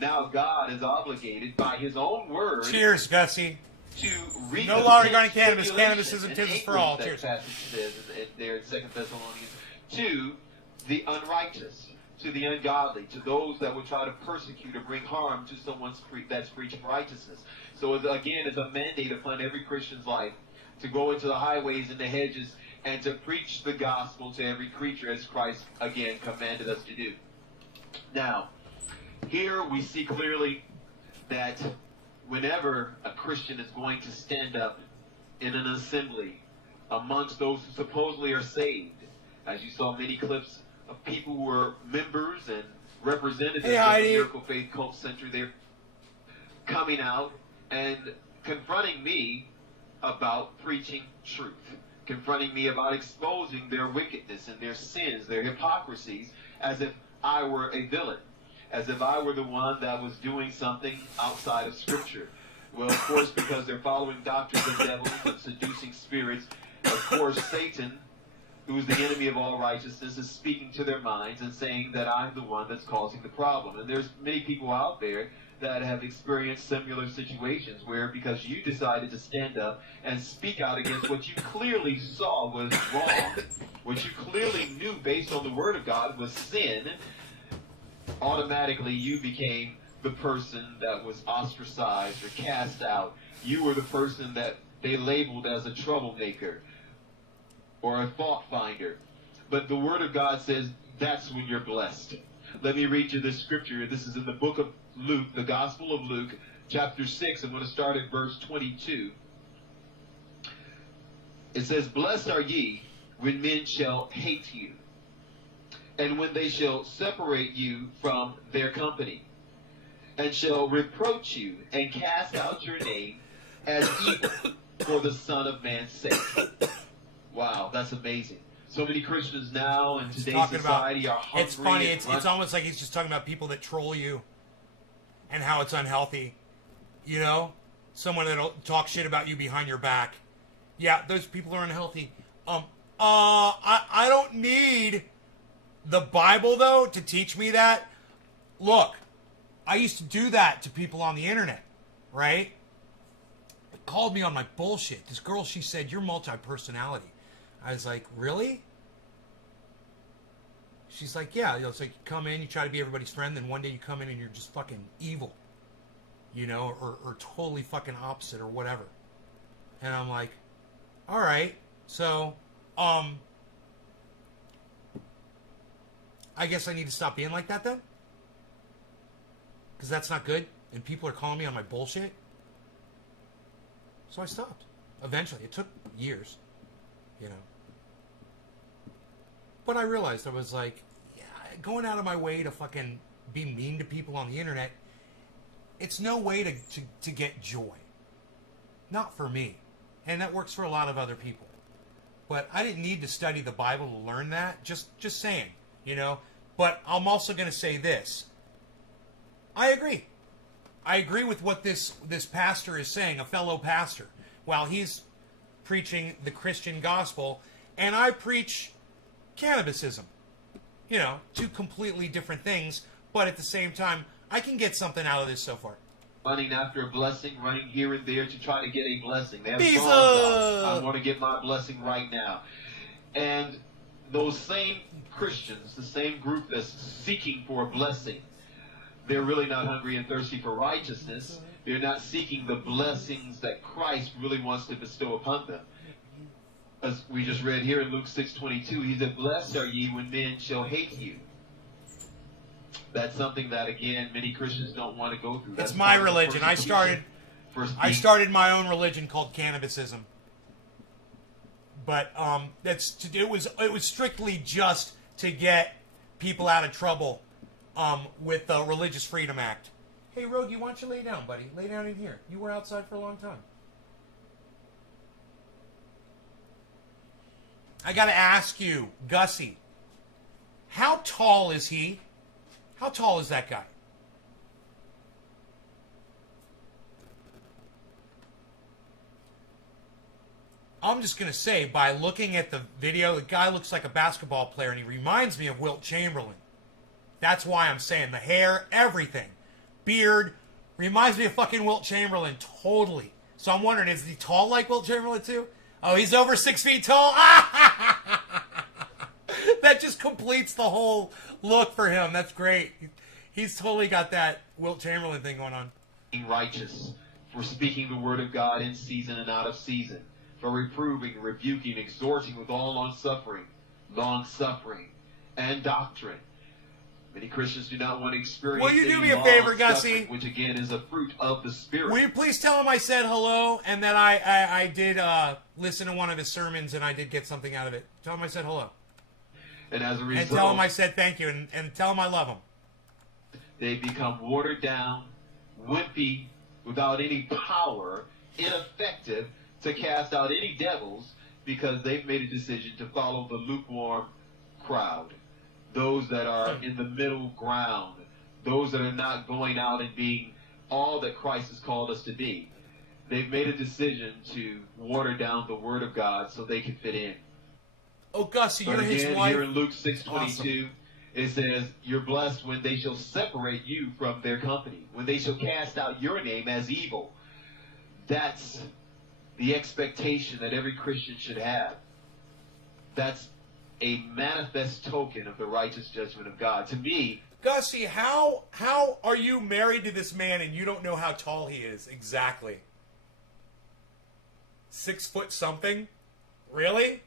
now God is obligated by his own word. Cheers, Gussie. To read no law regarding cannabis. Cannabis isn't business for all. Cheers. Passage says there in 2 Thessalonians, to the unrighteous, to the ungodly, to those that would try to persecute or bring harm to someone that's preaching righteousness. So again, it's a mandate upon every Christian's life to go into the highways and the hedges and to preach the gospel to every creature, as Christ again commanded us to do. Now, here we see clearly that whenever a Christian is going to stand up in an assembly amongst those who supposedly are saved, as you saw many clips of people who were members and representatives of the Miracle Faith Cult Center, they're coming out and confronting me about preaching truth, confronting me about exposing their wickedness and their sins, their hypocrisies, as if I were a villain, as if I were the one that was doing something outside of Scripture. Well, of course, because they're following doctrines of devils and seducing spirits, of course, Satan, who is the enemy of all righteousness, is speaking to their minds and saying that I'm the one that's causing the problem. And there's many people out there that have experienced similar situations where, because you decided to stand up and speak out against what you clearly saw was wrong, what you clearly knew based on the Word of God was sin, automatically you became the person that was ostracized or cast out. You were the person that they labeled as a troublemaker or a fault finder. But the Word of God says that's when you're blessed. Let me read you this scripture. This is in the book of Luke, the Gospel of Luke, chapter 6. I'm going to start at verse 22. It says, "Blessed are ye when men shall hate you, and when they shall separate you from their company, and shall reproach you, and cast out your name as evil for the Son of Man's sake." Wow, that's amazing. So many Christians now in today's society are hungry. It's funny. It's almost like he's just talking about people that troll you and how it's unhealthy. You know? Someone that'll talk shit about you behind your back. Yeah, those people are unhealthy. I don't need the Bible, though, to teach me that. Look, I used to do that to people on the internet, right? They called me on my bullshit. This girl, she said, "You're multi-personality." I was like, really? She's like, yeah. It's like you come in, you try to be everybody's friend, then one day you come in and you're just fucking evil. You know, or totally fucking opposite or whatever. And I'm like, all right. So, I guess I need to stop being like that then? Because that's not good, and people are calling me on my bullshit. So I stopped. Eventually. It took years, you know. But I realized I was like, yeah, going out of my way to fucking be mean to people on the internet, it's no way to get joy. Not for me. And that works for a lot of other people. But I didn't need to study the Bible to learn that. Just saying, you know. But I'm also going to say this. I agree. I agree with what this pastor is saying, a fellow pastor. While he's preaching the Christian gospel, and I preach cannabisism. You know, two completely different things, but at the same time, I can get something out of this so far. Running after a blessing, running here and there to try to get a blessing. They have Visa! songs out, I want to get my blessing right now. And those same Christians, the same group that's seeking for a blessing, they're really not hungry and thirsty for righteousness. They're not seeking the blessings that Christ really wants to bestow upon them. As we just read here in Luke 6:22, he said, "Blessed are ye when men shall hate you." That's something that, again, many Christians don't want to go through. That's it's my religion. I started my own religion called cannabisism. But it was strictly just to get people out of trouble with the Religious Freedom Act. Hey, Rogie, why don't you lay down, buddy? Lay down in here. You were outside for a long time. I gotta ask you, Gussie, how tall is he? How tall is that guy? I'm just going to say, by looking at the video, the guy looks like a basketball player, and he reminds me of Wilt Chamberlain. That's why I'm saying the hair, everything. Beard, reminds me of fucking Wilt Chamberlain, totally. So I'm wondering, is he tall like Wilt Chamberlain too? Oh, he's over 6 feet tall? That just completes the whole look for him. That's great. He's totally got that Wilt Chamberlain thing going on. Being righteous, for speaking the word of God in season and out of season, for reproving, rebuking, exhorting with all long-suffering, and doctrine. Many Christians do not want to experience. Will you do any me a favor, long-suffering, Gussie? which again is a fruit of the Spirit. Will you please tell him I said hello, and that I did listen to one of his sermons, and I did get something out of it. Tell him I said hello. And as a result, and tell him I said thank you, and tell him I love him. They become watered down, wimpy, without any power, ineffective to cast out any devils, because they've made a decision to follow the lukewarm crowd. Those that are in the middle ground. Those that are not going out and being all that Christ has called us to be. They've made a decision to water down the Word of God so they can fit in. Oh, Gussie, But you're again, his wife. here in Luke 6:22, Awesome. it says, "You're blessed when they shall separate you from their company, when they shall cast out your name as evil." That's the expectation that every Christian should have. That's a manifest token of the righteous judgment of God. To me, Gussie, how are you married to this man and you don't know how tall he is exactly? 6 foot something? Really?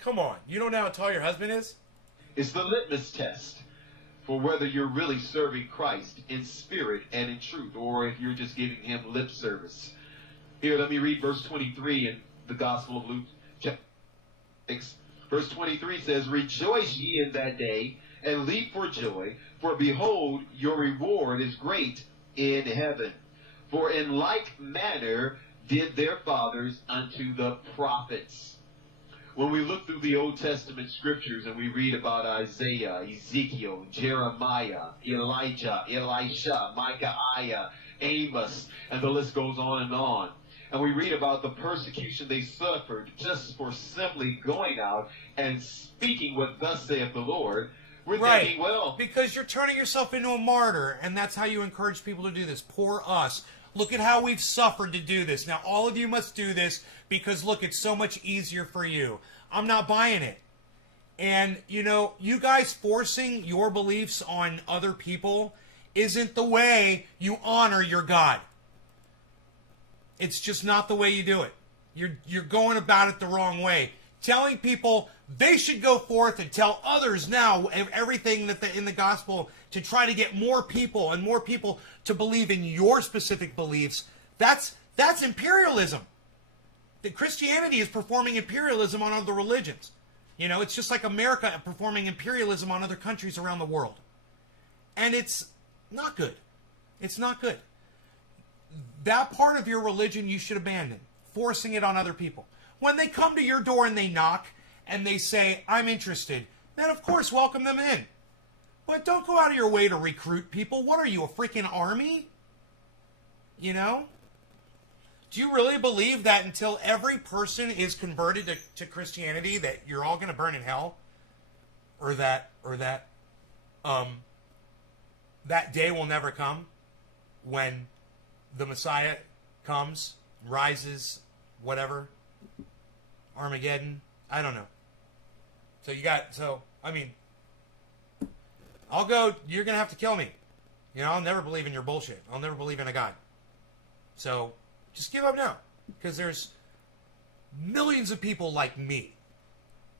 Come on, you don't know how tall your husband is? it's the litmus test for whether you're really serving Christ in spirit and in truth, or if you're just giving him lip service. Here, let me read verse 23 in the Gospel of Luke, chapter 6. Verse 23 says, "Rejoice ye in that day, and leap for joy, for behold, your reward is great in heaven. For in like manner did their fathers unto the prophets." When we look through the Old Testament scriptures and we read about Isaiah, Ezekiel, Jeremiah, Elijah, Elisha, Micaiah, Amos, and the list goes on, and we read about the persecution they suffered just for simply going out and speaking what thus saith the Lord, we're thinking, well, because you're turning yourself into a martyr, and that's how you encourage people to do this. Poor us. Look at how we've suffered to do this. Now, all of you must do this because, look, it's so much easier for you. I'm not buying it. And, you know, you guys forcing your beliefs on other people isn't the way you honor your God. It's just not the way you do it. You're going about it the wrong way. Telling people they should go forth and tell others now everything that in the gospel to try to get more people and more people to believe in your specific beliefs. That's imperialism. The Christianity is performing imperialism on other religions. You know, it's just like America performing imperialism on other countries around the world. And it's not good. It's not good. That part of your religion you should abandon, forcing it on other people. When they come to your door and they knock and they say, "I'm interested," then of course welcome them in. But don't go out of your way to recruit people. What are you, a freaking army? You know? Do you really believe that until every person is converted to Christianity that you're all going to burn in hell? Or that day will never come when the Messiah comes, rises, whatever, Armageddon? I don't know. I'll go, you're going to have to kill me. You know, I'll never believe in your bullshit. I'll never believe in a God. So, just give up now. Because there's millions of people like me.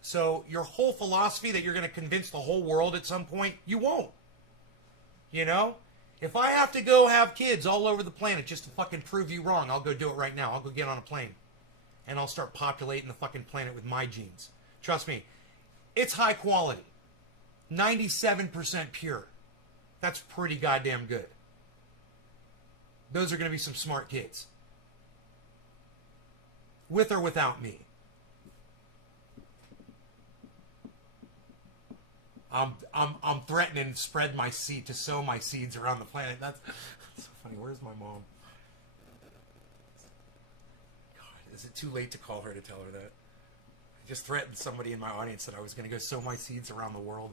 So, your whole philosophy that you're going to convince the whole world at some point, you won't. You know? If I have to go have kids all over the planet just to fucking prove you wrong, I'll go do it right now. I'll go get on a plane. And I'll start populating the fucking planet with my genes. Trust me, it's high quality. 97% pure. That's pretty goddamn good. Those are going to be some smart kids. With or without me. I'm threatening to spread my seed, to sow my seeds around the planet. That's so funny. Where's my mom? God, is it too late to call her to tell her that? I just threatened somebody in my audience that I was going to go sow my seeds around the world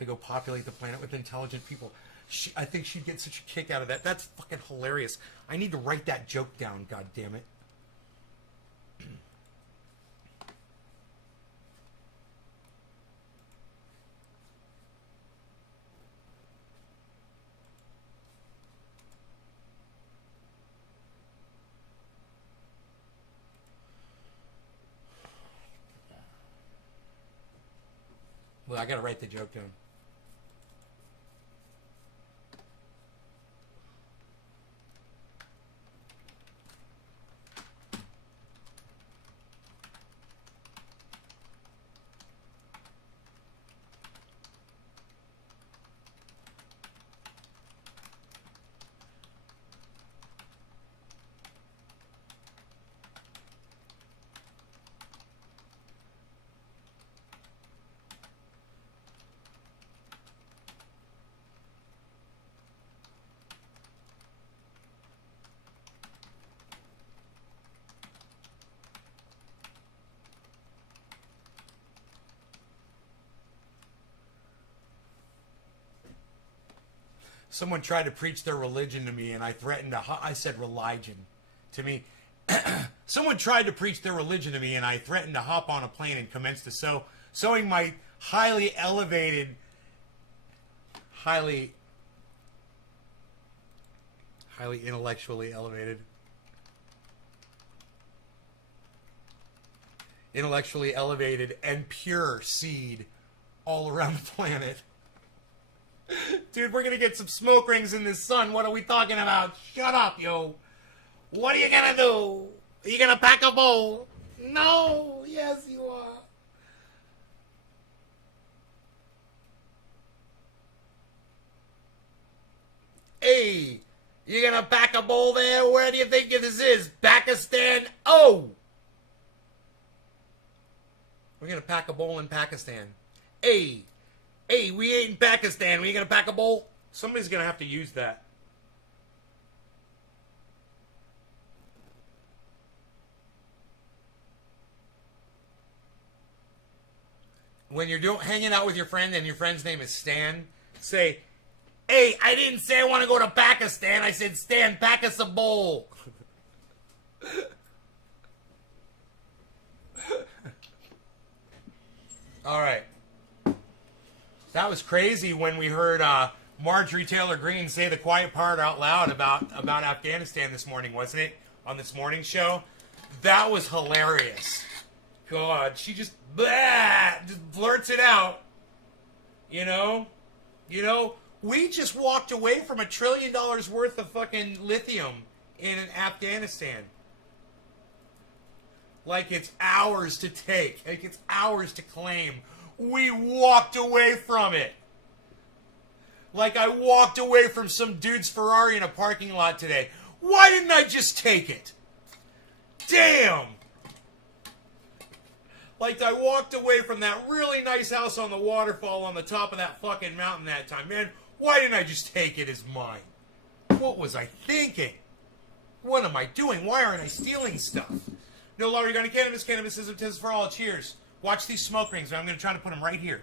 to go populate the planet with intelligent people. I think she'd get such a kick out of that. That's fucking hilarious. I need to write that joke down, god damn it. Well, I gotta write the joke down. Someone tried to preach their religion to me, and I threatened to. I said religion to me. Someone tried to preach their religion to me, and I threatened to hop on a plane and commence to sowing my highly intellectually elevated and pure seed all around the planet. Dude, we're gonna get some smoke rings in this sun. What are we talking about? Shut up, yo. What are you gonna do? Are you gonna pack a bowl? No. Yes, you are. Hey, you gonna pack a bowl there? Where do you think this is? Pakistan? Oh! We're gonna pack a bowl in Pakistan. Hey, we ain't in Pakistan. We ain't gonna pack a bowl? Somebody's gonna have to use that. When you're hanging out with your friend and your friend's name is Stan, say, hey, I didn't say I want to go to Pakistan. I said, Stan, pack us a bowl. All right. That was crazy when we heard Marjorie Taylor Greene say the quiet part out loud about Afghanistan this morning, wasn't it? On this morning show. That was hilarious. God, she just blurts it out. You know, we just walked away from $1 trillion worth of fucking lithium in Afghanistan. Like it's ours to take. Like it's ours to claim. We walked away from it. Like I walked away from some dude's Ferrari in a parking lot today. Why didn't I just take it? Damn! Like I walked away from that really nice house on the waterfall on the top of that fucking mountain that time. Man, why didn't I just take it as mine? What was I thinking? What am I doing? Why aren't I stealing stuff? No law regarding cannabis. Cannabis is a test for all. Cheers. Watch these smoke rings. I'm going to try to put them right here.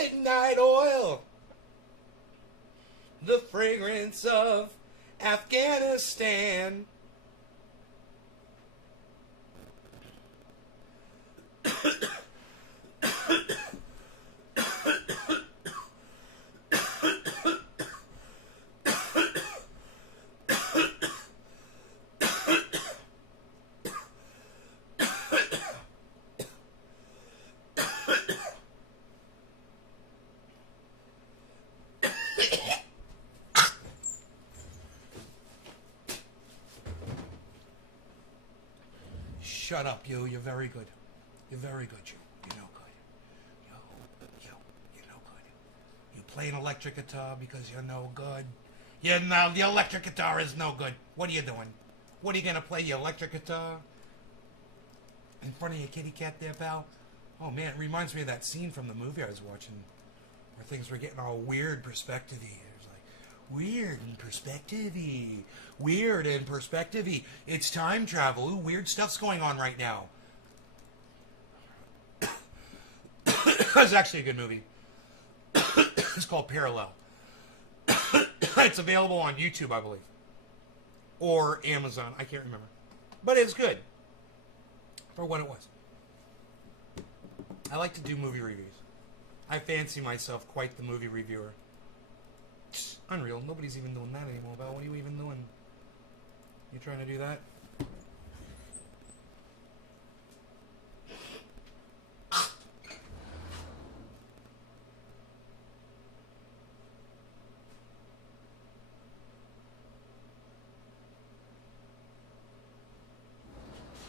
midnight oil. The fragrance of Afghanistan. Shut up, you. You're very good. You're very good, you. You're no good. You're no good. You play an electric guitar because you're no good. The electric guitar is no good. What are you doing? What are you gonna play, your electric guitar? In front of your kitty cat there, pal? Oh man, it reminds me of that scene from the movie I was watching where things were getting all weird perspective-y. It was like, weird and perspective-y. Weird and perspective-y. It's time travel. Ooh, weird stuff's going on right now. It's actually a good movie. It's called Parallel. It's available on YouTube, I believe. Or Amazon. I can't remember. But it's good. For what it was. I like to do movie reviews. I fancy myself quite the movie reviewer. Unreal. Nobody's even doing that anymore, Val. What are you even doing? You trying to do that?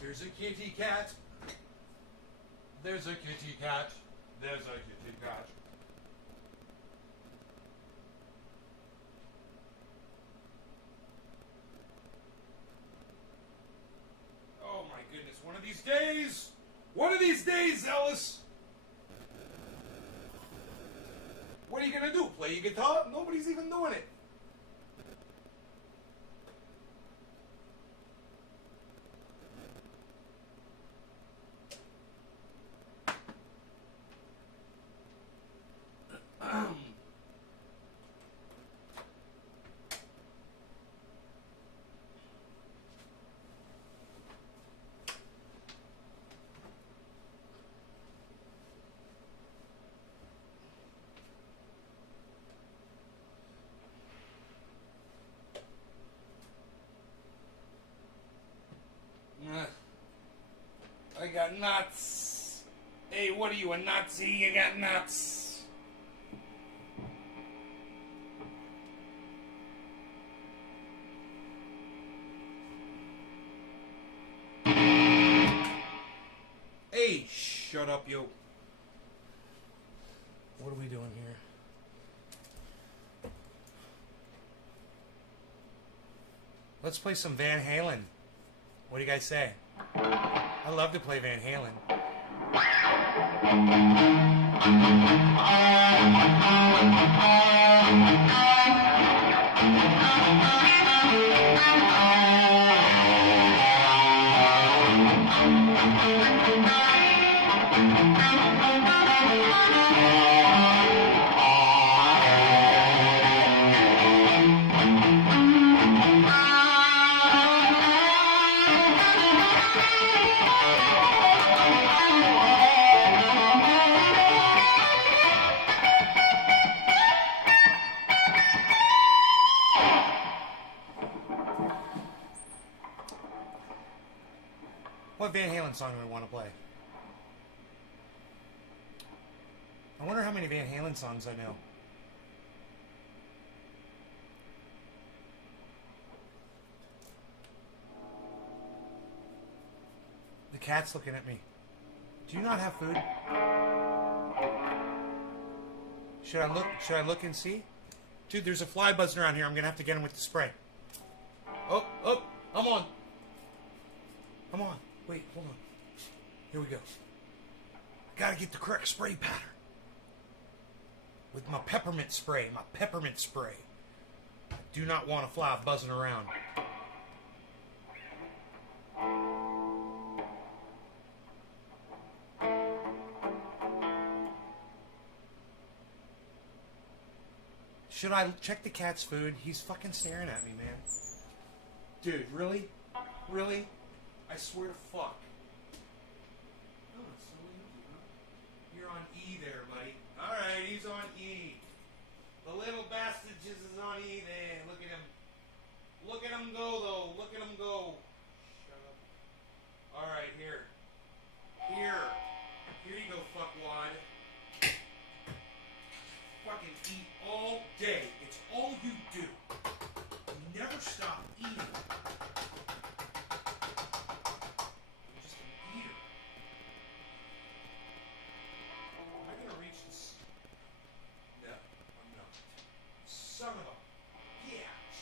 There's a kitty cat. There's a kitty cat. There's a kitty cat. Oh my goodness, one of these days! One of these days, Ellis! What are you gonna do? Play your guitar? Nobody's even doing it. I got nuts. Hey, what are you, a Nazi? You got nuts. Hey, shut up, you. What are we doing here? Let's play some Van Halen. What do you guys say? I love to play Van Halen. What Van Halen song do I want to play? I wonder how many Van Halen songs I know. The cat's looking at me. Do you not have food? Should I look and see? Dude, there's a fly buzzing around here. I'm gonna have to get him with the spray. Oh, I'm on. I'm on. Wait, hold on. Here we go. I gotta get the correct spray pattern. With my peppermint spray. I do not want a fly buzzing around. Should I check the cat's food? He's fucking staring at me, man. Dude, really? Really? I swear to fuck. Oh, it's so easy, huh? You're on E there, buddy. Alright, he's on E. The little bastard just is on E there. Look at him. Look at him go, though. Look at him go. Shut up. Alright, here. Here. Here you go, fuckwad. Fucking eat all day. It's all you do. You never stop eating. You're just an eater. Am I gonna reach this? No, I'm not. Son of a bitch.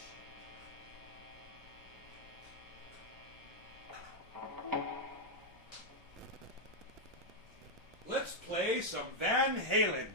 Let's play some Van Halen.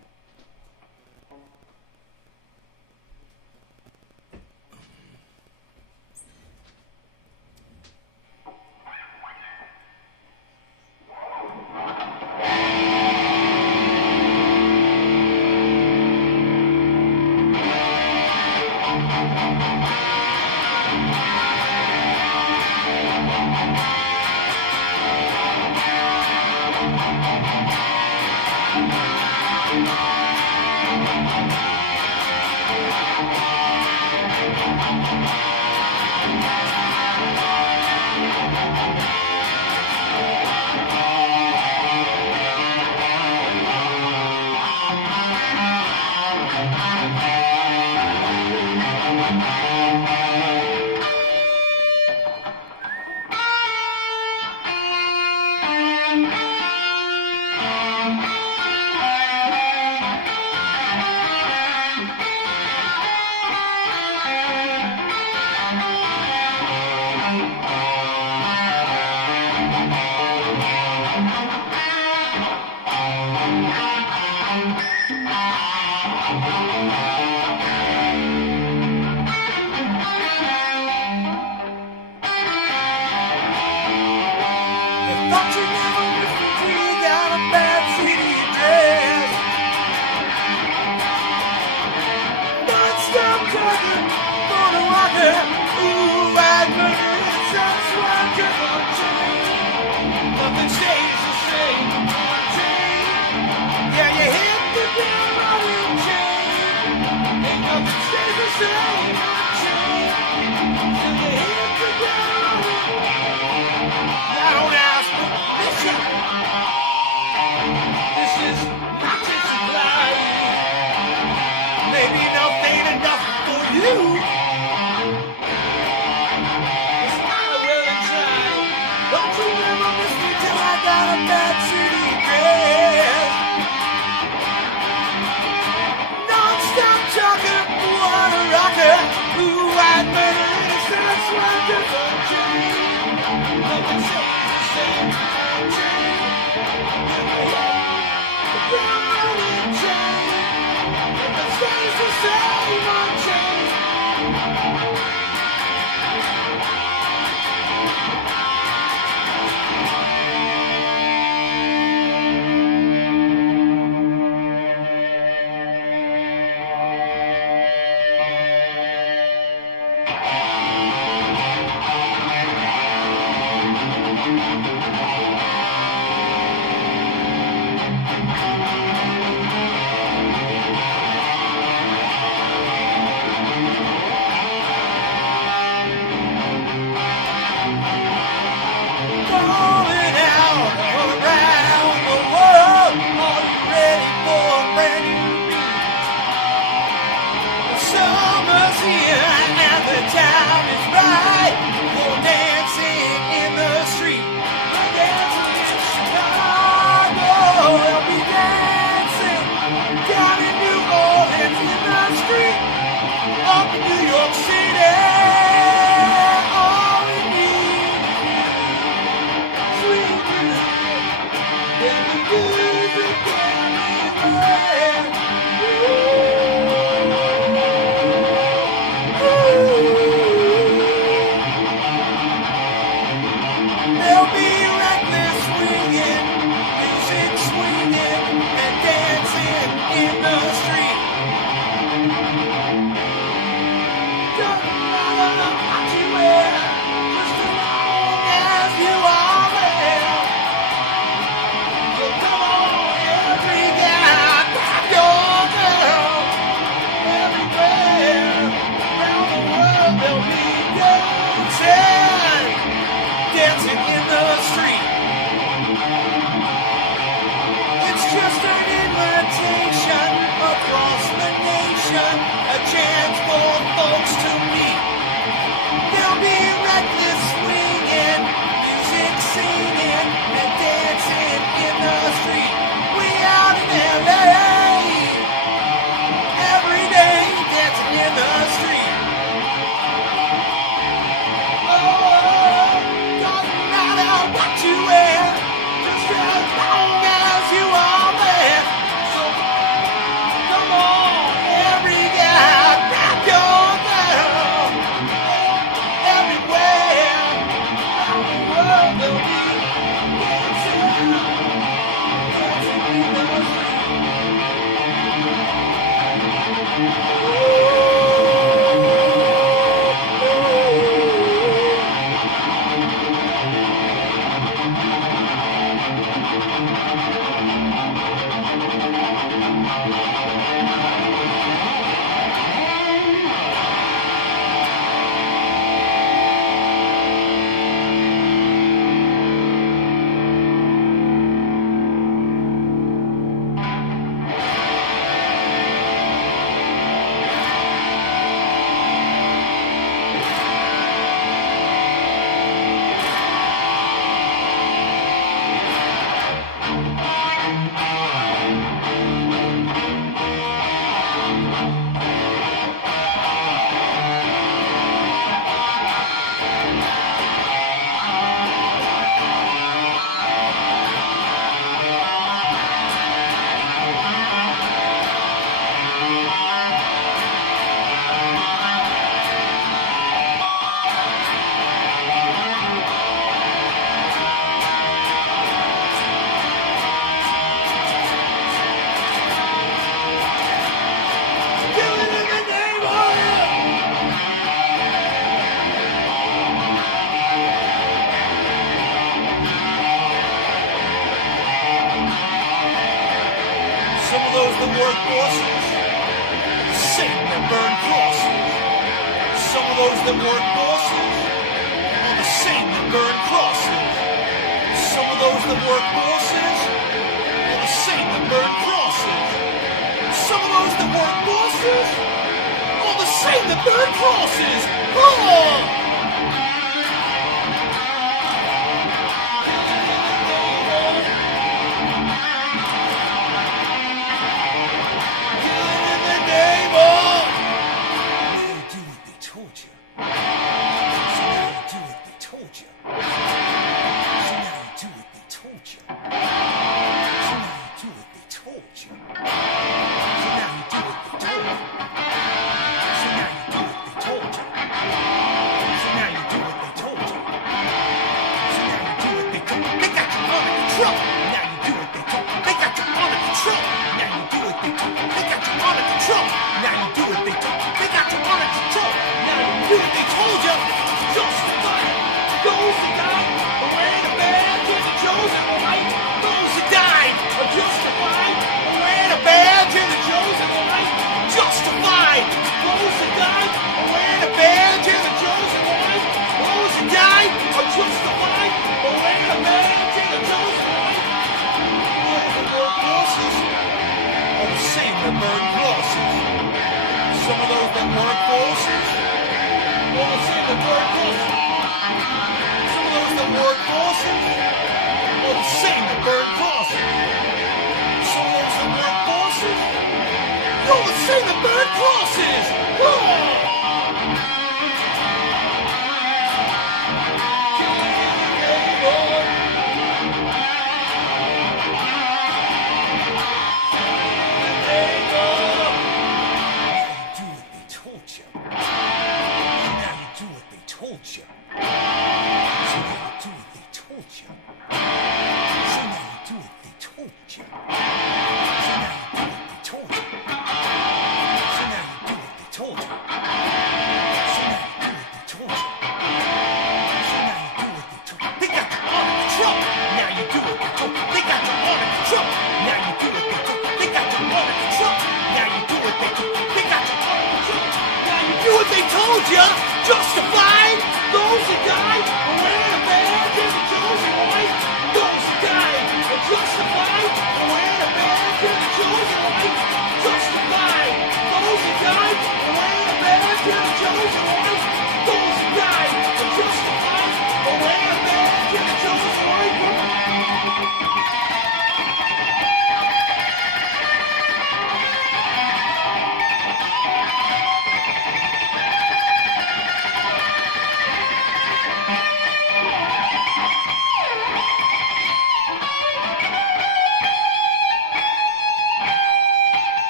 work bosses are the same that burn crosses. Some of those that work bosses are the same that burn crosses. Some of those that work bosses are the same that burn crosses. Some of those that work bosses are the same that burn crosses. Oh!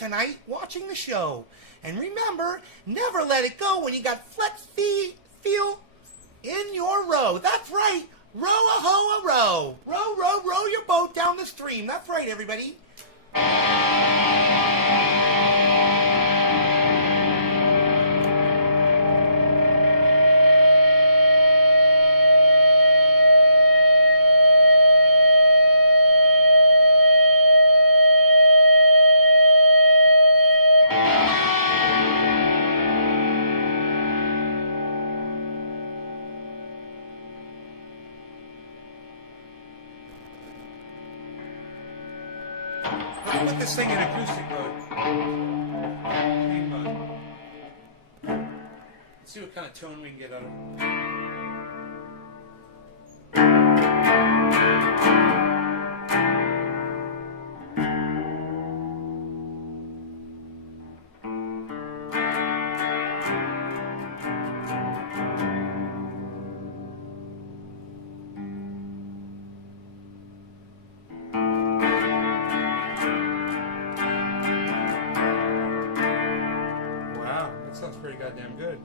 Tonight watching the show. And remember, never let it go when you got Flex Feel in your row. That's right. Row a hoe a row. Row, row, row your boat down the stream. That's right, everybody. How about this thing in acoustic mode? Hang on. Let's see what kind of tone we can get out of it. Wow, that sounds pretty goddamn good.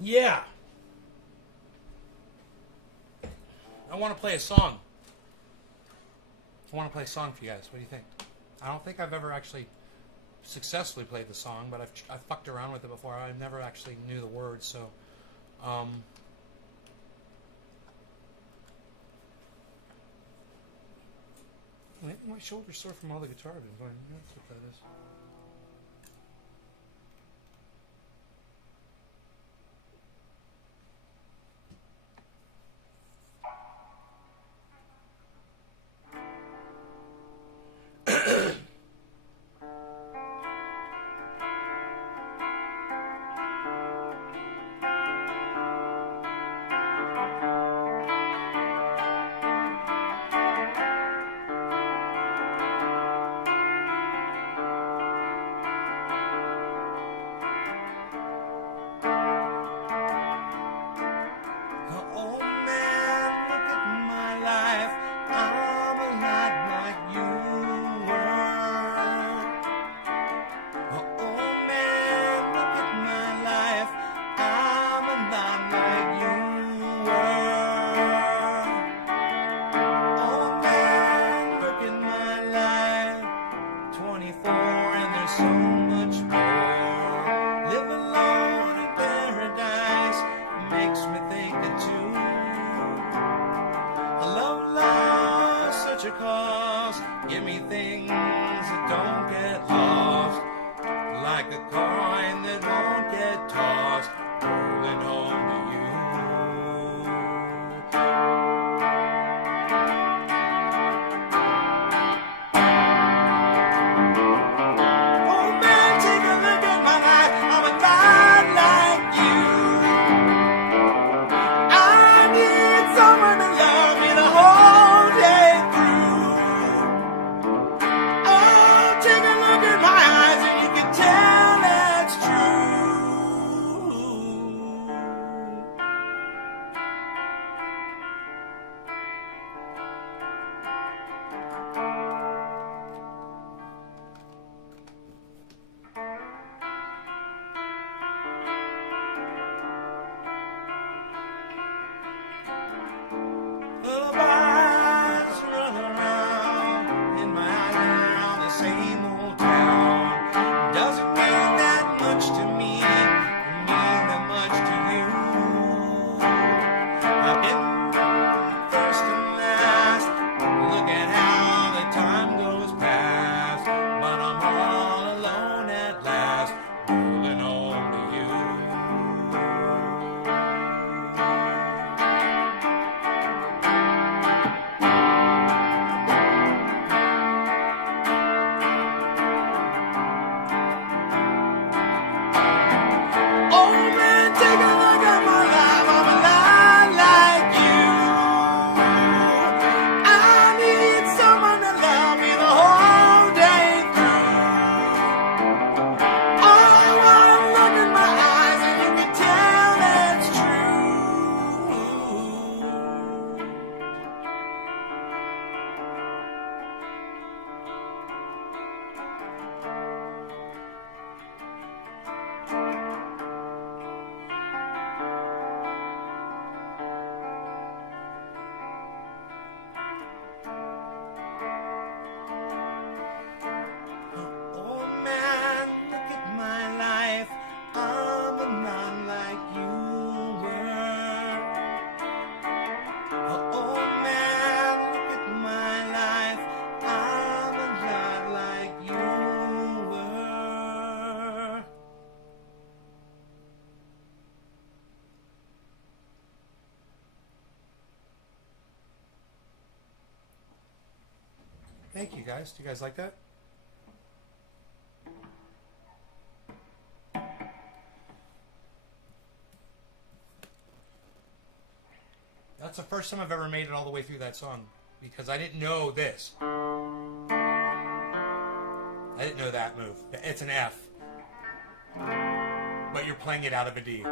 Yeah. I want to play a song. I want to play a song for you guys. What do you think? I don't think I've ever actually successfully played the song, but I've fucked around with it before. I never actually knew the words, so maybe my shoulder's sore from all the guitar I've been playing. That's what that is. you guys. Do you guys like that? That's the first time I've ever made it all the way through that song because I didn't know this. I didn't know that move. It's an F. But you're playing it out of a D.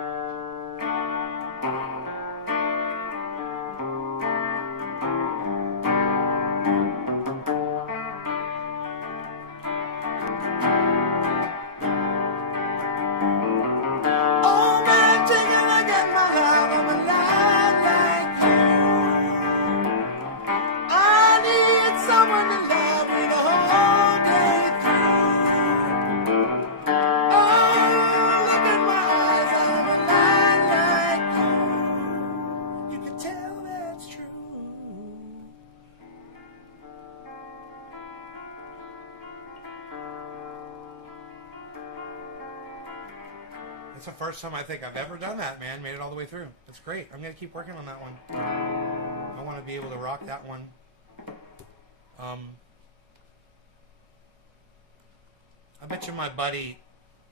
Oh man, take a look at my life. I'm alive like you. I need someone to love me the whole day through. Oh, look at my eyes. I'm alive like you. You can tell that's true. It's the first time I think I've ever done that, man. Made it all the way through. That's great. I'm going to keep working on that one. I want to be able to rock that one. I bet you my buddy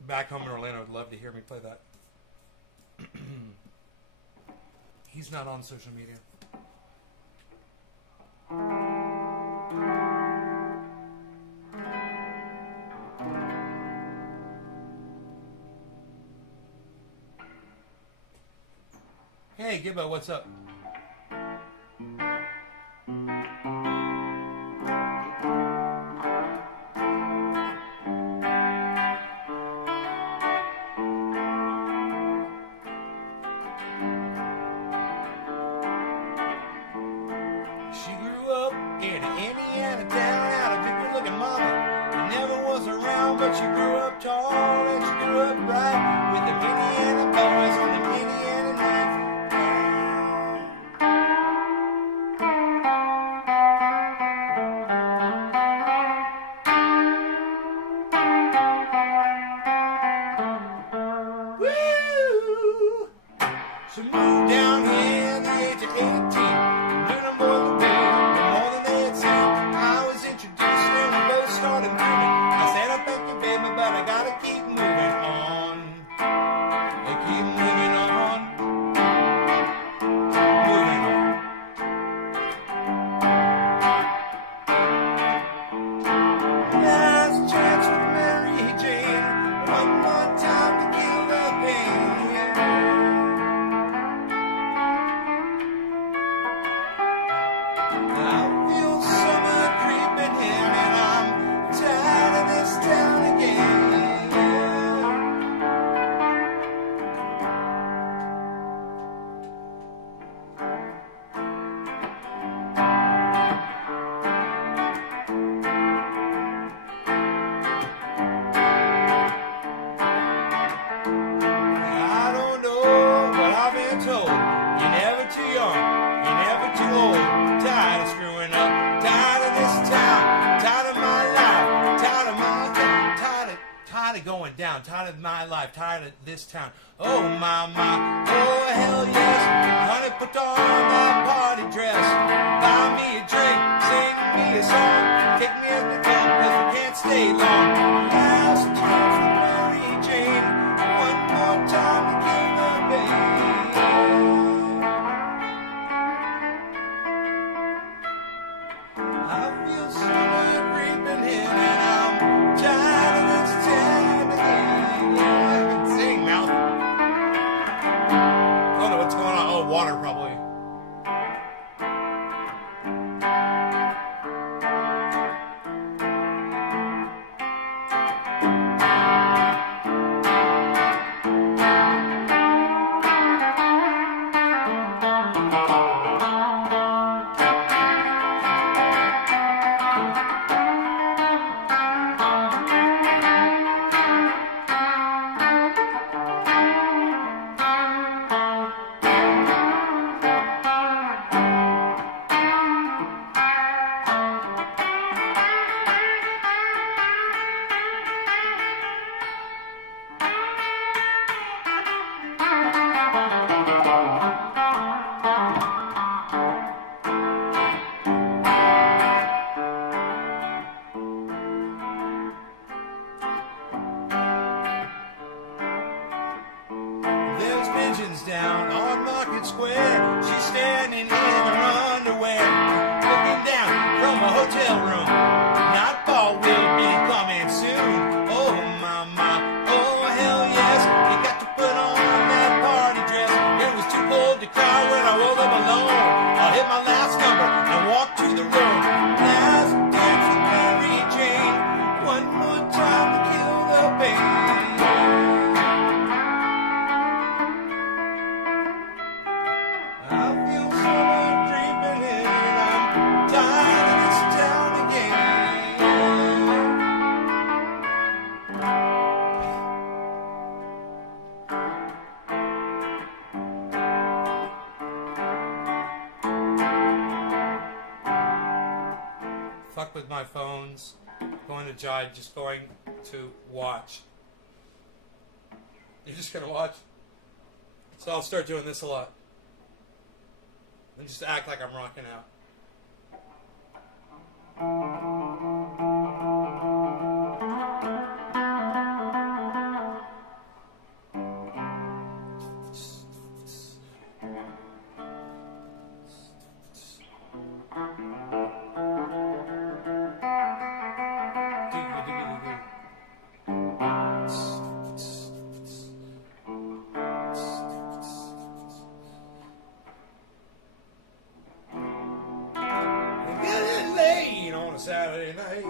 back home in Orlando would love to hear me play that. He's not on social media. Hey, Gibbo, what's up? She grew up in an Indiana town, had a good-looking mama. She never was around, but she grew up tall and she grew up bright with them Indiana boys on them Indiana nights. Woo! She moved down here at the age of 18. Little more than more than they had seen. I was introduced and we both started moving. I said, I thank you, baby, but I gotta keep moving on. I keep moving on. Moving on. Last chance for Mary Jane. One more time to kill the pain. I feel summer creeping in and I'm tired of this town again. I don't know, but I've been told you're never too young, you're never too old. Tired of screwing up, tired of this town, tired of my life, tired of going down, tired of my life, tired of this town. Oh my, oh hell yes, honey, put on that party dress, buy me a drink, sing me a song, take me as we go, 'cause we can't stay long. Last chance for Mary Jane, one more time to kill the pain. I feel summer creeping in and I'm tired of this town again. Yeah, I can sing, mouth. I don't know what's going on. Oh, water probably. woman's down on Market Square. She's standing in her underwear, looking down from a hotel room. Nightfall will be coming soon. Oh, mama, oh, hell yes. You got to put on that party dress. It was too cold to cry when I woke up alone. I hit my last number and walked to the room. Last dance with Mary Jane. One more time to kill the pain. I feel summer creeping in. I'm dying in this town again. Fuck with my phones. Going to Jai, just going to watch. You're just gonna watch? So I'll start doing this a lot. And just act like I'm rocking out. Getting late on a Saturday night.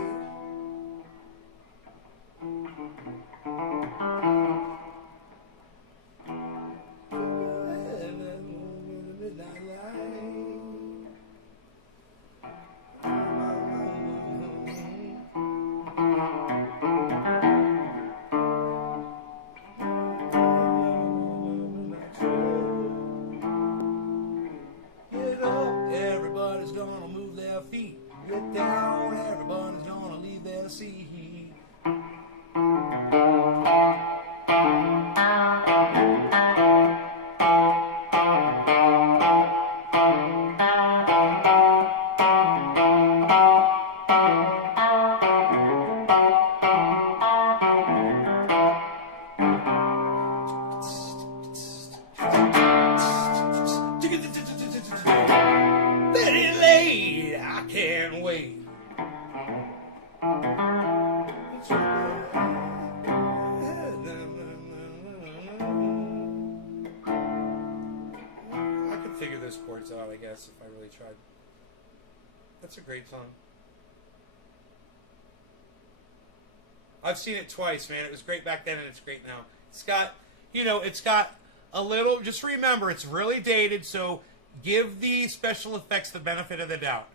Get up, everybody's gonna move their feet. Get down, everybody's gonna leave their seat. Very late, I can't wait. I could figure those chords out, I guess, if I really tried. That's a great song. I've seen it twice, man. It was great back then and it's great now. It's got, it's got a little, just remember, it's really dated, so give the special effects the benefit of the doubt.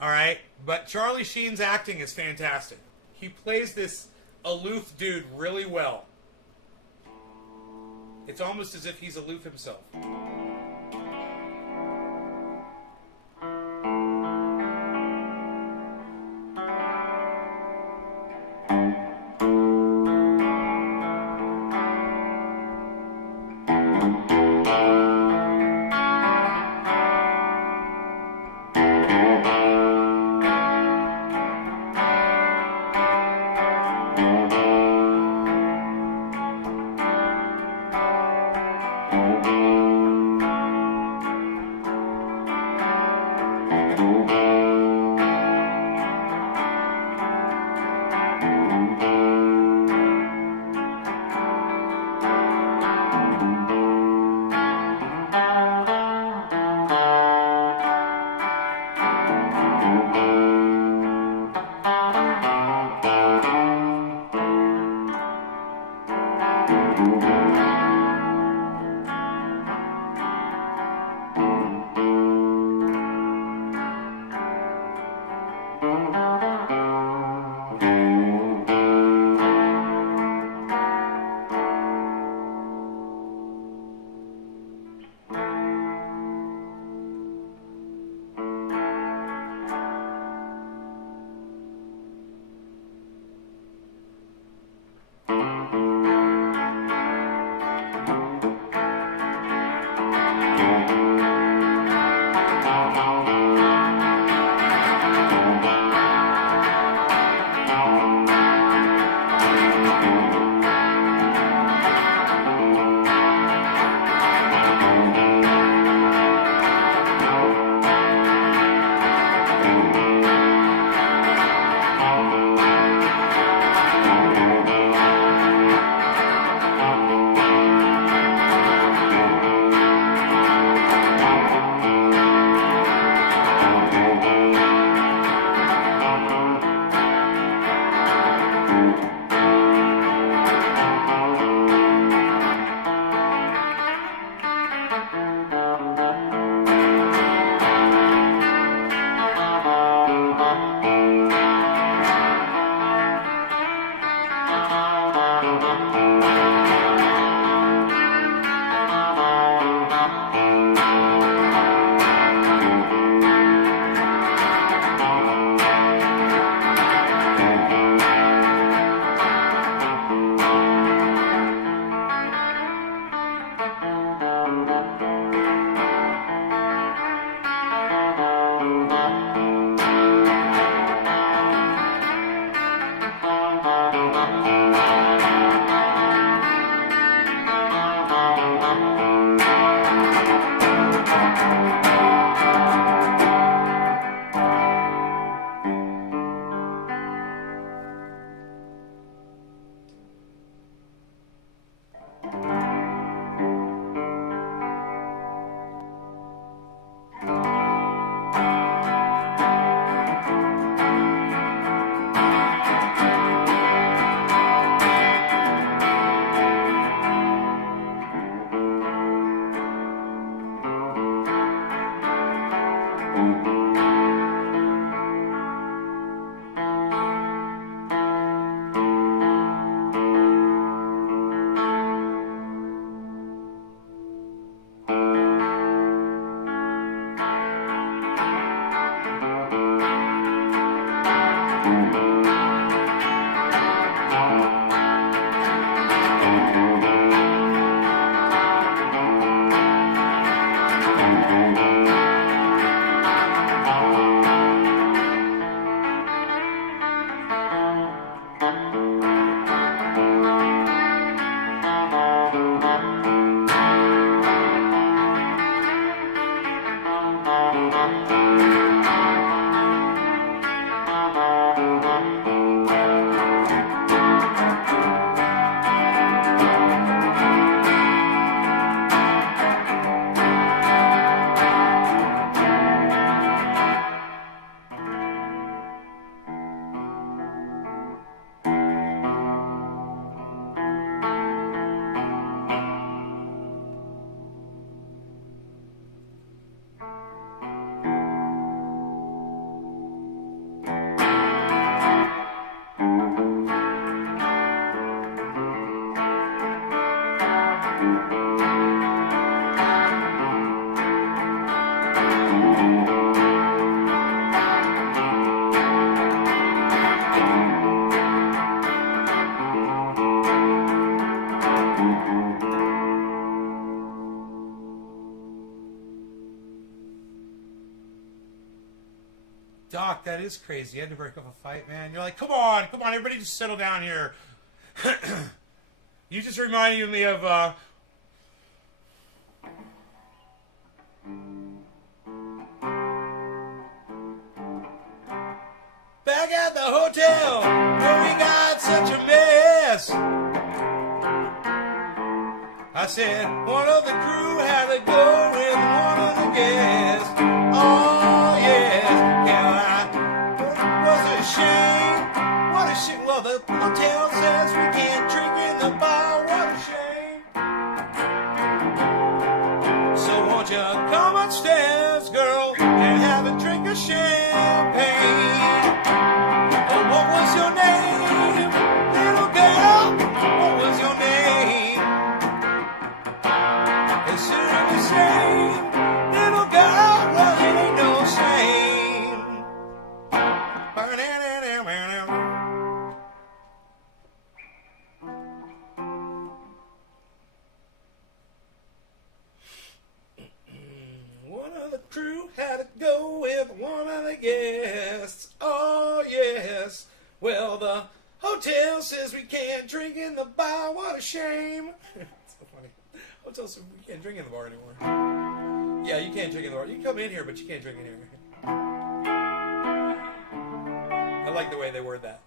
Alright? But Charlie Sheen's acting is fantastic. He plays this aloof dude really well. It's almost as if he's aloof himself. Doc, that is crazy. You had to break up a fight, man. You're like, come on, everybody just settle down here. You just reminded me of, back at the hotel where we got such a mess. I said, one of the crew had to go with one of the guests. Oh, yes. Was a shame. What a shame. Well, the hotel says we can't drink in the bar. What a shame. So won't you come upstairs, girl, and have a drink of champagne? Oh, what was your name, little girl? What was your name? It's soon the same, little girl. Well, it ain't no shame. One of the crew had to go with one of the guests. Oh, yes. Well, the hotel says we can't drink in the bar. What a shame. So funny. Hotel says we can't drink in the bar anymore. Yeah, you can't drink in the bar. You can come in here, but you can't drink in here. I like the way they word that.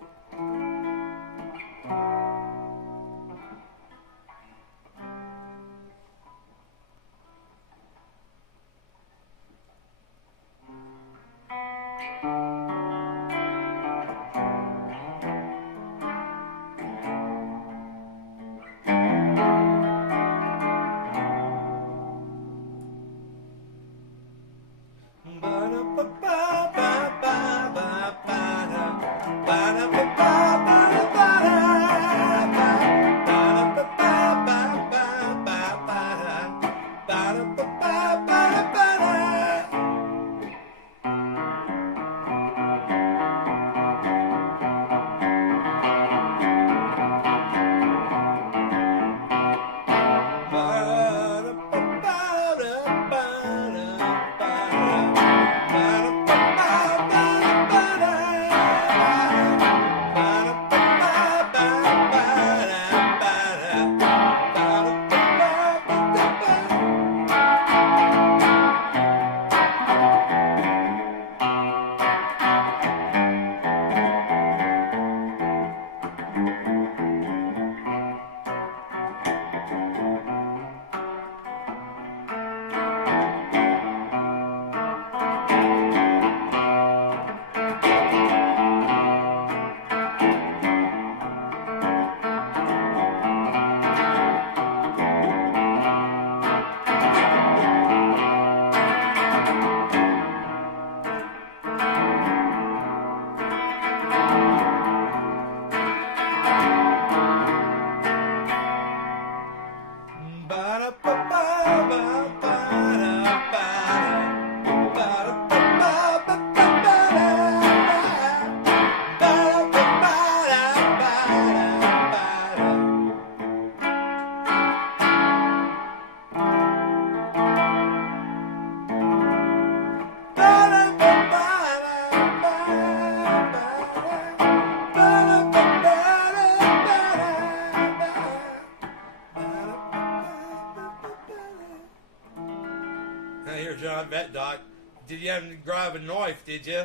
John Bet, Doc. Did you have to grab a knife, did you?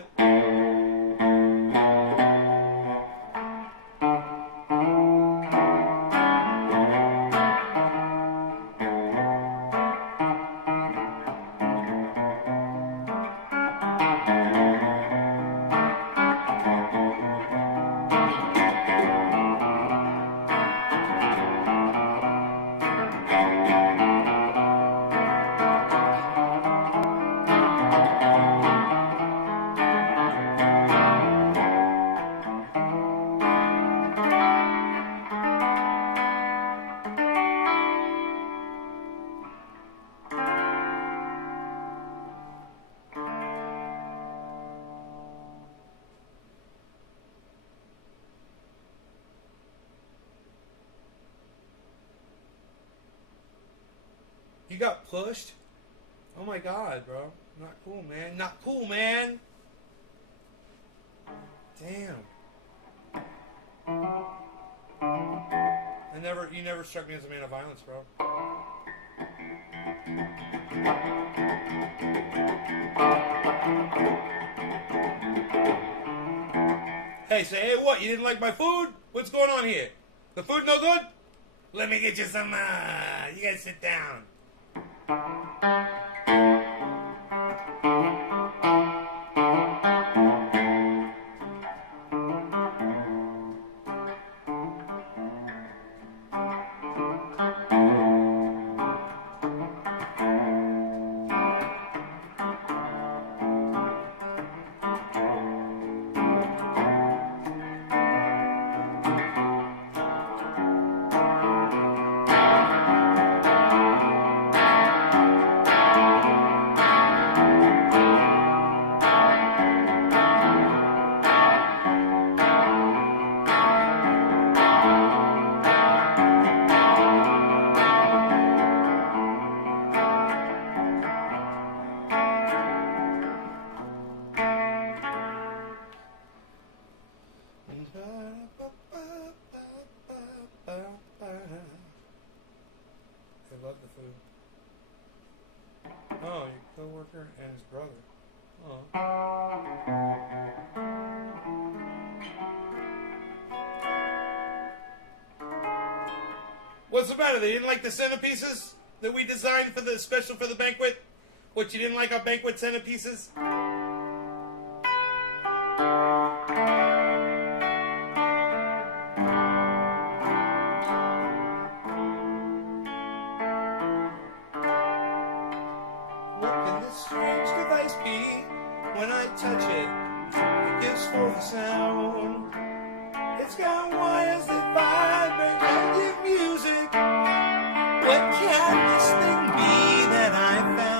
You got pushed? Oh my god, bro. Not cool, man. Not cool, man. Damn. You never struck me as a man of violence, bro. Hey, say, hey, what? You didn't like my food? What's going on here? The food no good? Let me get you some, you guys sit down. I love the food. Oh, your coworker and his brother. Oh. What's the matter? They didn't like the centerpieces that we designed for the special for the banquet? What, you didn't like our banquet centerpieces? Strange device be when I touch it? It gives forth a sound. It's got wires that vibrate and give music. What can this thing be that I found?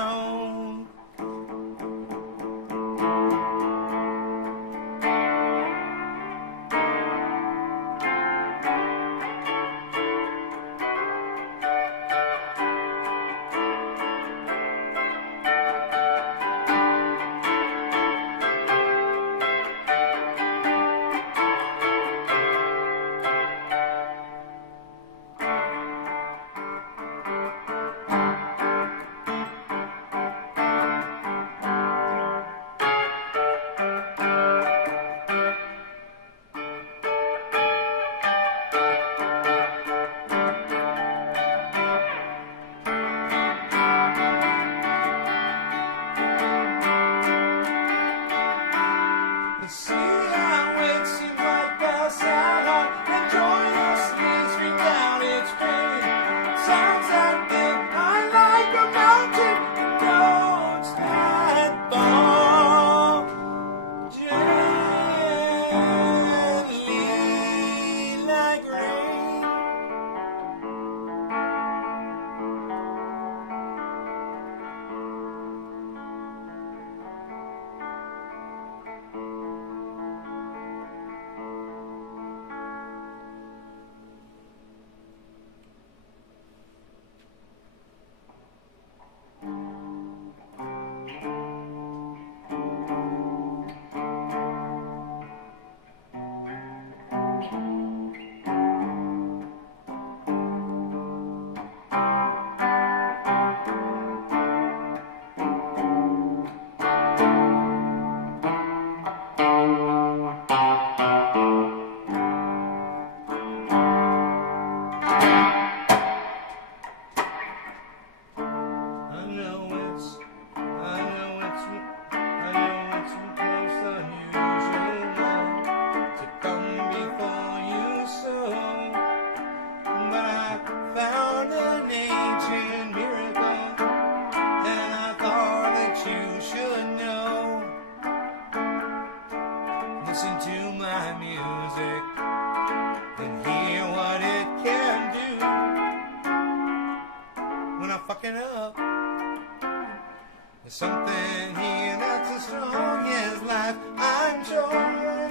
There's something here that's as strong as life. I'm sure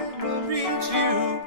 it will reach you.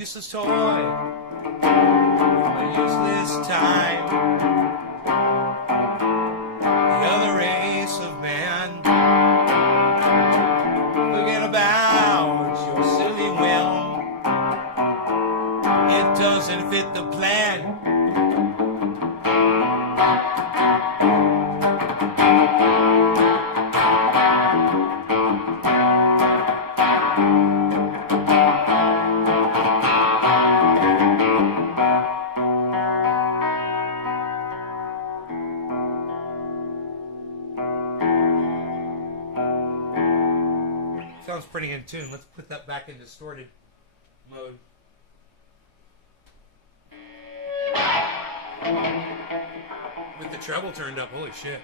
useless toy, a useless time. The other race of man, forget about your silly whim. It doesn't fit the plan. Sounds pretty in tune. Let's put that back in distorted mode. With the treble turned up, holy shit.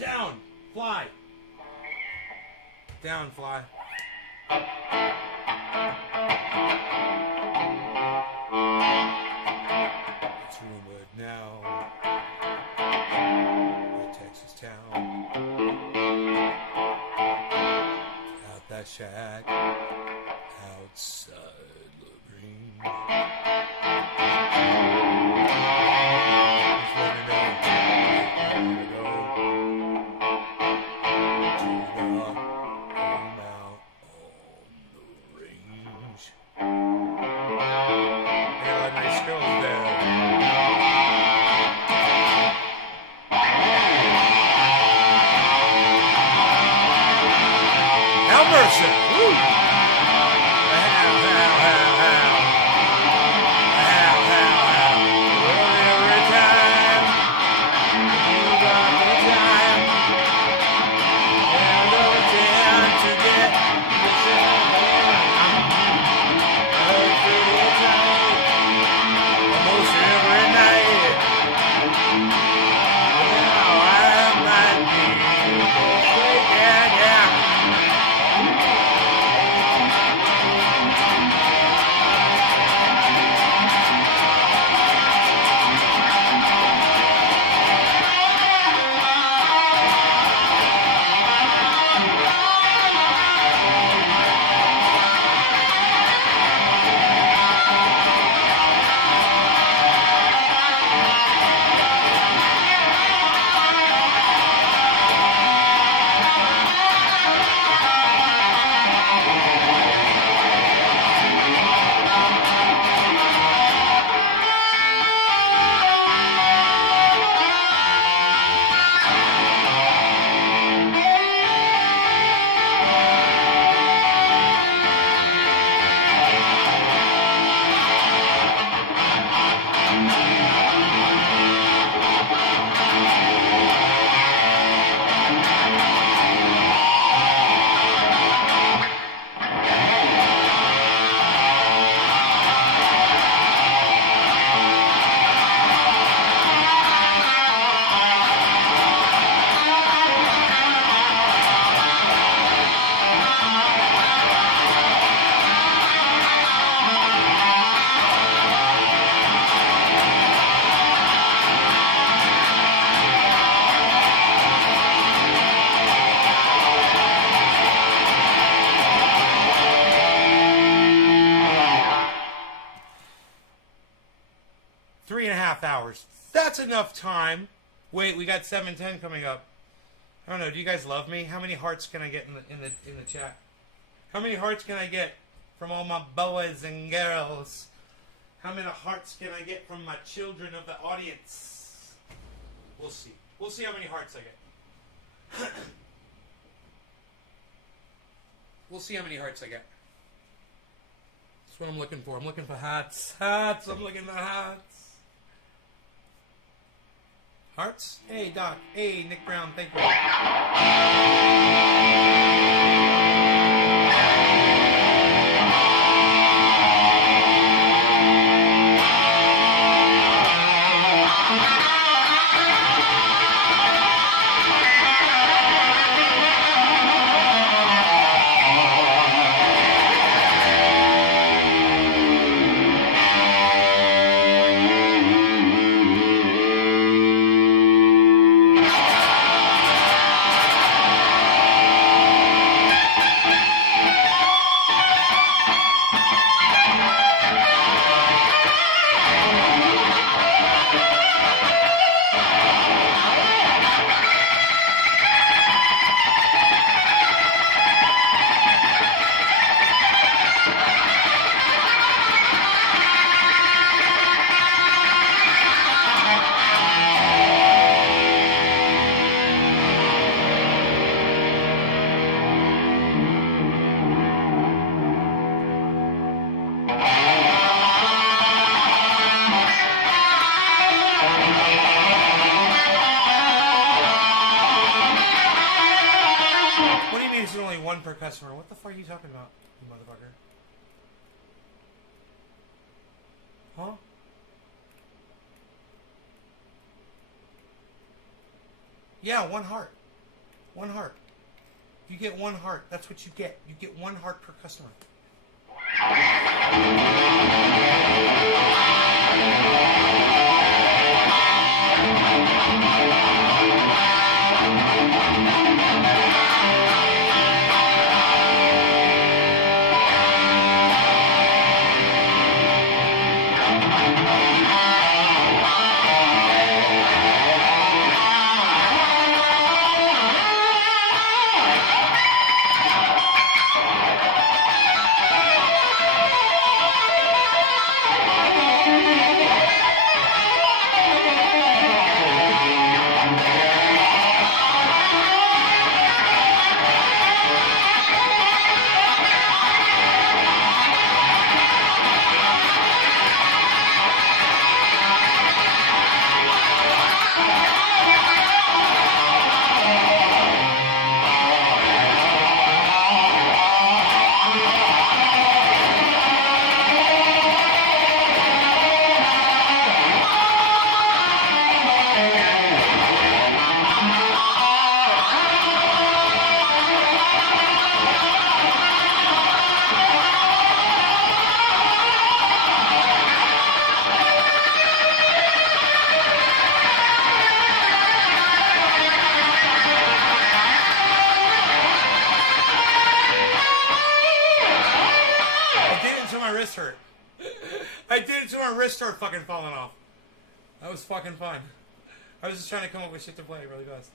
Down, fly. Down, fly. It's rumored now, a Texas town, out that shack, outside Lagreen. Just let her know. 3.5 hours. That's enough time. Wait, we got 7:10 coming up. I don't know. Do you guys love me? How many hearts can I get in the chat? How many hearts can I get from all my boys and girls? How many hearts can I get from my children of the audience? We'll see. We'll see how many hearts I get. We'll see how many hearts I get. That's what I'm looking for. I'm looking for hats. Hats. I'm looking for hats. Hearts? Hey, Doc. Hey, Nick Brown. Thank you. Per customer. What the fuck are you talking about, you motherfucker? Huh? Yeah, 1 heart. 1 heart. You get 1 heart. That's what you get. You get 1 heart per customer. Start fucking falling off. That was fucking fun. I was just trying to come up with shit to play really fast.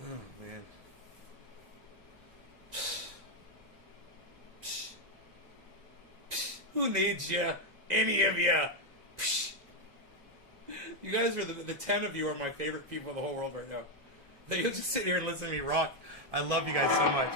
Oh man. Who needs you? Any of you? You guys are the 10 of you are my favorite people in the whole world right now. That you'll just sit here and listen to me rock. I love you guys so much.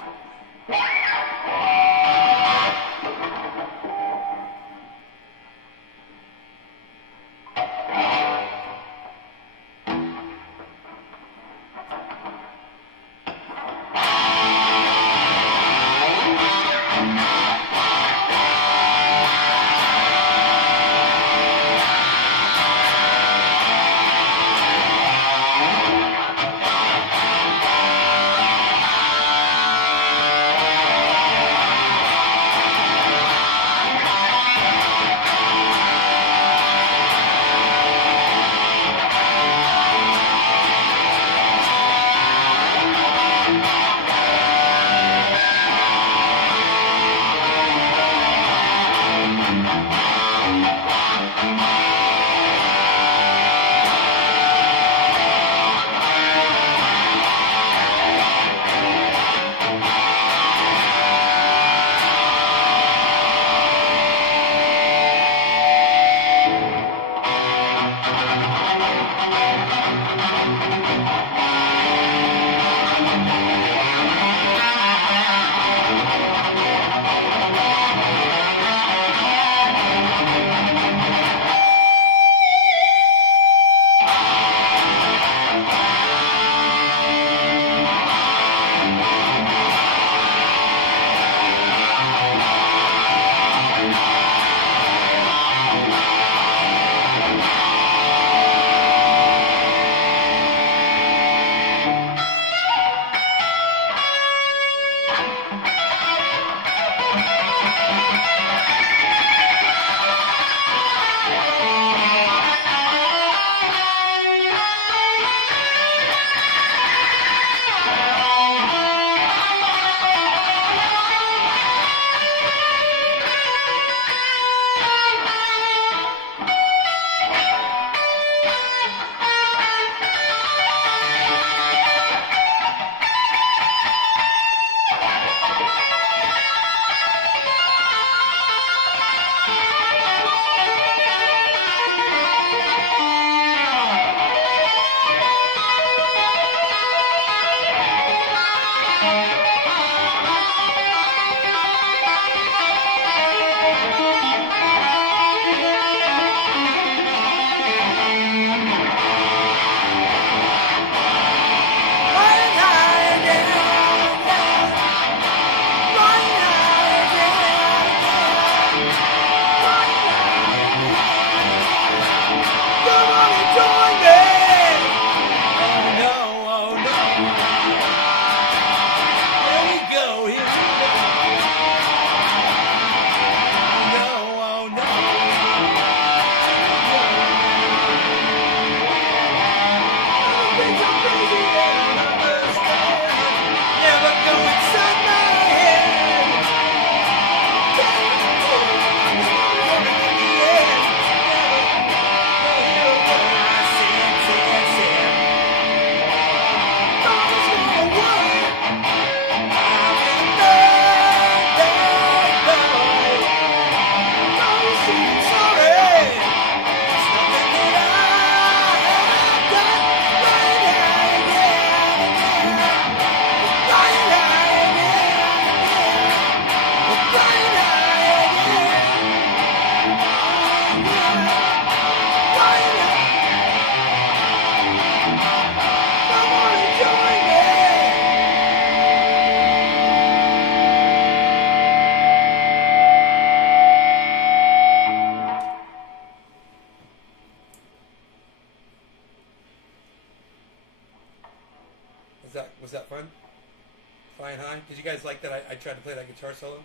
Flying High. Did you guys like that? I tried to play that guitar solo.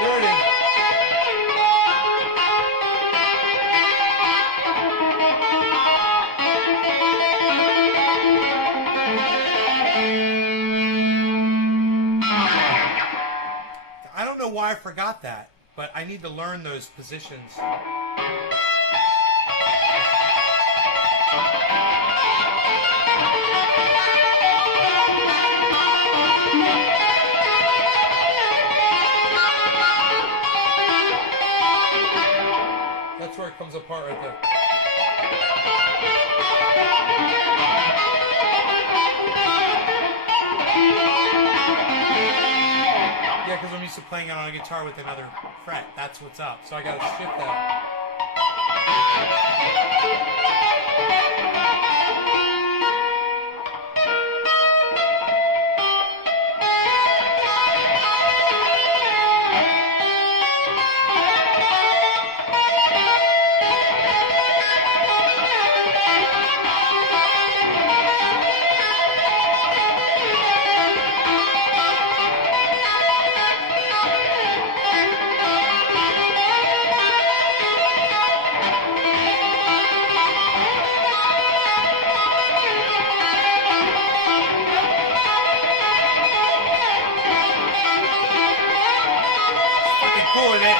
There it is. I don't know why I forgot that, but I need to learn those positions. That's where it comes apart right there. Yeah, because I'm used to playing it on a guitar with another fret. That's what's up. So I gotta shift that. Fucking cool, isn't it?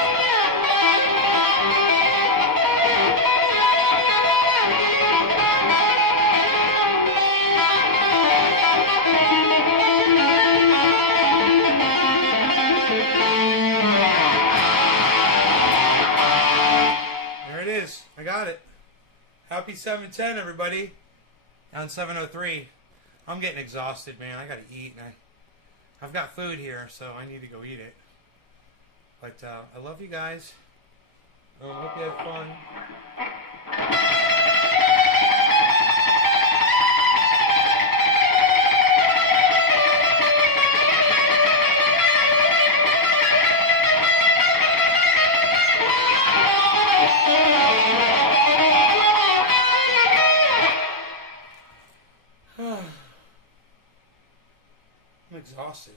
There it is. I got it. Happy 710, everybody. Down 703. I'm getting exhausted, man. I gotta eat, and I've got food here, so I need to go eat it. But I love you guys. Hope you have fun. I'm exhausted.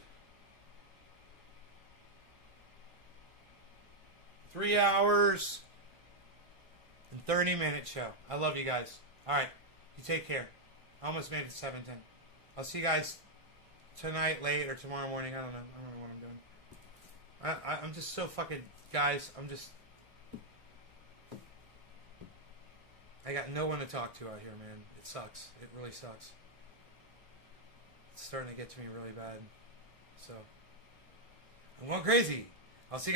3 hours and 30-minute show. I love you guys. All right. You take care. I almost made it to 7:10. I'll see you guys tonight late or tomorrow morning. I don't know. I don't know what I'm doing. I'm just so fucking... Guys, I got no one to talk to out here, man. It sucks. It really sucks. It's starting to get to me really bad. So, I'm going crazy. I'll see you guys.